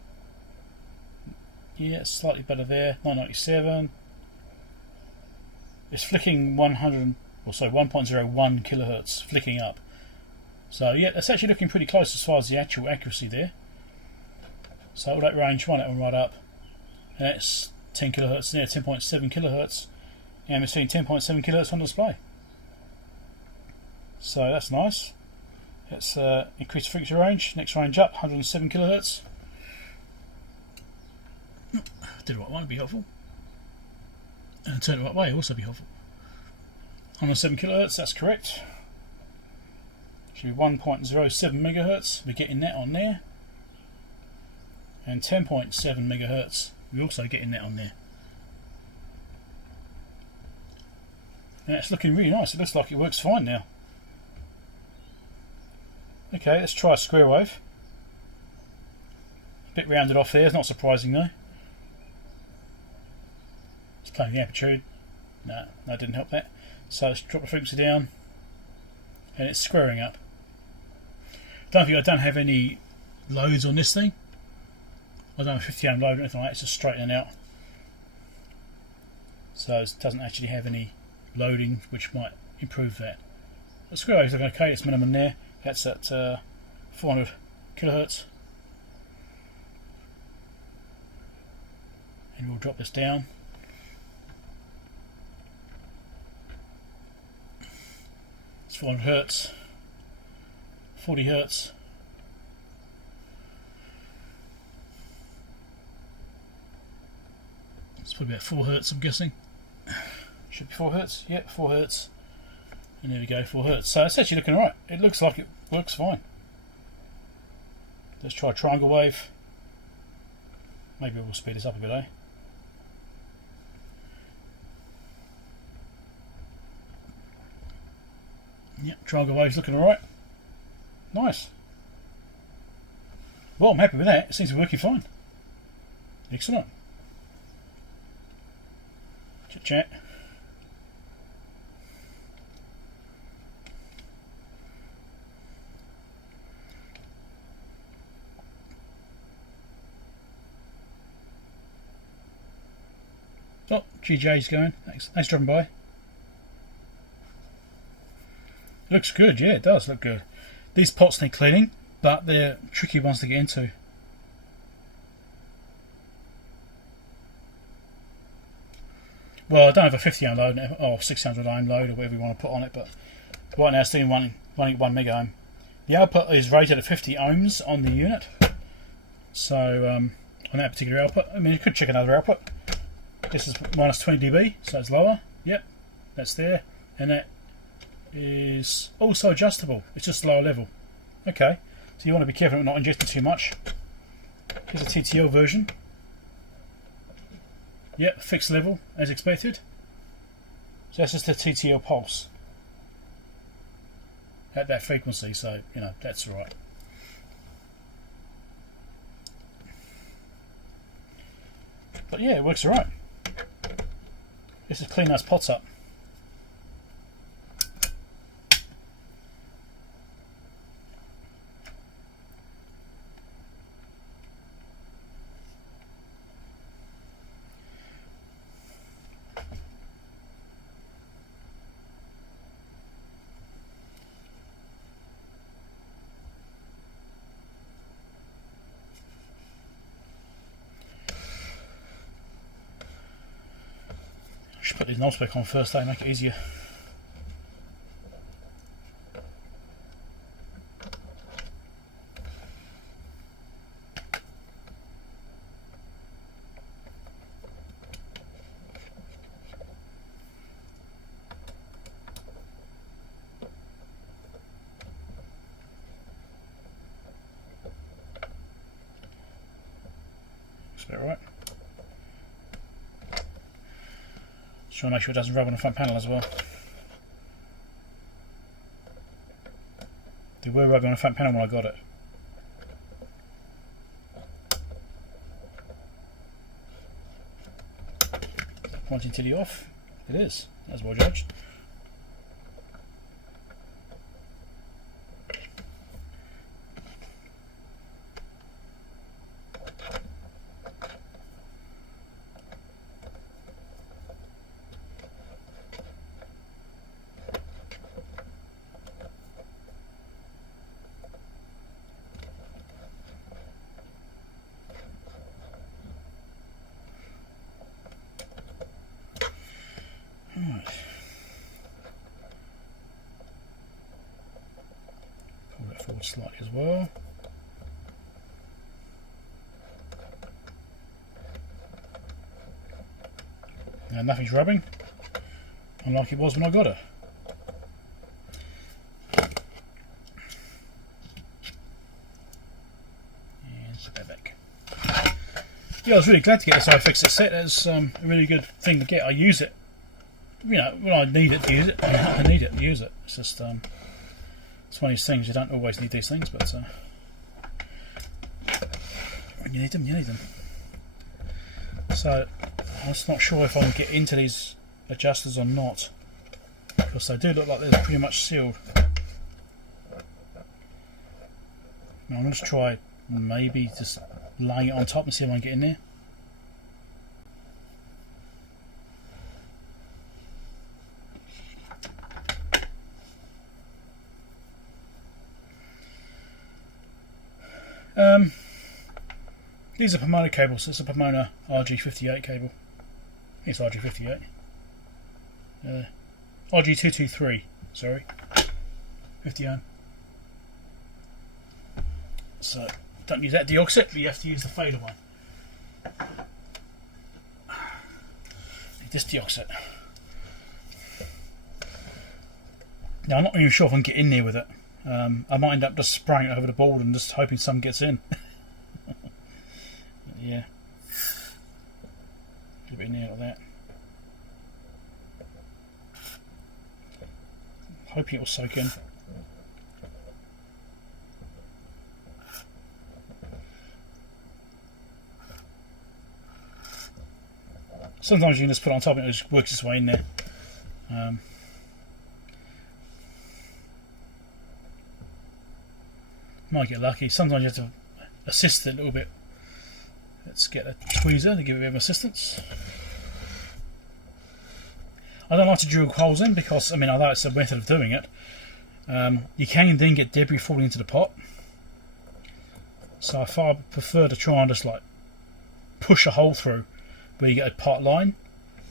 Yeah, it's slightly better there. 997. It's flicking 100, or so 1.01 kilohertz, flicking up. So yeah, that's actually looking pretty close as far as the actual accuracy there. So all that range, run that one right up, and that's 10 kilohertz there, 10.7 kilohertz, and we're seeing 10.7 kilohertz on display. So that's nice. Let's increase the frequency range. Next range up, 107 kilohertz. Did what one would be helpful, and turn it the right way also be helpful. 107 kilohertz, that's correct. Should be 1.07 megahertz. We're getting that on there, and 10.7 megahertz. We're also getting that on there. And it's looking really nice. It looks like it works fine now. Okay, let's try a square wave. A bit rounded off there, it's not surprising though. It's playing the amplitude. No, that didn't help that. So let's drop the frequency down, and it's squaring up. I don't have any loads on this thing. I don't have a 50 ohm load or anything like that, it's just straightening out. So it doesn't actually have any loading, which might improve that. The square wave's looking okay, it's minimum there. That's at 400 kilohertz. And we'll drop this down. It's 400 hertz, 40 hertz. It's probably about 4 hertz, I'm guessing. Should be 4 hertz. Yep, 4 hertz. And there we go, 4 hertz. So it's actually looking alright. It looks like it works fine. Let's try a triangle wave. Maybe we'll speed this up a bit, eh? Yep, triangle wave's looking alright. Nice. Well, I'm happy with that. It seems to be working fine. Excellent. Chit chat. Oh, GJ's going. Thanks for dropping by. Looks good, yeah, it does look good. These pots need cleaning, but they're tricky ones to get into. Well, I don't have a 50 ohm load or 600 ohm load or whatever you want to put on it, but right now it's doing running 1 mega ohm. The output is rated at 50 ohms on the unit, so on that particular output, I mean you could check another output. This is minus 20 dB, so it's lower. Yep, that's there, and that is also adjustable. It's just lower level. Okay, so you want to be careful not injecting too much. Here's a TTL version. Yep, fixed level as expected. So that's just a TTL pulse at that frequency, so you know that's right. But yeah, it works alright. Let's just clean those pots up. Should put these knobs back on first, make it easier. Looks about right. Try to make sure it doesn't rub on the front panel as well. They were rubbing on the front panel when I got it. Pointing to the off. It is, as well judged. slightly as well. Now nothing's rubbing, unlike it was when I got her. And put that back. Yeah, I was really glad to get this iFixit set. It's a really good thing to get. I use it, you know, when I need it to use it. I need it to use it. It's just it's one of these things. You don't always need these things, but when you need them, you need them. So I'm just not sure if I can get into these adjusters or not, because they do look like they're pretty much sealed. Now I'm going to try maybe just laying it on top and see if I can get in there. These are Pomona cables. It's a Pomona RG58 cable. I think it's RG58. RG223, sorry. 50 ohm. So, don't use that deoxit, but you have to use the fader one. This deoxit. Now, I'm not even sure if I can get in there with it. I might end up just spraying it over the board and just hoping some gets in. Yeah. Get a bit in there like that. Hoping it will soak in. Sometimes you can just put it on top and it just works its way in there. Might get lucky. Sometimes you have to assist it a little bit. Let's get a tweezer to give it a bit of assistance. I don't like to drill holes in because, I mean, although it's a method of doing it, you can then get debris falling into the pot. So I prefer to try and just like push a hole through where you get a pot line.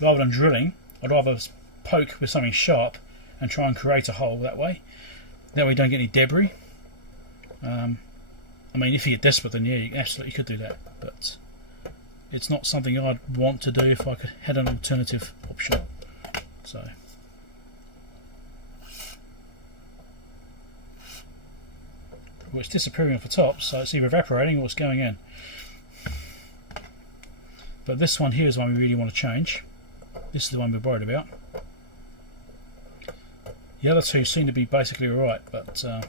Rather than drilling, I'd rather poke with something sharp and try and create a hole that way. That way you don't get any debris. I mean, if you get desperate, then yeah, you absolutely could do that, but it's not something I'd want to do if I had an alternative option. So, well, it's disappearing off the top, so it's either evaporating or it's going in. But this one here is the one we really want to change. This is the one we're worried about. The other two seem to be basically alright, but it's not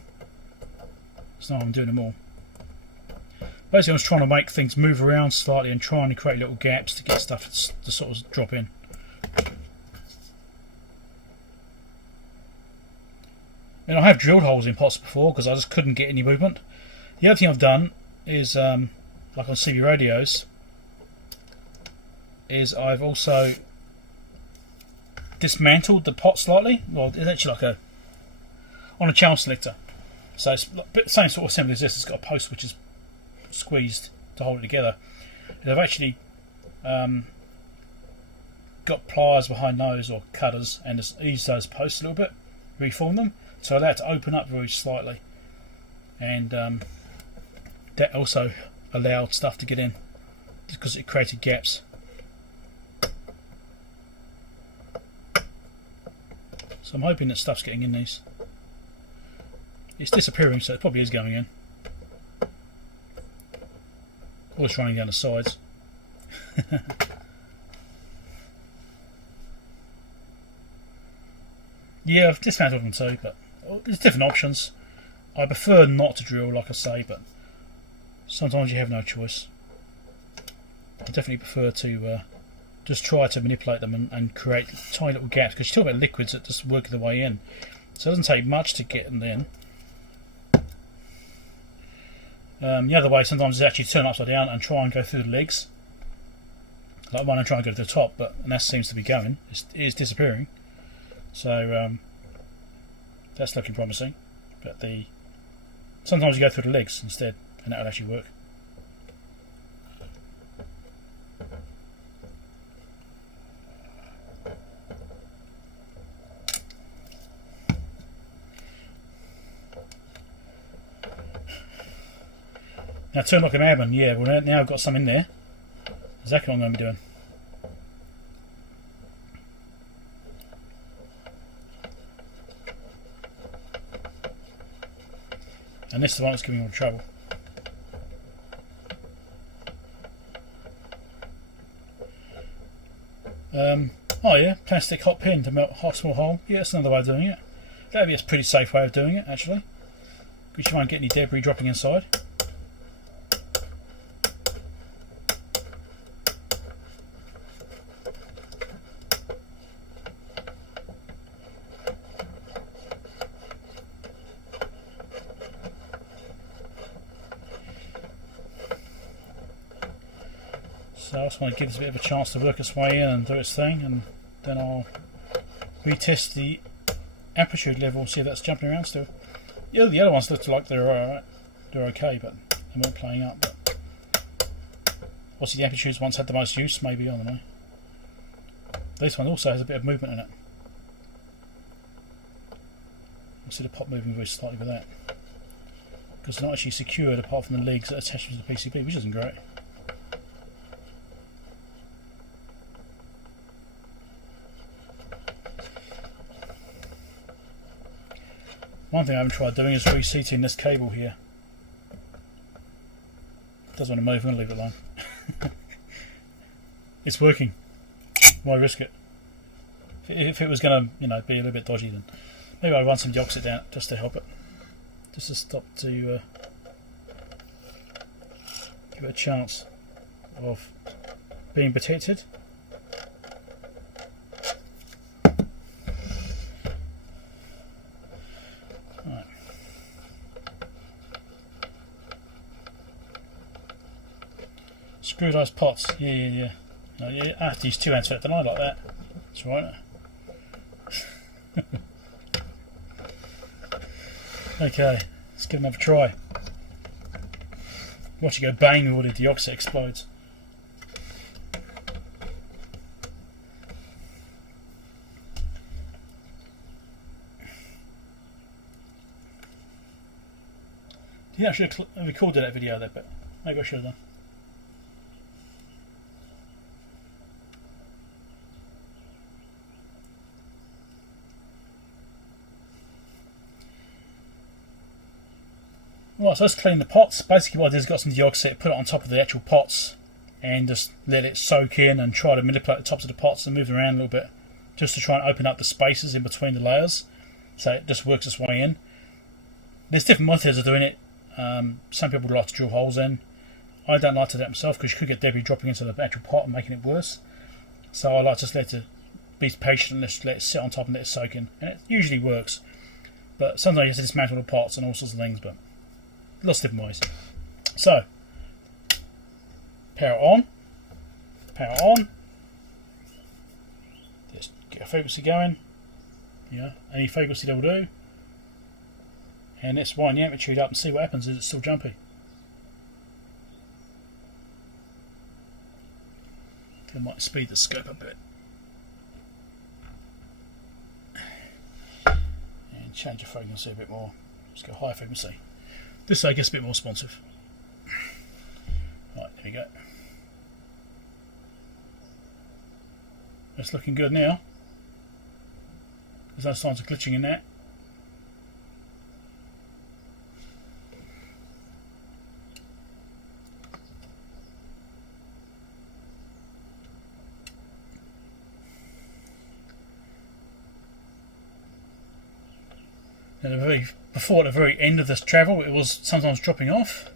what I'm doing them all. Basically, I was trying to make things move around slightly and trying to create little gaps to get stuff to sort of drop in. And I have drilled holes in pots before because I just couldn't get any movement. The other thing I've done is, like on CB radios, is I've also dismantled the pot slightly. Well, it's actually like on a channel selector. So it's the same sort of assembly as this. It's got a post which is squeezed to hold it together. And I've actually got pliers behind those, or cutters, and just ease those posts a little bit, reform them, so allow it to open up very slightly. And that also allowed stuff to get in because it created gaps. So I'm hoping that stuff's getting in these. It's disappearing, so it probably is going in. Or it's running down the sides. Yeah, I've dismantled them too, but there's different options. I prefer not to drill, like I say, but sometimes you have no choice. I definitely prefer to just try to manipulate them and create tiny little gaps, because you talk about liquids that just work their way in. So it doesn't take much to get them in. The other way sometimes is actually turn upside down and try and go through the legs. Like one and try and go to the top, and that seems to be going. It is disappearing. So that's looking promising. But sometimes you go through the legs instead, and that will actually work. Now turn like a madman. Yeah, well now I've got some in there. Exactly what I'm going to be doing. And this is the one that's giving me all the trouble. Oh yeah, plastic hot pin to melt a hot small hole. Yeah, that's another way of doing it. That'd be a pretty safe way of doing it, actually. Because you won't get any debris dropping inside. So I just want to give this a bit of a chance to work its way in and do its thing, and then I'll retest the amplitude level and see if that's jumping around still. Yeah, the other ones look like they're alright. They're okay, but they weren't playing up. But obviously the amplitudes once had the most use, maybe, I don't know. This one also has a bit of movement in it. You'll see the pot moving very slightly with that. Because it's not actually secured apart from the legs that attach to the PCB, which isn't great. One thing I haven't tried doing is reseating this cable here. It doesn't want to move, I'm going to leave it alone. It's working. Why risk it? If it was going to, be a little bit dodgy, then maybe I'll run some dioxide down it just to help it. Just to stop to give it a chance of being protected. Screw those pots. Yeah. No, yeah. I have to use 2 hands for it, don't I? Like that. That's right. Okay, let's give it another try. Watch it go bang before the dioxide explodes. Yeah, I should have recorded that video there, but maybe I should have done. Right, so let's clean the pots. Basically what I did is got some dioxide, put it on top of the actual pots and just let it soak in and try to manipulate the tops of the pots and move them around a little bit just to try and open up the spaces in between the layers so it just works its way in. There's different methods of doing it. Some people like to drill holes in. I don't like to do that myself because you could get debris dropping into the actual pot and making it worse. So I like to just let it be patient and just let it sit on top and let it soak in. And it usually works. But sometimes you have to dismantle the pots and all sorts of things, but lots of different ways. So, power on. Just get a frequency going. Yeah, any frequency that will do. And let's wind the amplitude up and see what happens. Is it still jumpy? I might speed the scope up a bit. And change the frequency a bit more. Let's go higher frequency. This way gets a bit more responsive. Right, there we go. It's looking good now. There's no signs of glitching in that. And before at the very end of this travel, it was sometimes dropping off.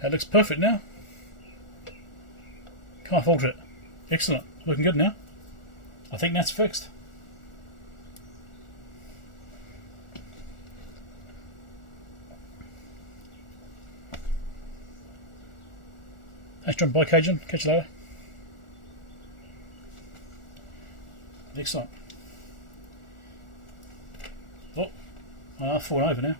That looks perfect now. Can't fault it. Excellent. Looking good now. I think that's fixed. Thanks, John. Bye, Cajun. Catch you later. Excellent. Oh, I've fallen over now.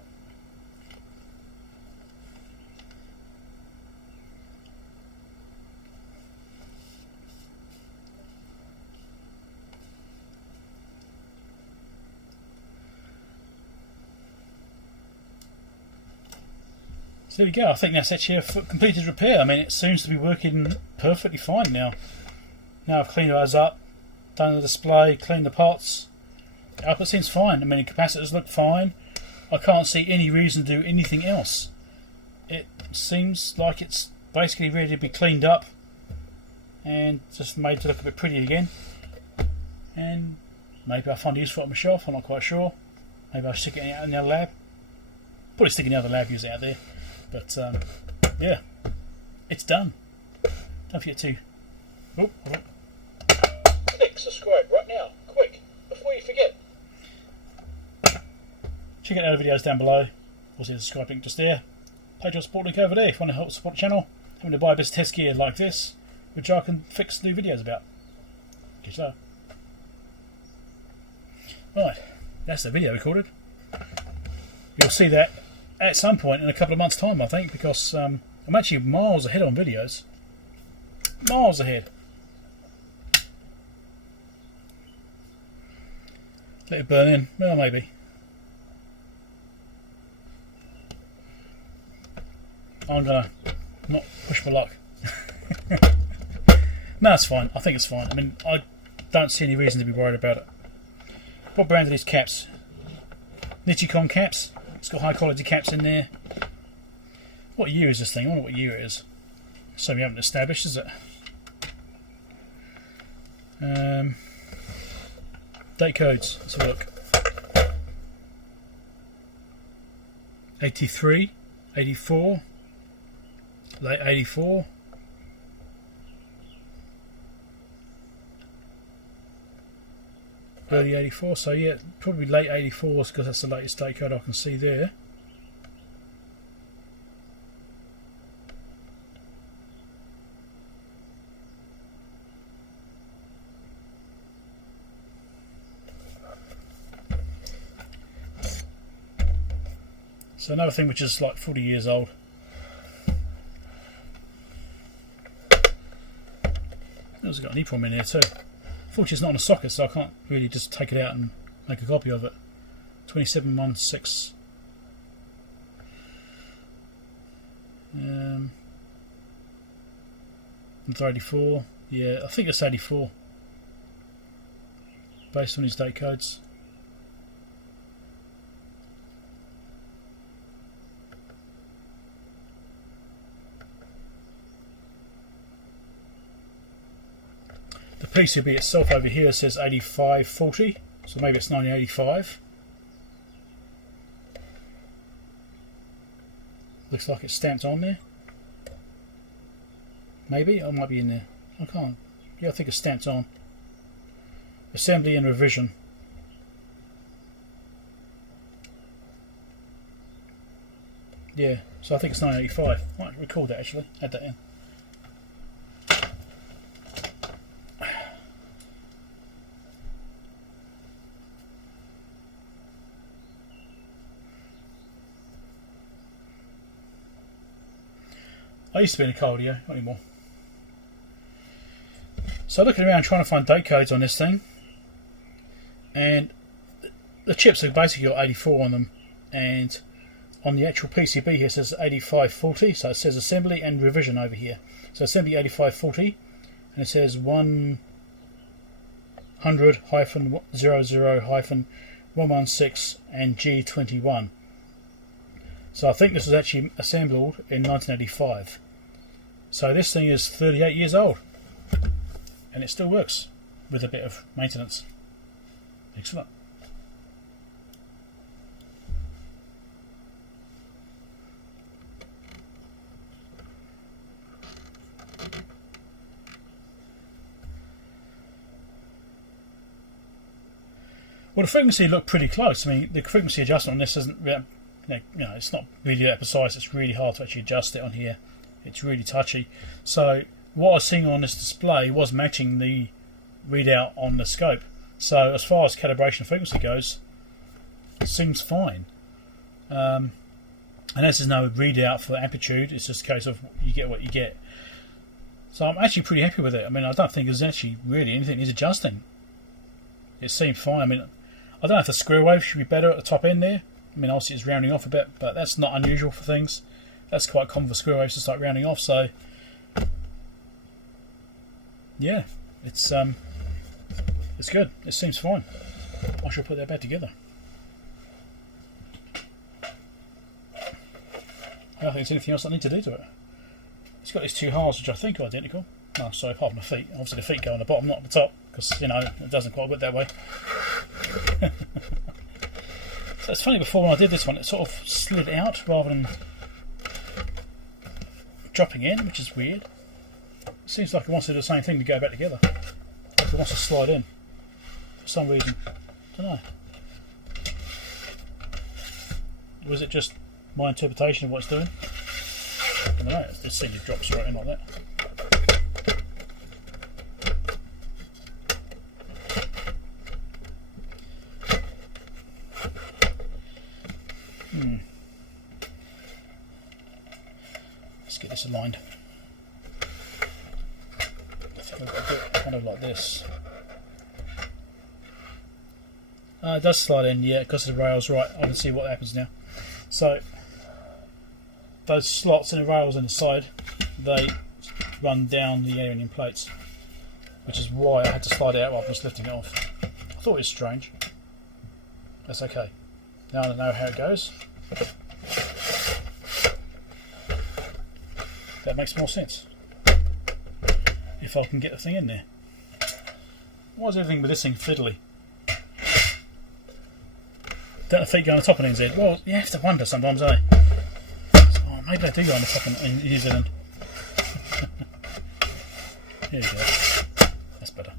So there we go. I think that's actually a completed repair. I mean, it seems to be working perfectly fine now. Now I've cleaned those up, done the display, cleaned the pots. The output seems fine. I mean, the capacitors look fine. I can't see any reason to do anything else. It seems like it's basically ready to be cleaned up and just made to look a bit pretty again. And maybe I'll find a use for it on my shelf. I'm not quite sure. Maybe I'll stick it out in the other lab. Probably stick it in the other lab, use it out there. But yeah, it's done. Don't forget to click subscribe right now, quick, before you forget. Check out other videos down below. Also, the subscribe link just there. Patreon support link over there if you want to help support the channel. Having to buy a bit of test gear like this, which I can fix new videos about. Catch you later. Right, that's the video recorded. You'll see that at some point in a couple of months' time, I think, because I'm actually miles ahead on videos. Miles ahead. Let it burn in. Well, maybe. I'm gonna not push my luck. No, it's fine. I think it's fine. I mean, I don't see any reason to be worried about it. What brand are these caps? Nichicon caps. It's got high quality caps in there. What year is this thing? I wonder what year it is. So we haven't established, is it? Date codes. Let's have a look. 83, 84, late 84. Early 84, so yeah, probably late 84s because that's the latest date code I can see there. So another thing which is like 40 years old. There's got an EEPROM in here too. Fortunately, it's not on a socket, so I can't really just take it out and make a copy of it. 2716. It's 84. Yeah, I think it's 84. Based on his date codes. The PCB itself over here says 8540, so maybe it's 1985. Looks like it's stamped on there. Maybe, it might be in there. I can't. Yeah, I think it's stamped on. Assembly and revision. Yeah, so I think it's 1985. I might record that actually, add that in. I used to be in a cardio, not anymore. So looking around trying to find date codes on this thing, and the chips are basically got 84 on them, and on the actual PCB here it says 8540, so it says assembly and revision over here. So assembly 8540, and it says 100-00-116 and G21. So I think this was actually assembled in 1985. So this thing is 38 years old, and it still works with a bit of maintenance. Excellent. Well, the frequency looked pretty close. I mean, the frequency adjustment on this isn't, it's not really that precise. It's really hard to actually adjust it on here. It's really touchy. So what I was seeing on this display was matching the readout on the scope. So as far as calibration frequency goes, it seems fine. And as there's no readout for amplitude, it's just a case of you get what you get. So I'm actually pretty happy with it. I mean, I don't think there's actually really anything needs adjusting. It seemed fine. I mean, I don't know if the square wave should be better at the top end there. I mean, obviously it's rounding off a bit, but that's not unusual for things. that's quite common for squirrel waves to start rounding off. So yeah, it's good. It seems fine. I should put that back together. I don't think there's anything else I need to do to it. It's got these two halves which I think are identical. Oh, sorry, apart from the feet. Obviously the feet go on the bottom, not on the top, because, you know, it doesn't quite work that way. So it's funny, before when I did this one, it sort of slid out rather than dropping in, which is weird. It seems like it wants to do the same thing to go back together. Like it wants to slide in for some reason. I don't know. Was it just my interpretation of what it's doing? I don't know. It seems it drops right in like that. Let's get this aligned. I think I've got to do it kind of like this. It does slide in, yeah, because of the rails. Right, I can see what happens now. So those slots in the rails on the side, they run down the aluminium plates, which is why I had to slide it out while I was lifting it off. I thought it was strange. That's okay. Now I know how it goes. That makes more sense. If I can get the thing in there. Why is everything with this thing fiddly? Don't the feet go on the top of NZ? Well, you have to wonder sometimes, eh? Oh, maybe they do go on the top in New Zealand. Here you go. That's better.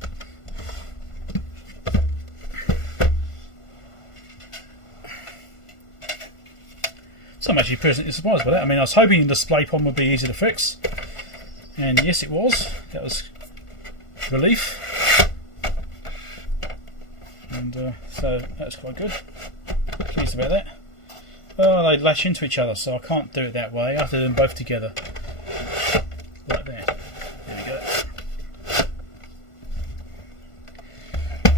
So I'm actually pleasantly surprised by that. I mean, I was hoping the display problem would be easy to fix, and yes, it was. That was relief, and so that was quite good. Pleased about that. Oh, they latch into each other, so I can't do it that way. I have to do them both together, like that. There we go.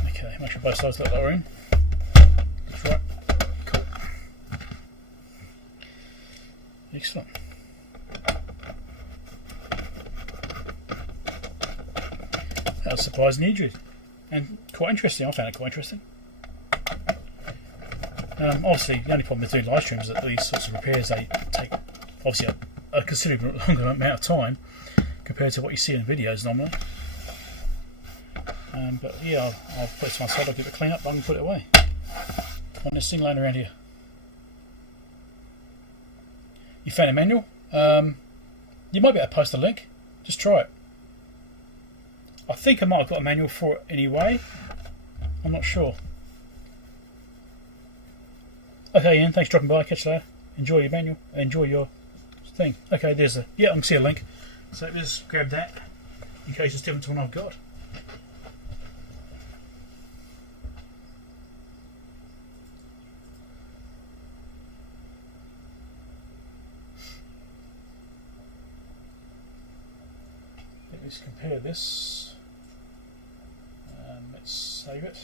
Okay, make sure both sides look like they're in. That's right. Cool. Excellent. That was surprisingly easy and quite interesting. I found it quite interesting. Obviously, the only problem with doing live streams is that these sorts of repairs, they take obviously a considerable longer amount of time compared to what you see in videos normally. But yeah, I'll put it to my side. I'll give it a clean up. I can put it away. On this thing laying around here. You found a manual? You might be able to post a link. Just try it. I think I might have got a manual for it anyway. I'm not sure. Okay, Ian, thanks for dropping by. Catch you later. Enjoy your manual. Enjoy your thing. Okay, there's a... Yeah, I can see a link. So just grab that in case it's different to one I've got. Let's compare this. Let's save it.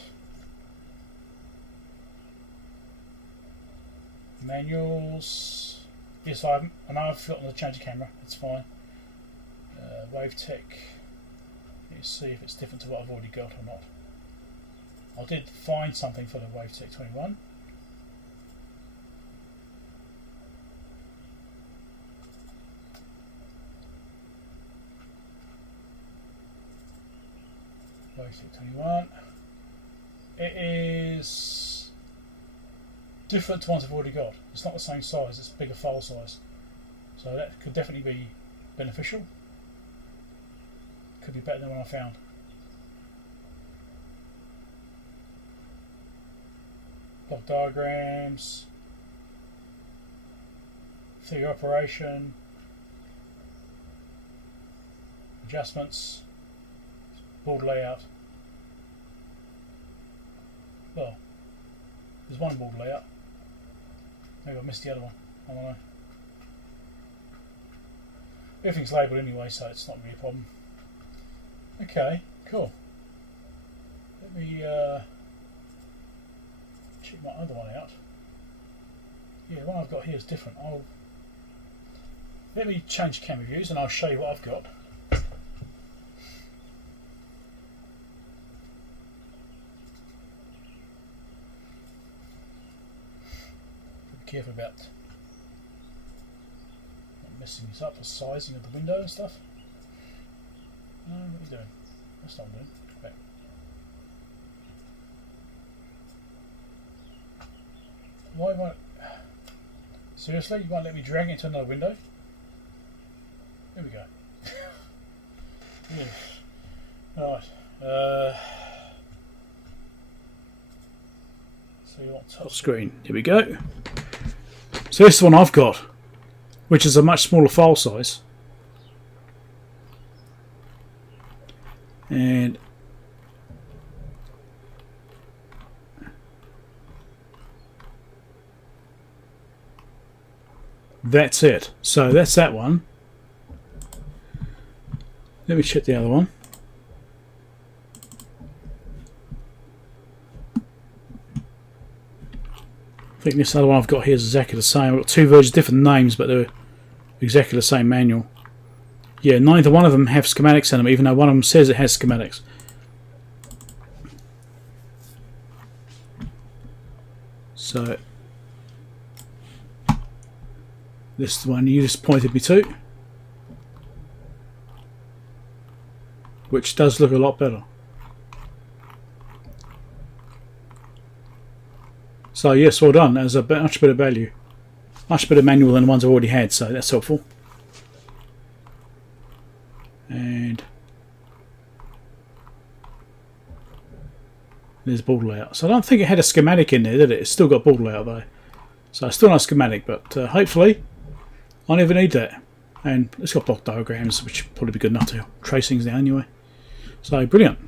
Manuals. Yes, I know I've forgotten to change the camera. It's fine. WaveTech. Let's see if it's different to what I've already got or not. I did find something for the WaveTech 21. WaveTech 21. It is different to ones I've already got. It's not the same size, it's a bigger file size. So that could definitely be beneficial. Could be better than what I found. Block diagrams, figure operation, adjustments, board layout. Well, there's one board layout. Maybe I missed the other one. I don't know. Everything's labelled anyway, so it's not really a problem. Okay, cool. Let me check my other one out. Yeah, the one I've got here is different. Let me change camera views and I'll show you what I've got. Be careful about not messing this up, the sizing of the window and stuff. What are you doing? That's not good. Back. Why won't... Seriously? You won't let me drag it into another window? There we go. Yeah. Right. So you want top screen. Here we go. So this is the one I've got, which is a much smaller file size. And that's it. So that's that one. Let me check the other one. I think this other one I've got here is exactly the same. I've got two versions, different names, but they're exactly the same manual. Yeah, neither one of them have schematics in them, even though one of them says it has schematics. So this is the one you just pointed me to, which does look a lot better. So yes, well done. That's a much better value, much better manual than the ones I've already had. So that's helpful. And there's board layout. So I don't think it had a schematic in there, did it? It's still got board layout though. So it's still not a schematic, but hopefully I never need that. And it's got block diagrams, which will probably be good enough to trace things down anyway. So brilliant.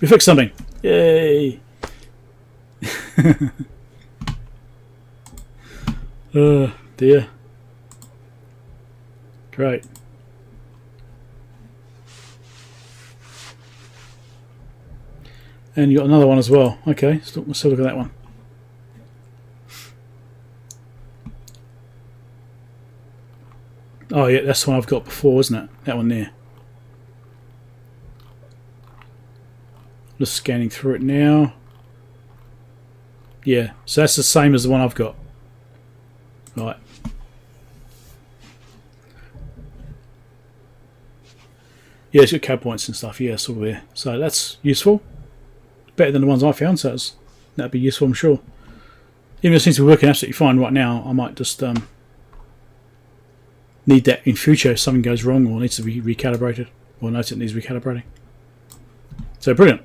We fixed something. Yay! Oh dear. Great. And you got another one as well. Okay, let's have a look at that one. Oh yeah, that's the one I've got before, isn't it? That one there. Just scanning through it now. Yeah, so that's the same as the one I've got. Right. Yeah, it's got CAD points and stuff. Yeah, sort of there. So that's useful. Better than the ones I found, so that'd be useful, I'm sure. Even though it seems to be working absolutely fine right now, I might just need that in future if something goes wrong or needs to be recalibrated, or notice it needs recalibrating. So brilliant.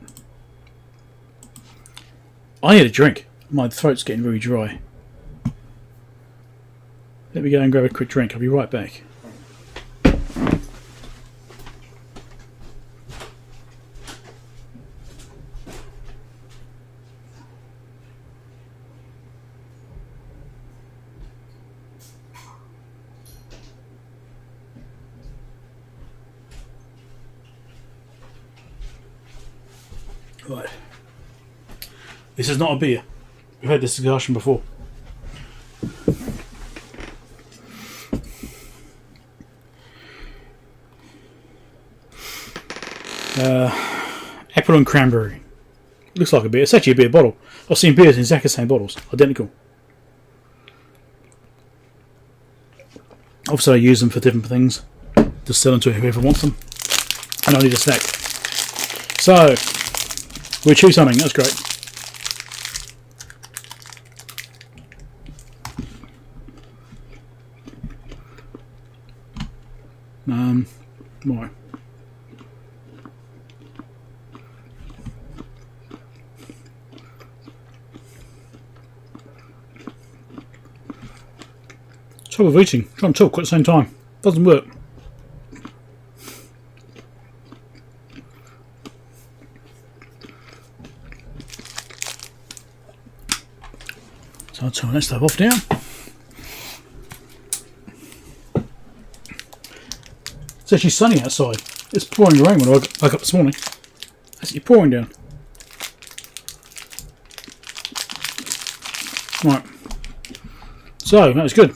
I need a drink. My throat's getting very dry. Let me go and grab a quick drink. I'll be right back. Right. This is not a beer. We've had this discussion before. Apple and cranberry. Looks like a beer. It's actually a beer bottle. I've seen beers in exactly the same bottles. Identical. Obviously I use them for different things. Just sell them to whoever wants them. And I need a snack. So, we'll choose something. That's great. Right. Trouble of eating. Trying to talk at the same time. Doesn't work. So I'll turn that stuff off now. It's actually sunny outside. It's pouring rain when I woke up this morning. It's actually pouring down. Right. So, that was good.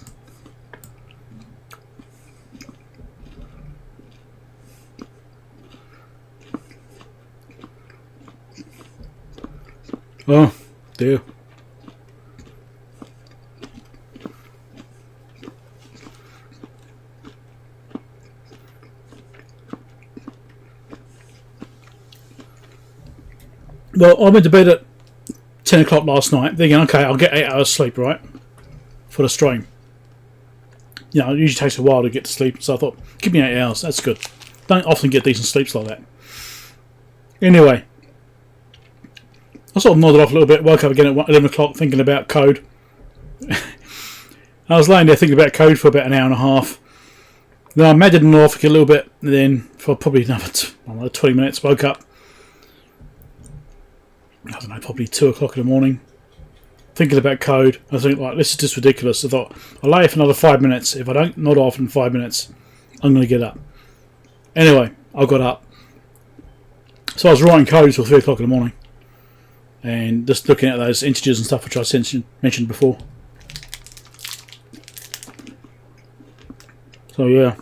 Oh dear. Well, I went to bed at 10 o'clock last night, thinking, okay, I'll get 8 hours sleep, right, for the stream. You know, it usually takes a while to get to sleep, so I thought, give me 8 hours, that's good. Don't often get decent sleeps like that. Anyway, I sort of nodded off a little bit, woke up again at 11 o'clock thinking about code. I was laying there thinking about code for about an hour and a half. Then I medded off a little bit, and then for probably another 20 minutes, woke up. I don't know, probably 2 o'clock in the morning, thinking about code. I think, like, this is just ridiculous. I thought, I'll lay for another 5 minutes. If I don't nod off in 5 minutes, I'm going to get up. Anyway, I got up. So I was writing code till 3 o'clock in the morning. And just looking at those integers and stuff which I mentioned before. So yeah.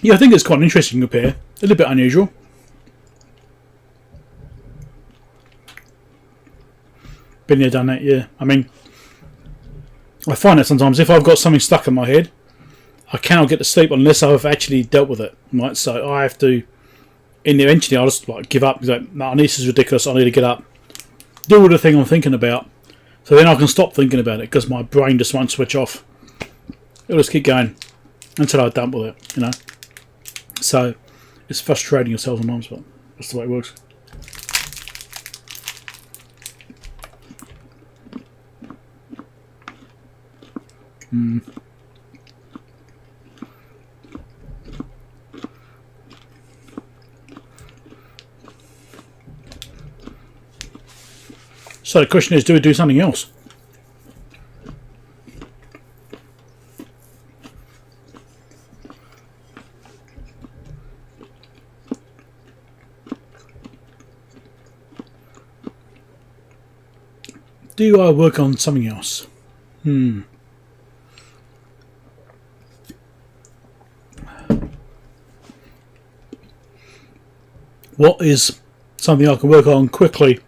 Yeah, I think it's quite an interesting repair. A little bit unusual. Been there, done that, yeah. I mean, I find that sometimes if I've got something stuck in my head, I cannot get to sleep unless I've actually dealt with it. Right, so I have to. And eventually, I'll just like give up. Like, no, this is ridiculous. I need to get up, do the thing I'm thinking about, so then I can stop thinking about it because my brain just won't switch off. It'll just keep going until I'm done with it. You know. So it's frustrating yourself sometimes, but that's the way it works. So the question is, do we do something else? Do I work on something else? What is something I can work on quickly?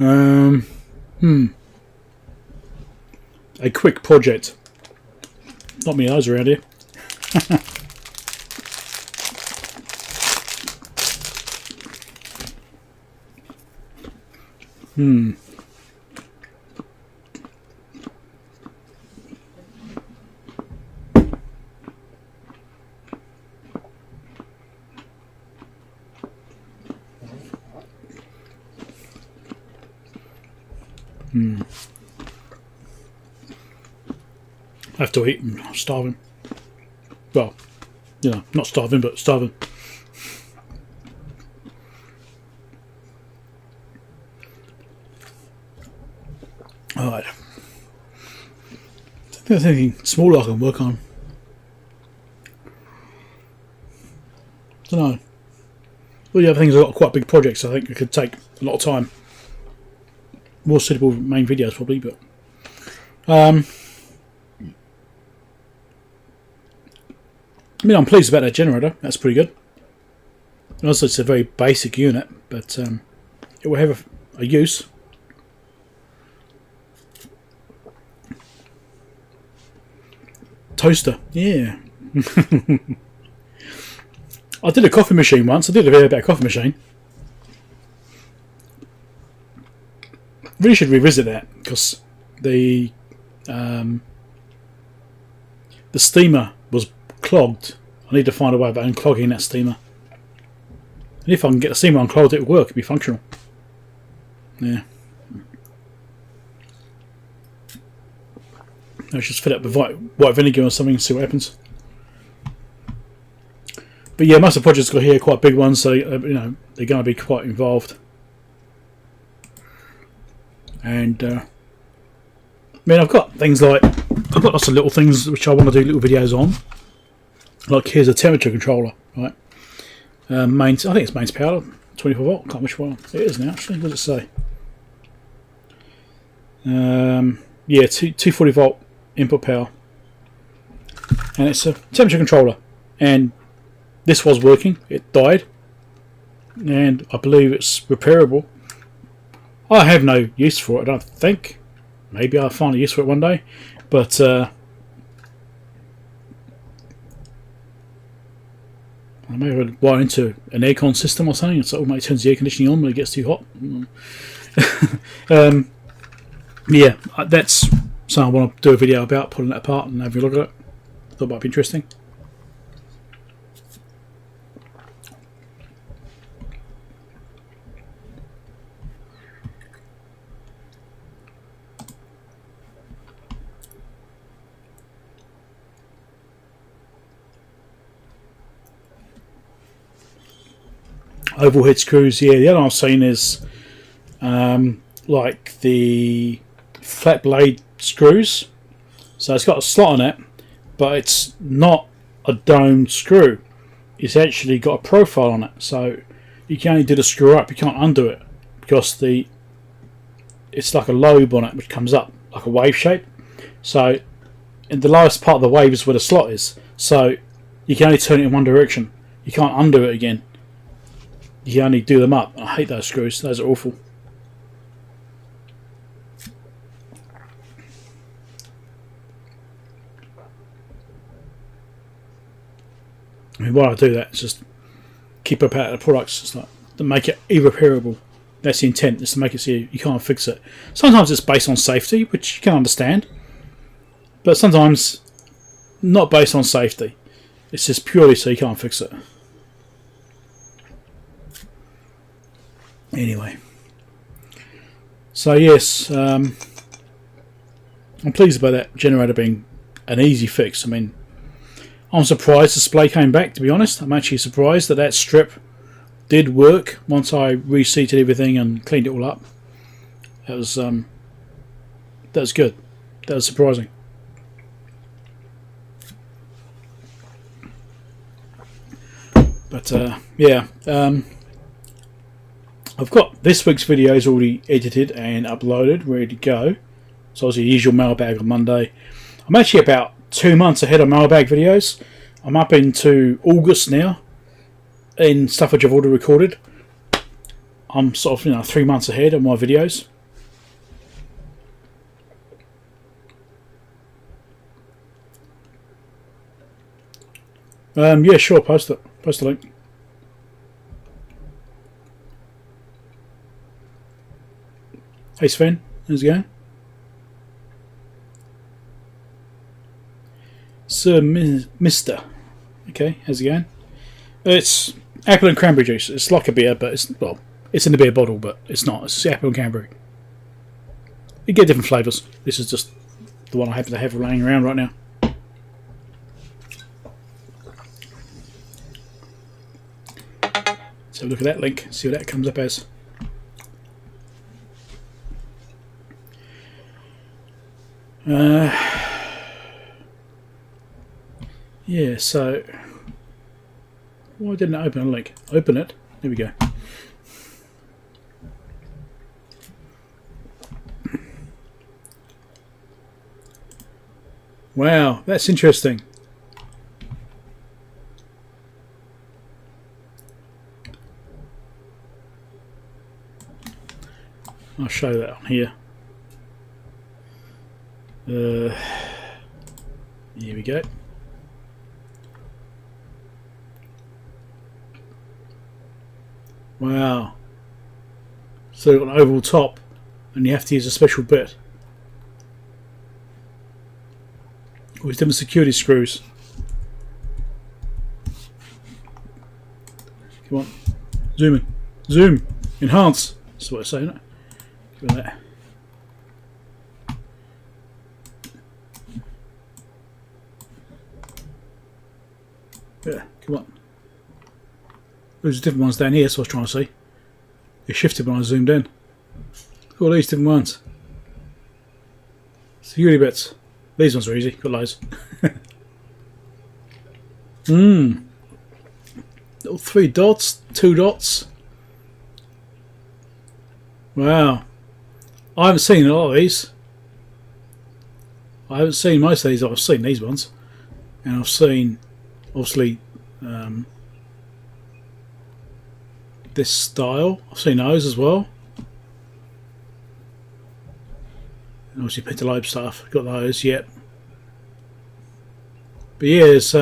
A quick project. Not many of those around here. I have to eat. I'm starving. Well, you know, not starving, but starving. Alright. I think there's anything smaller I can work on. I don't know. Well, the other things are quite big projects. I think it could take a lot of time. More suitable main videos, probably, but. I mean, I'm pleased about that generator. That's pretty good. And also, it's a very basic unit, but it will have a use. Toaster, yeah. I did a coffee machine once. I did a video about a coffee machine. Really should revisit that because the steamer was clogged. I need to find a way of unclogging that steamer. And if I can get the steamer unclogged, it will work. It'll be functional. Yeah. Let's just fill it up with white vinegar or something and see what happens. But yeah, most of the projects got here quite big ones, so you know they're going to be quite involved. And I mean, I've got things like I've got lots of little things which I want to do little videos on. Like here's a temperature controller, right? Mains, I think it's mains power, 24 volt. Can't remember which one it is now. Actually, what does it say? Yeah, 240 volt input power, and it's a temperature controller. And this was working. It died, and I believe it's repairable. I have no use for it, I don't think. Maybe I'll find a use for it one day, but I may have wire into an aircon system or something, so it turns the air conditioning on when it gets too hot. Yeah, that's something I want to do a video about, pulling it apart and having a look at it. Thought it might be interesting. Oval head screws, yeah. The other one I've seen is like the flat blade screws. So it's got a slot on it, but it's not a domed screw. It's actually got a profile on it, so you can only do the screw up. You can't undo it because it's like a lobe on it which comes up like a wave shape. So in the lowest part of the wave is where the slot is. So you can only turn it in one direction. You can't undo it again. You can only do them up. I hate those screws. Those are awful. I mean, why I do that is just keep up out of the products. It's like to make it irreparable. That's the intent. Is to make it so you can't fix it. Sometimes it's based on safety, which you can understand, but sometimes not based on safety. It's just purely so you can't fix it. Anyway, so yes, I'm pleased about that generator being an easy fix. I mean, I'm surprised the display came back, to be honest. I'm actually surprised that that strip did work once I reseated everything and cleaned it all up. That was good. That was surprising. But yeah, I've got this week's videos already edited and uploaded, ready to go. So obviously the usual mailbag on Monday. I'm actually about 2 months ahead of mailbag videos. I'm up into August now in stuff which I've already recorded. I'm sort of 3 months ahead of my videos. Yeah, sure, post it. Post the link. Hey Sven, how's it going? Sir Mister. Okay, how's it going? It's apple and cranberry juice. It's like a beer, but it's in a beer bottle, but it's not. It's apple and cranberry. You get different flavours. This is just the one I happen to have laying around right now. So look at that link, see what that comes up as. Yeah, so why didn't it open a link? Open it. There we go. Wow, that's interesting. I'll show that on here. Here we go. Wow. So you've got an oval top and you have to use a special bit. With them security screws. Come on. Zoom in. Zoom. Enhance. That's what I say, isn't it? Give it that. Yeah, come on. There's different ones down here, so I was trying to see. It shifted when I zoomed in. Look at all these different ones. Security bits. These ones are easy, got loads. Little 3 dots, 2 dots. Wow. I haven't seen a lot of these. I haven't seen most of these. I've seen these ones. And I've seen, obviously, this style. I've seen those as well. And obviously pentalobe stuff. Got those, yep. But yeah, there's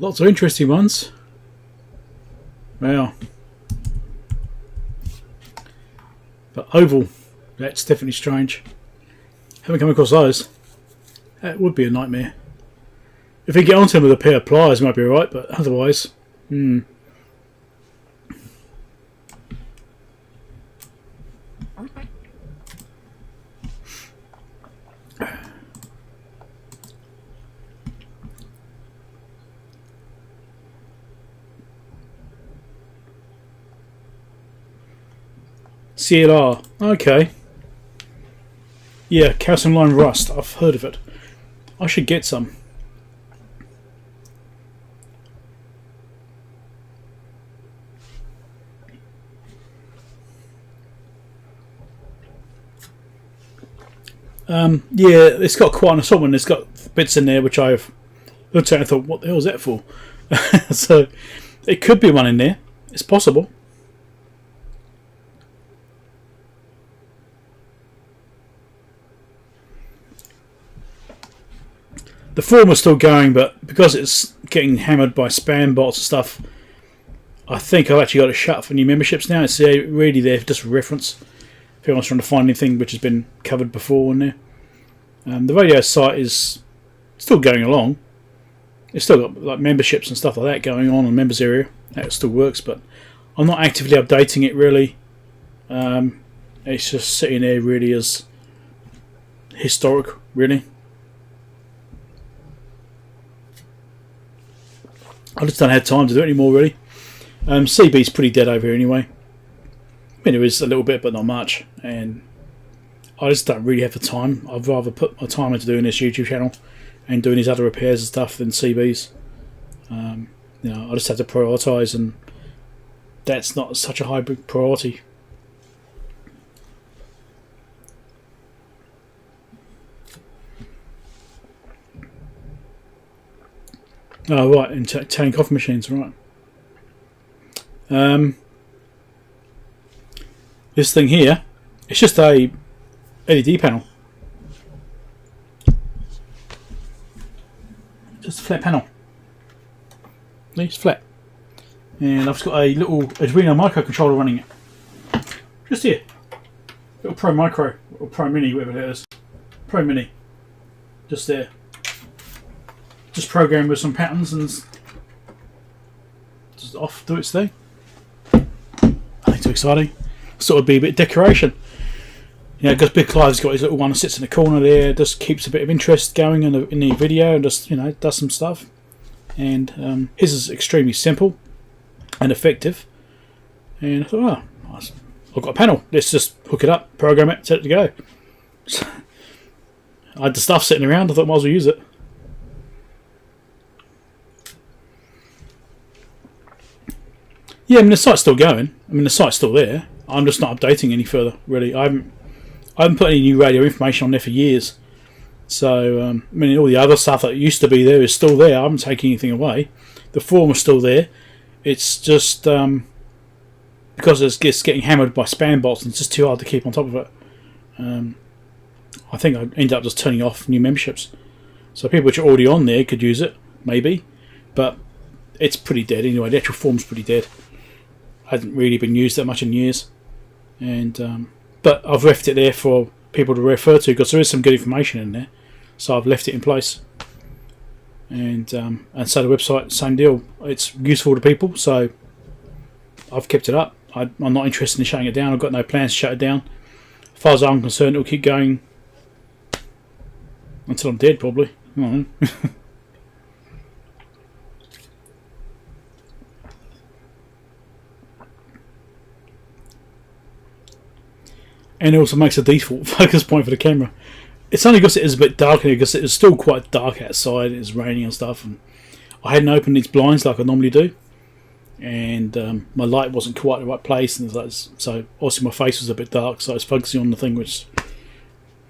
lots of interesting ones. Wow. But oval, that's definitely strange. Haven't come across those. That would be a nightmare. If you get onto them with a pair of pliers, it might be alright, but otherwise, CLR, okay. Yeah, calcium line rust, I've heard of it. I should get some. Yeah, it's got quite an assortment. It's got bits in there which I've looked at and thought, what the hell is that for? So, it could be one in there. It's possible. The forum is still going, but because it's getting hammered by spam bots and stuff, I think I've actually got it shut for new memberships now. It's really there just for reference. If anyone's trying to find anything which has been covered before in there. The radio site is still going along. It's still got like memberships and stuff like that going on in the members area. That still works, but I'm not actively updating it really. It's just sitting there really as historic, really. I just don't have time to do it anymore, really. CB's pretty dead over here anyway. I mean, there is a little bit, but not much. And I just don't really have the time. I'd rather put my time into doing this YouTube channel and doing these other repairs and stuff than CB's. You know, I just have to prioritise, and that's not such a high priority. Oh, right, and Italian coffee machines, right. This thing here, it's just a LED panel. Just a flat panel. It's flat. And I've just got a little Arduino microcontroller running it. Just here. Little Pro Micro, or Pro Mini, whatever it is. Pro Mini. Just there. Just programmed with some patterns and just off do its thing. Nothing too exciting. Sort of be a bit of decoration. You know, because Big Clive's got his little one that sits in the corner there, just keeps a bit of interest going in the video, and just, you know, does some stuff. And his is extremely simple and effective. And I thought, oh, nice. I've got a panel. Let's just hook it up, program it, set it to go. I had the stuff sitting around. I thought I might as well use it. Yeah, I mean the site's still going. I mean the site's still there. I'm just not updating any further. Really, I haven't put any new radio information on there for years. So I mean all the other stuff that used to be there is still there. I haven't taken anything away. The forum is still there. It's just because it's getting hammered by spam bots, and it's just too hard to keep on top of it. I think I ended up just turning off new memberships. So people which are already on there could use it, maybe, but it's pretty dead anyway. The actual forum's pretty dead. Hasn't really been used that much in years, and but I've left it there for people to refer to because there is some good information in there. So I've left it in place, and so the website, same deal. It's useful to people, so I've kept it up. I'm not interested in shutting it down. I've got no plans to shut it down. As far as I'm concerned, it'll keep going until I'm dead, probably. I don't know. And it also makes a default focus point for the camera. it's only because it is a bit dark here, because it was still quite dark outside. It was raining and stuff, and I hadn't opened these blinds like I normally do, and my light wasn't quite in the right place, and so obviously my face was a bit dark, so I was focusing on the thing, which,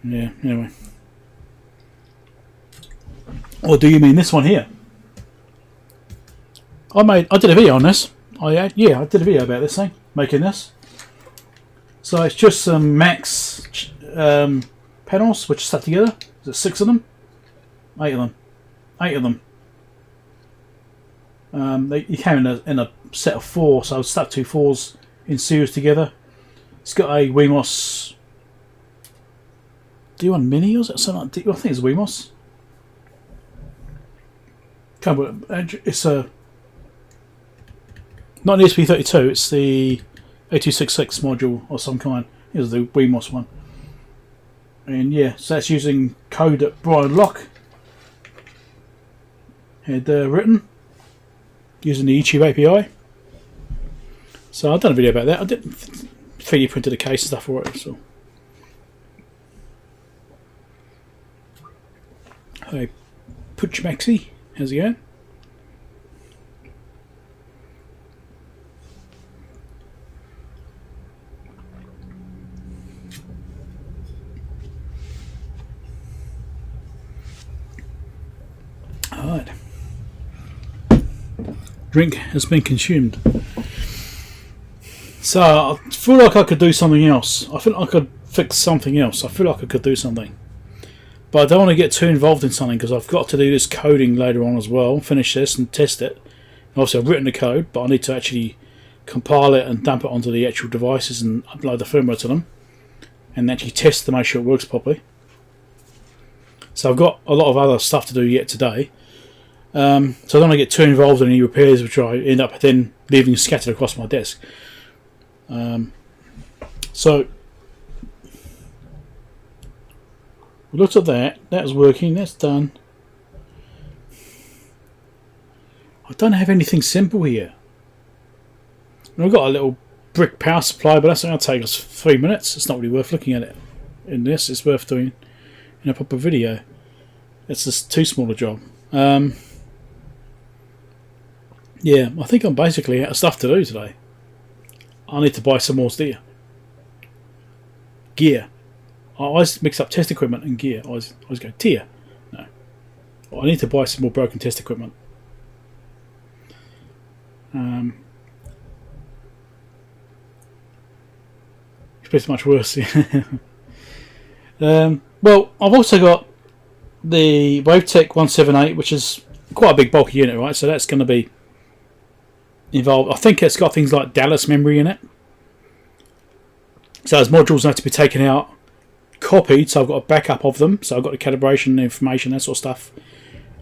yeah, anyway. Or do you mean this one here? I did a video on this. I did a video about this thing, making this. So it's just some Max panels which are stuck together. Is it 6 of them? 8 of them. 8 of them. You came in a set of 4, so I stuck 2 4s in series together. It's got a Wemos D1 Mini, or is it something like I think it's a Wemos. It's a not an ESP32, it's the 8266 module or some kind. Here's the Wemos one. And yeah, so that's using code that Brian Locke had written using the YouTube API. So I've done a video about that. I didn't 3D printed a case and stuff for it. So hey, Putch Maxi, how's it going? Alright. Drink has been consumed. So I feel like I could do something else. I feel like I could fix something else. I feel like I could do something. But I don't want to get too involved in something because I've got to do this coding later on as well. Finish this and test it. And obviously I've written the code, but I need to actually compile it and dump it onto the actual devices and upload the firmware to them. And actually test to make sure it works properly. So I've got a lot of other stuff to do yet today. So I don't want to get too involved in any repairs which I end up then leaving scattered across my desk. So we looked at that. That's working. That's done. I don't have anything simple here. We've got a little brick power supply, but that's going to take us 3 minutes. It's not really worth looking at it in this. It's worth doing in a proper video. It's just too small a job. Yeah, I think I'm basically out of stuff to do today. I need to buy some more gear. I always mix up test equipment and gear. I always go tier. No. Well, I need to buy some more broken test equipment. It's pretty much worse. Well, I've also got the WaveTech 178, which is quite a big bulky unit, right? So that's going to be involved. I think it's got things like Dallas memory in it. So those modules have to be taken out, copied, so I've got a backup of them. So I've got the calibration information, that sort of stuff.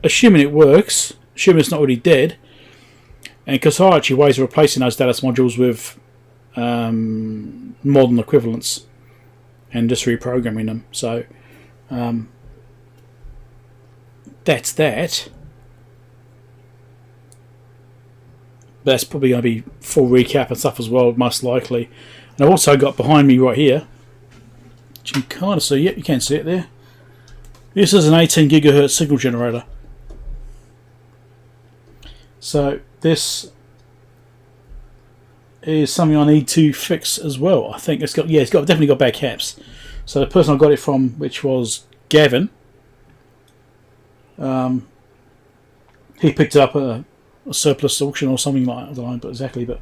Assuming it works, assuming it's not already dead. And because there are actually ways of replacing those Dallas modules with modern equivalents and just reprogramming them. So that's that. But that's probably going to be full recap and stuff as well, most likely. And I've also got behind me right here, which you can kind of see. Yep, you can see it there. This is an 18 gigahertz signal generator. So this is something I need to fix as well. I think it's got definitely got bad caps. So the person I got it from, which was Gavin, he picked it up at a surplus auction or something like that. I don't know, but exactly. But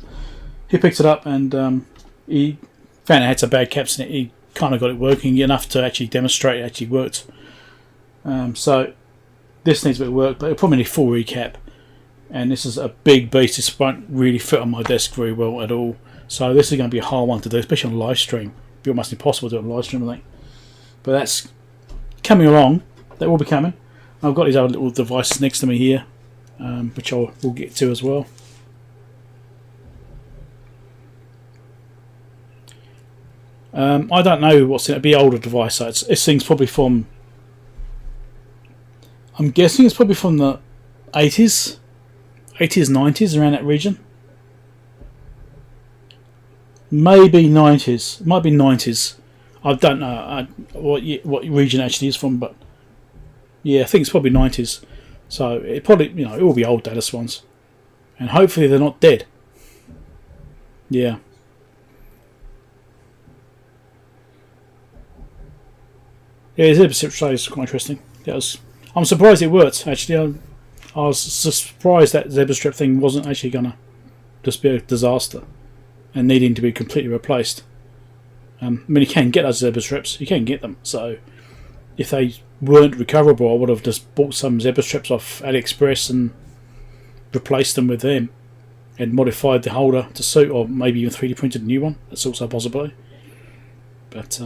he picked it up and he found it had some bad caps in it. He kind of got it working enough to actually demonstrate it actually worked. So this needs a bit of work, but it'll probably need full recap. And this is a big beast. This won't really fit on my desk very well at all. So this is going to be a hard one to do, especially on live stream. It'll be almost impossible to do it on live stream, I think. But that's coming along. That will be coming. I've got these other little devices next to me here, which we'll get to as well. I don't know what's in it. It'll be an older device. So this thing's probably from, I'm guessing it's probably from the 80s, 90s, around that region. Maybe 90s. It might be 90s. I don't know what region it actually is from, but yeah, I think it's probably 90s. So it probably, it will be old Dallas ones, and hopefully they're not dead. Yeah. Yeah, the zebra strip tray is quite interesting. I'm surprised it worked actually. I was surprised that zebra strip thing wasn't actually gonna just be a disaster and needing to be completely replaced. I mean, you can get those zebra strips, you can get them. So if they weren't recoverable, I would have just bought some zebra strips off AliExpress and replaced them with them and modified the holder to suit, or maybe even 3D printed a new one. That's also a possibility. But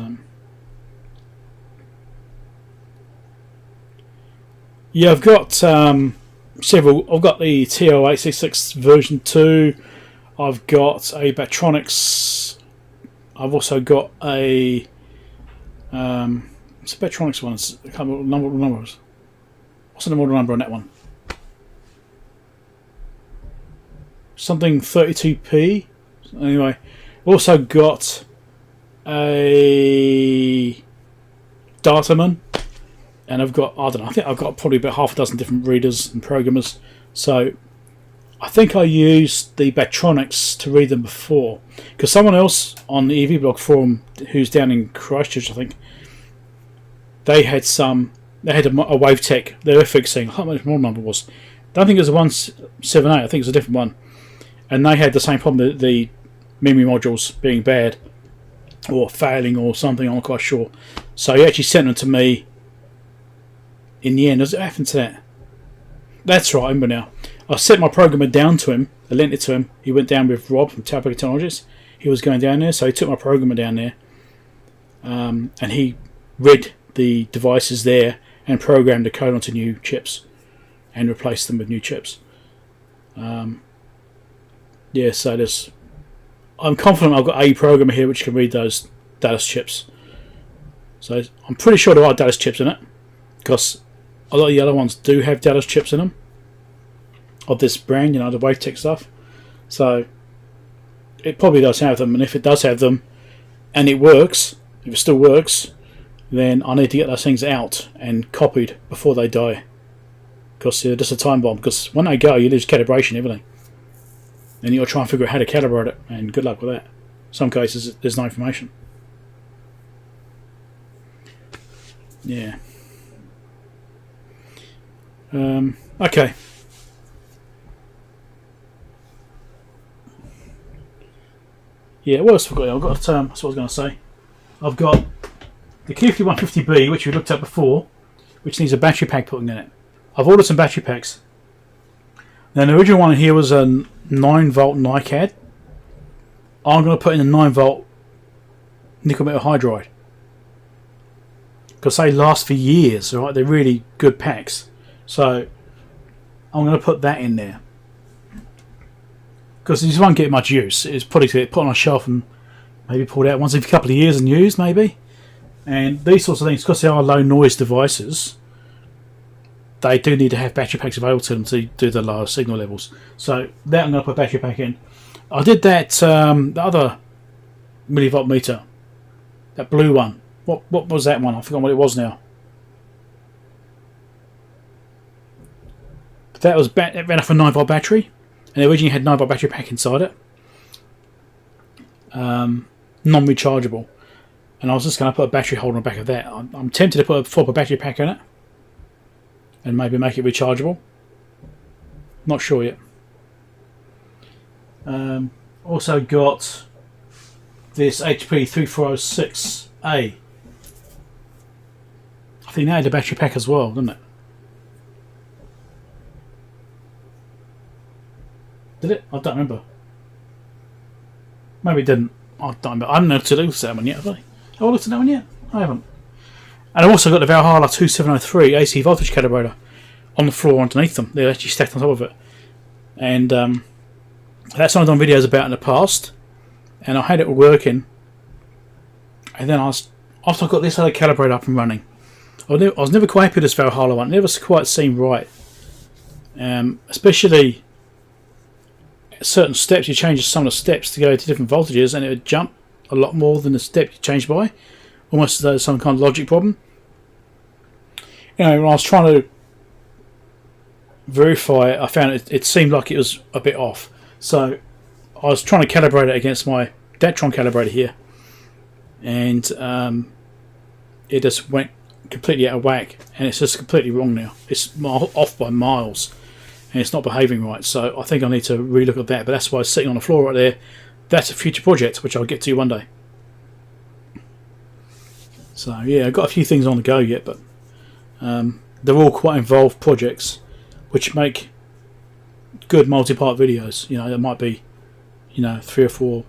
yeah, I've got several. I've got the TO866 version 2. I've got a Batronics. I've also got a it's a Batronics one. I can't remember what the number is. What's the model number on that one? Something 32p. Anyway, also got a Dataman, and I've got, I don't know, I think I've got probably about half a dozen different readers and programmers. So I think I used the Batronics to read them before, because someone else on the EV blog forum, who's down in Christchurch, I think, they had a WaveTech, they were fixing, I can't remember what the model number was. I don't think it was a 178, I think it was a different one. And they had the same problem, the memory modules being bad or failing or something, I'm not quite sure. So he actually sent them to me in the end. Does it happen to that? That's right, I remember now. I sent my programmer down to him, I lent it to him. He went down with Rob from Tower Technologies. He was going down there, so he took my programmer down there, and he read the devices there and programmed the code onto new chips and replaced them with new chips. Yeah, so I'm confident I've got a programmer here which can read those Dallas chips. So I'm pretty sure there are Dallas chips in it, because a lot of the other ones do have Dallas chips in them of this brand, the WaveTech stuff. So it probably does have them, and if it does have them and it works, if it still works, then I need to get those things out and copied before they die, because they're just a time bomb. Because when they go, you lose calibration and everything, and you'll try and figure out how to calibrate it, and good luck with that. Some cases there's no information. Yeah. Okay. Yeah, what else have I got? I've got that's what I was going to say. I've got the Keithley 150B, which we looked at before, which needs a battery pack putting in it. I've ordered some battery packs. Now the original one here was a 9-volt NiCad. I'm going to put in a 9-volt nickel metal hydride, because they last for years, right? They're really good packs. So I'm going to put that in there, because these won't get much use. It's probably to get put on a shelf and maybe pulled out once every couple of years and used, maybe. And these sorts of things, because they are low noise devices, they do need to have battery packs available to them to do the lower signal levels. So that I'm going to put a battery pack in. I did that, the other millivolt meter, that blue one. What was that one? I forgot what it was now. That was it ran off a 9-volt battery, and it originally had 9-volt battery pack inside it, non-rechargeable. And I was just going to put a battery holder on the back of that. I'm tempted to put a proper battery pack in it and maybe make it rechargeable. Not sure yet. Also got this HP 3406A. I think that had a battery pack as well, didn't it? Did it? I don't remember. Maybe it didn't. I don't remember. I haven't looked at that one yet, have I? Have I looked at that one yet? I haven't. And I've also got the Valhalla 2703 AC voltage calibrator on the floor underneath them. They're actually stacked on top of it. And that's what I've done videos about in the past. And I had it working. And then after I got this other calibrator up and running, I was never quite happy with this Valhalla one. It never quite seemed right. Especially at certain steps, you change some of the steps to go to different voltages, and it would jump a lot more than the step you changed by. almost as though it's some kind of logic problem. You know, when I was trying to verify it, I found it seemed like it was a bit off. So I was trying to calibrate it against my Datron calibrator here, and it just went completely out of whack, and it's just completely wrong now. It's off by miles, and it's not behaving right. So I think I need to relook at that. But that's why it's sitting on the floor right there. That's a future project, which I'll get to one day. So yeah, I've got a few things on the go yet, but they're all quite involved projects, which make good multi-part videos. You know, there might be, you know, 3 or 4,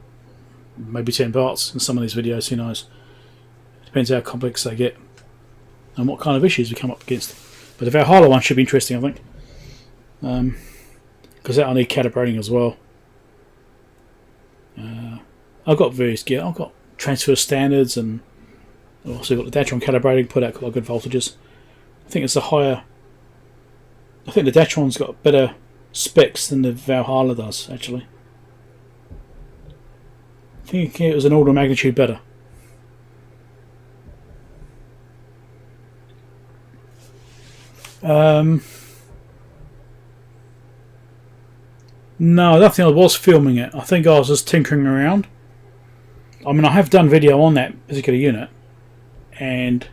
maybe 10 parts in some of these videos. Who knows? Depends how complex they get and what kind of issues we come up against. But the Valhalla one should be interesting, I think, because that'll need calibrating as well. I've got various gear. I've got transfer standards, and I've also got the Datron calibrating, put out quite good voltages. I think it's a higher. I think the Datron's got better specs than the Valhalla does, actually. I think it was an order of magnitude better. No, I don't think I was filming it. I think I was just tinkering around. I mean, I have done video on that particular unit, and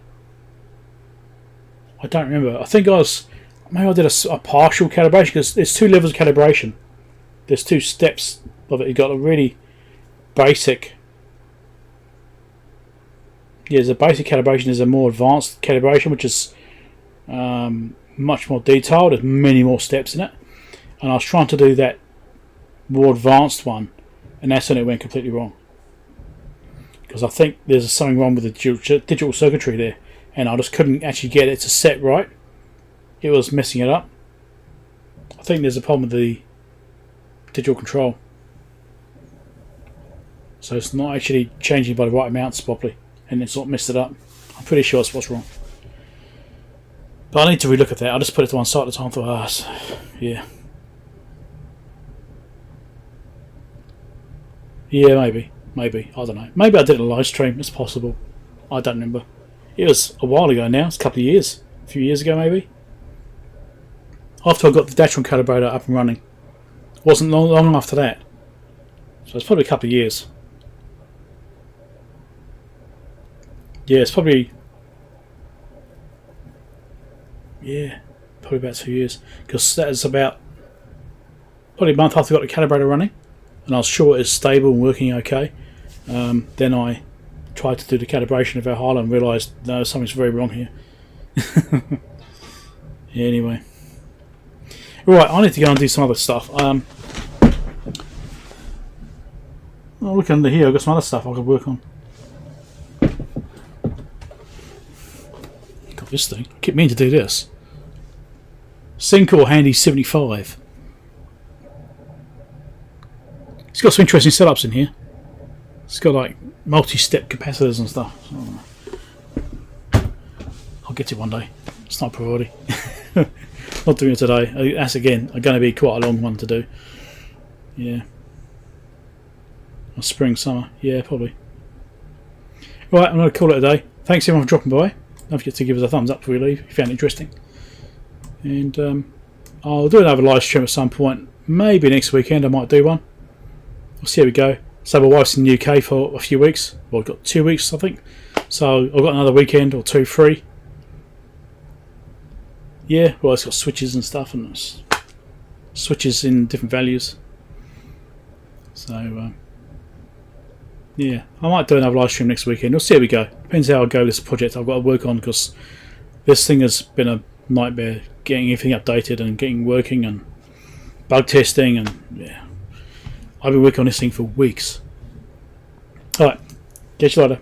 I don't remember. I think maybe I did a partial calibration, because there's 2 levels of calibration. There's 2 steps of it. You've got a really basic. Yeah, there's a basic calibration. There's a more advanced calibration, which is much more detailed. There's many more steps in it, and I was trying to do that more advanced one, and that's when it went completely wrong, because I think there's something wrong with the digital circuitry there, and I just couldn't actually get it to set right. It was messing it up. I think there's a problem with the digital control, so it's not actually changing by the right amounts properly, and it's not messed it up. I'm pretty sure that's what's wrong. But I need to relook at that. I'll just put it to one side at a time for us. Yeah. Yeah, maybe. I don't know. Maybe I did a live stream. It's possible. I don't remember. It was a while ago now. It's a couple of years. A few years ago, maybe. After I got the Datron calibrator up and running. It wasn't long after that. So it's probably a couple of years. Yeah, it's probably... Yeah, probably about 2 years. Because that is about... probably a month after I got the calibrator running, and I was sure it's stable and working okay. Then I tried to do the calibration of Valhalla and realised, no, something's very wrong here. Yeah, anyway. Right, I need to go and do some other stuff. I'll look under here. I've got some other stuff I could work on. Got this thing. I keep meaning to do this. Syncor Handy 75. It's got some interesting setups in here. It's got like multi-step capacitors and stuff. I'll get to it one day. It's not a priority. Not doing it today. That's again going to be quite a long one to do. Yeah. Or spring, summer. Yeah, probably. Right, I'm going to call it a day. Thanks everyone for dropping by. Don't forget to give us a thumbs up before you leave if you found it interesting. And I'll do another live stream at some point. Maybe next weekend I might do one. We'll see how we go. So my wife's in the UK for a few weeks. Well, I've got 2 weeks, I think. So I've got another weekend or 2 free. Yeah, well, it's got switches and stuff, and it's switches in different values. So yeah, I might do another live stream next weekend. We'll see how we go. Depends how I go with this project I've got to work on, because this thing has been a nightmare getting everything updated and getting working and bug testing, and yeah. I've been working on this thing for weeks. Alright, catch you later.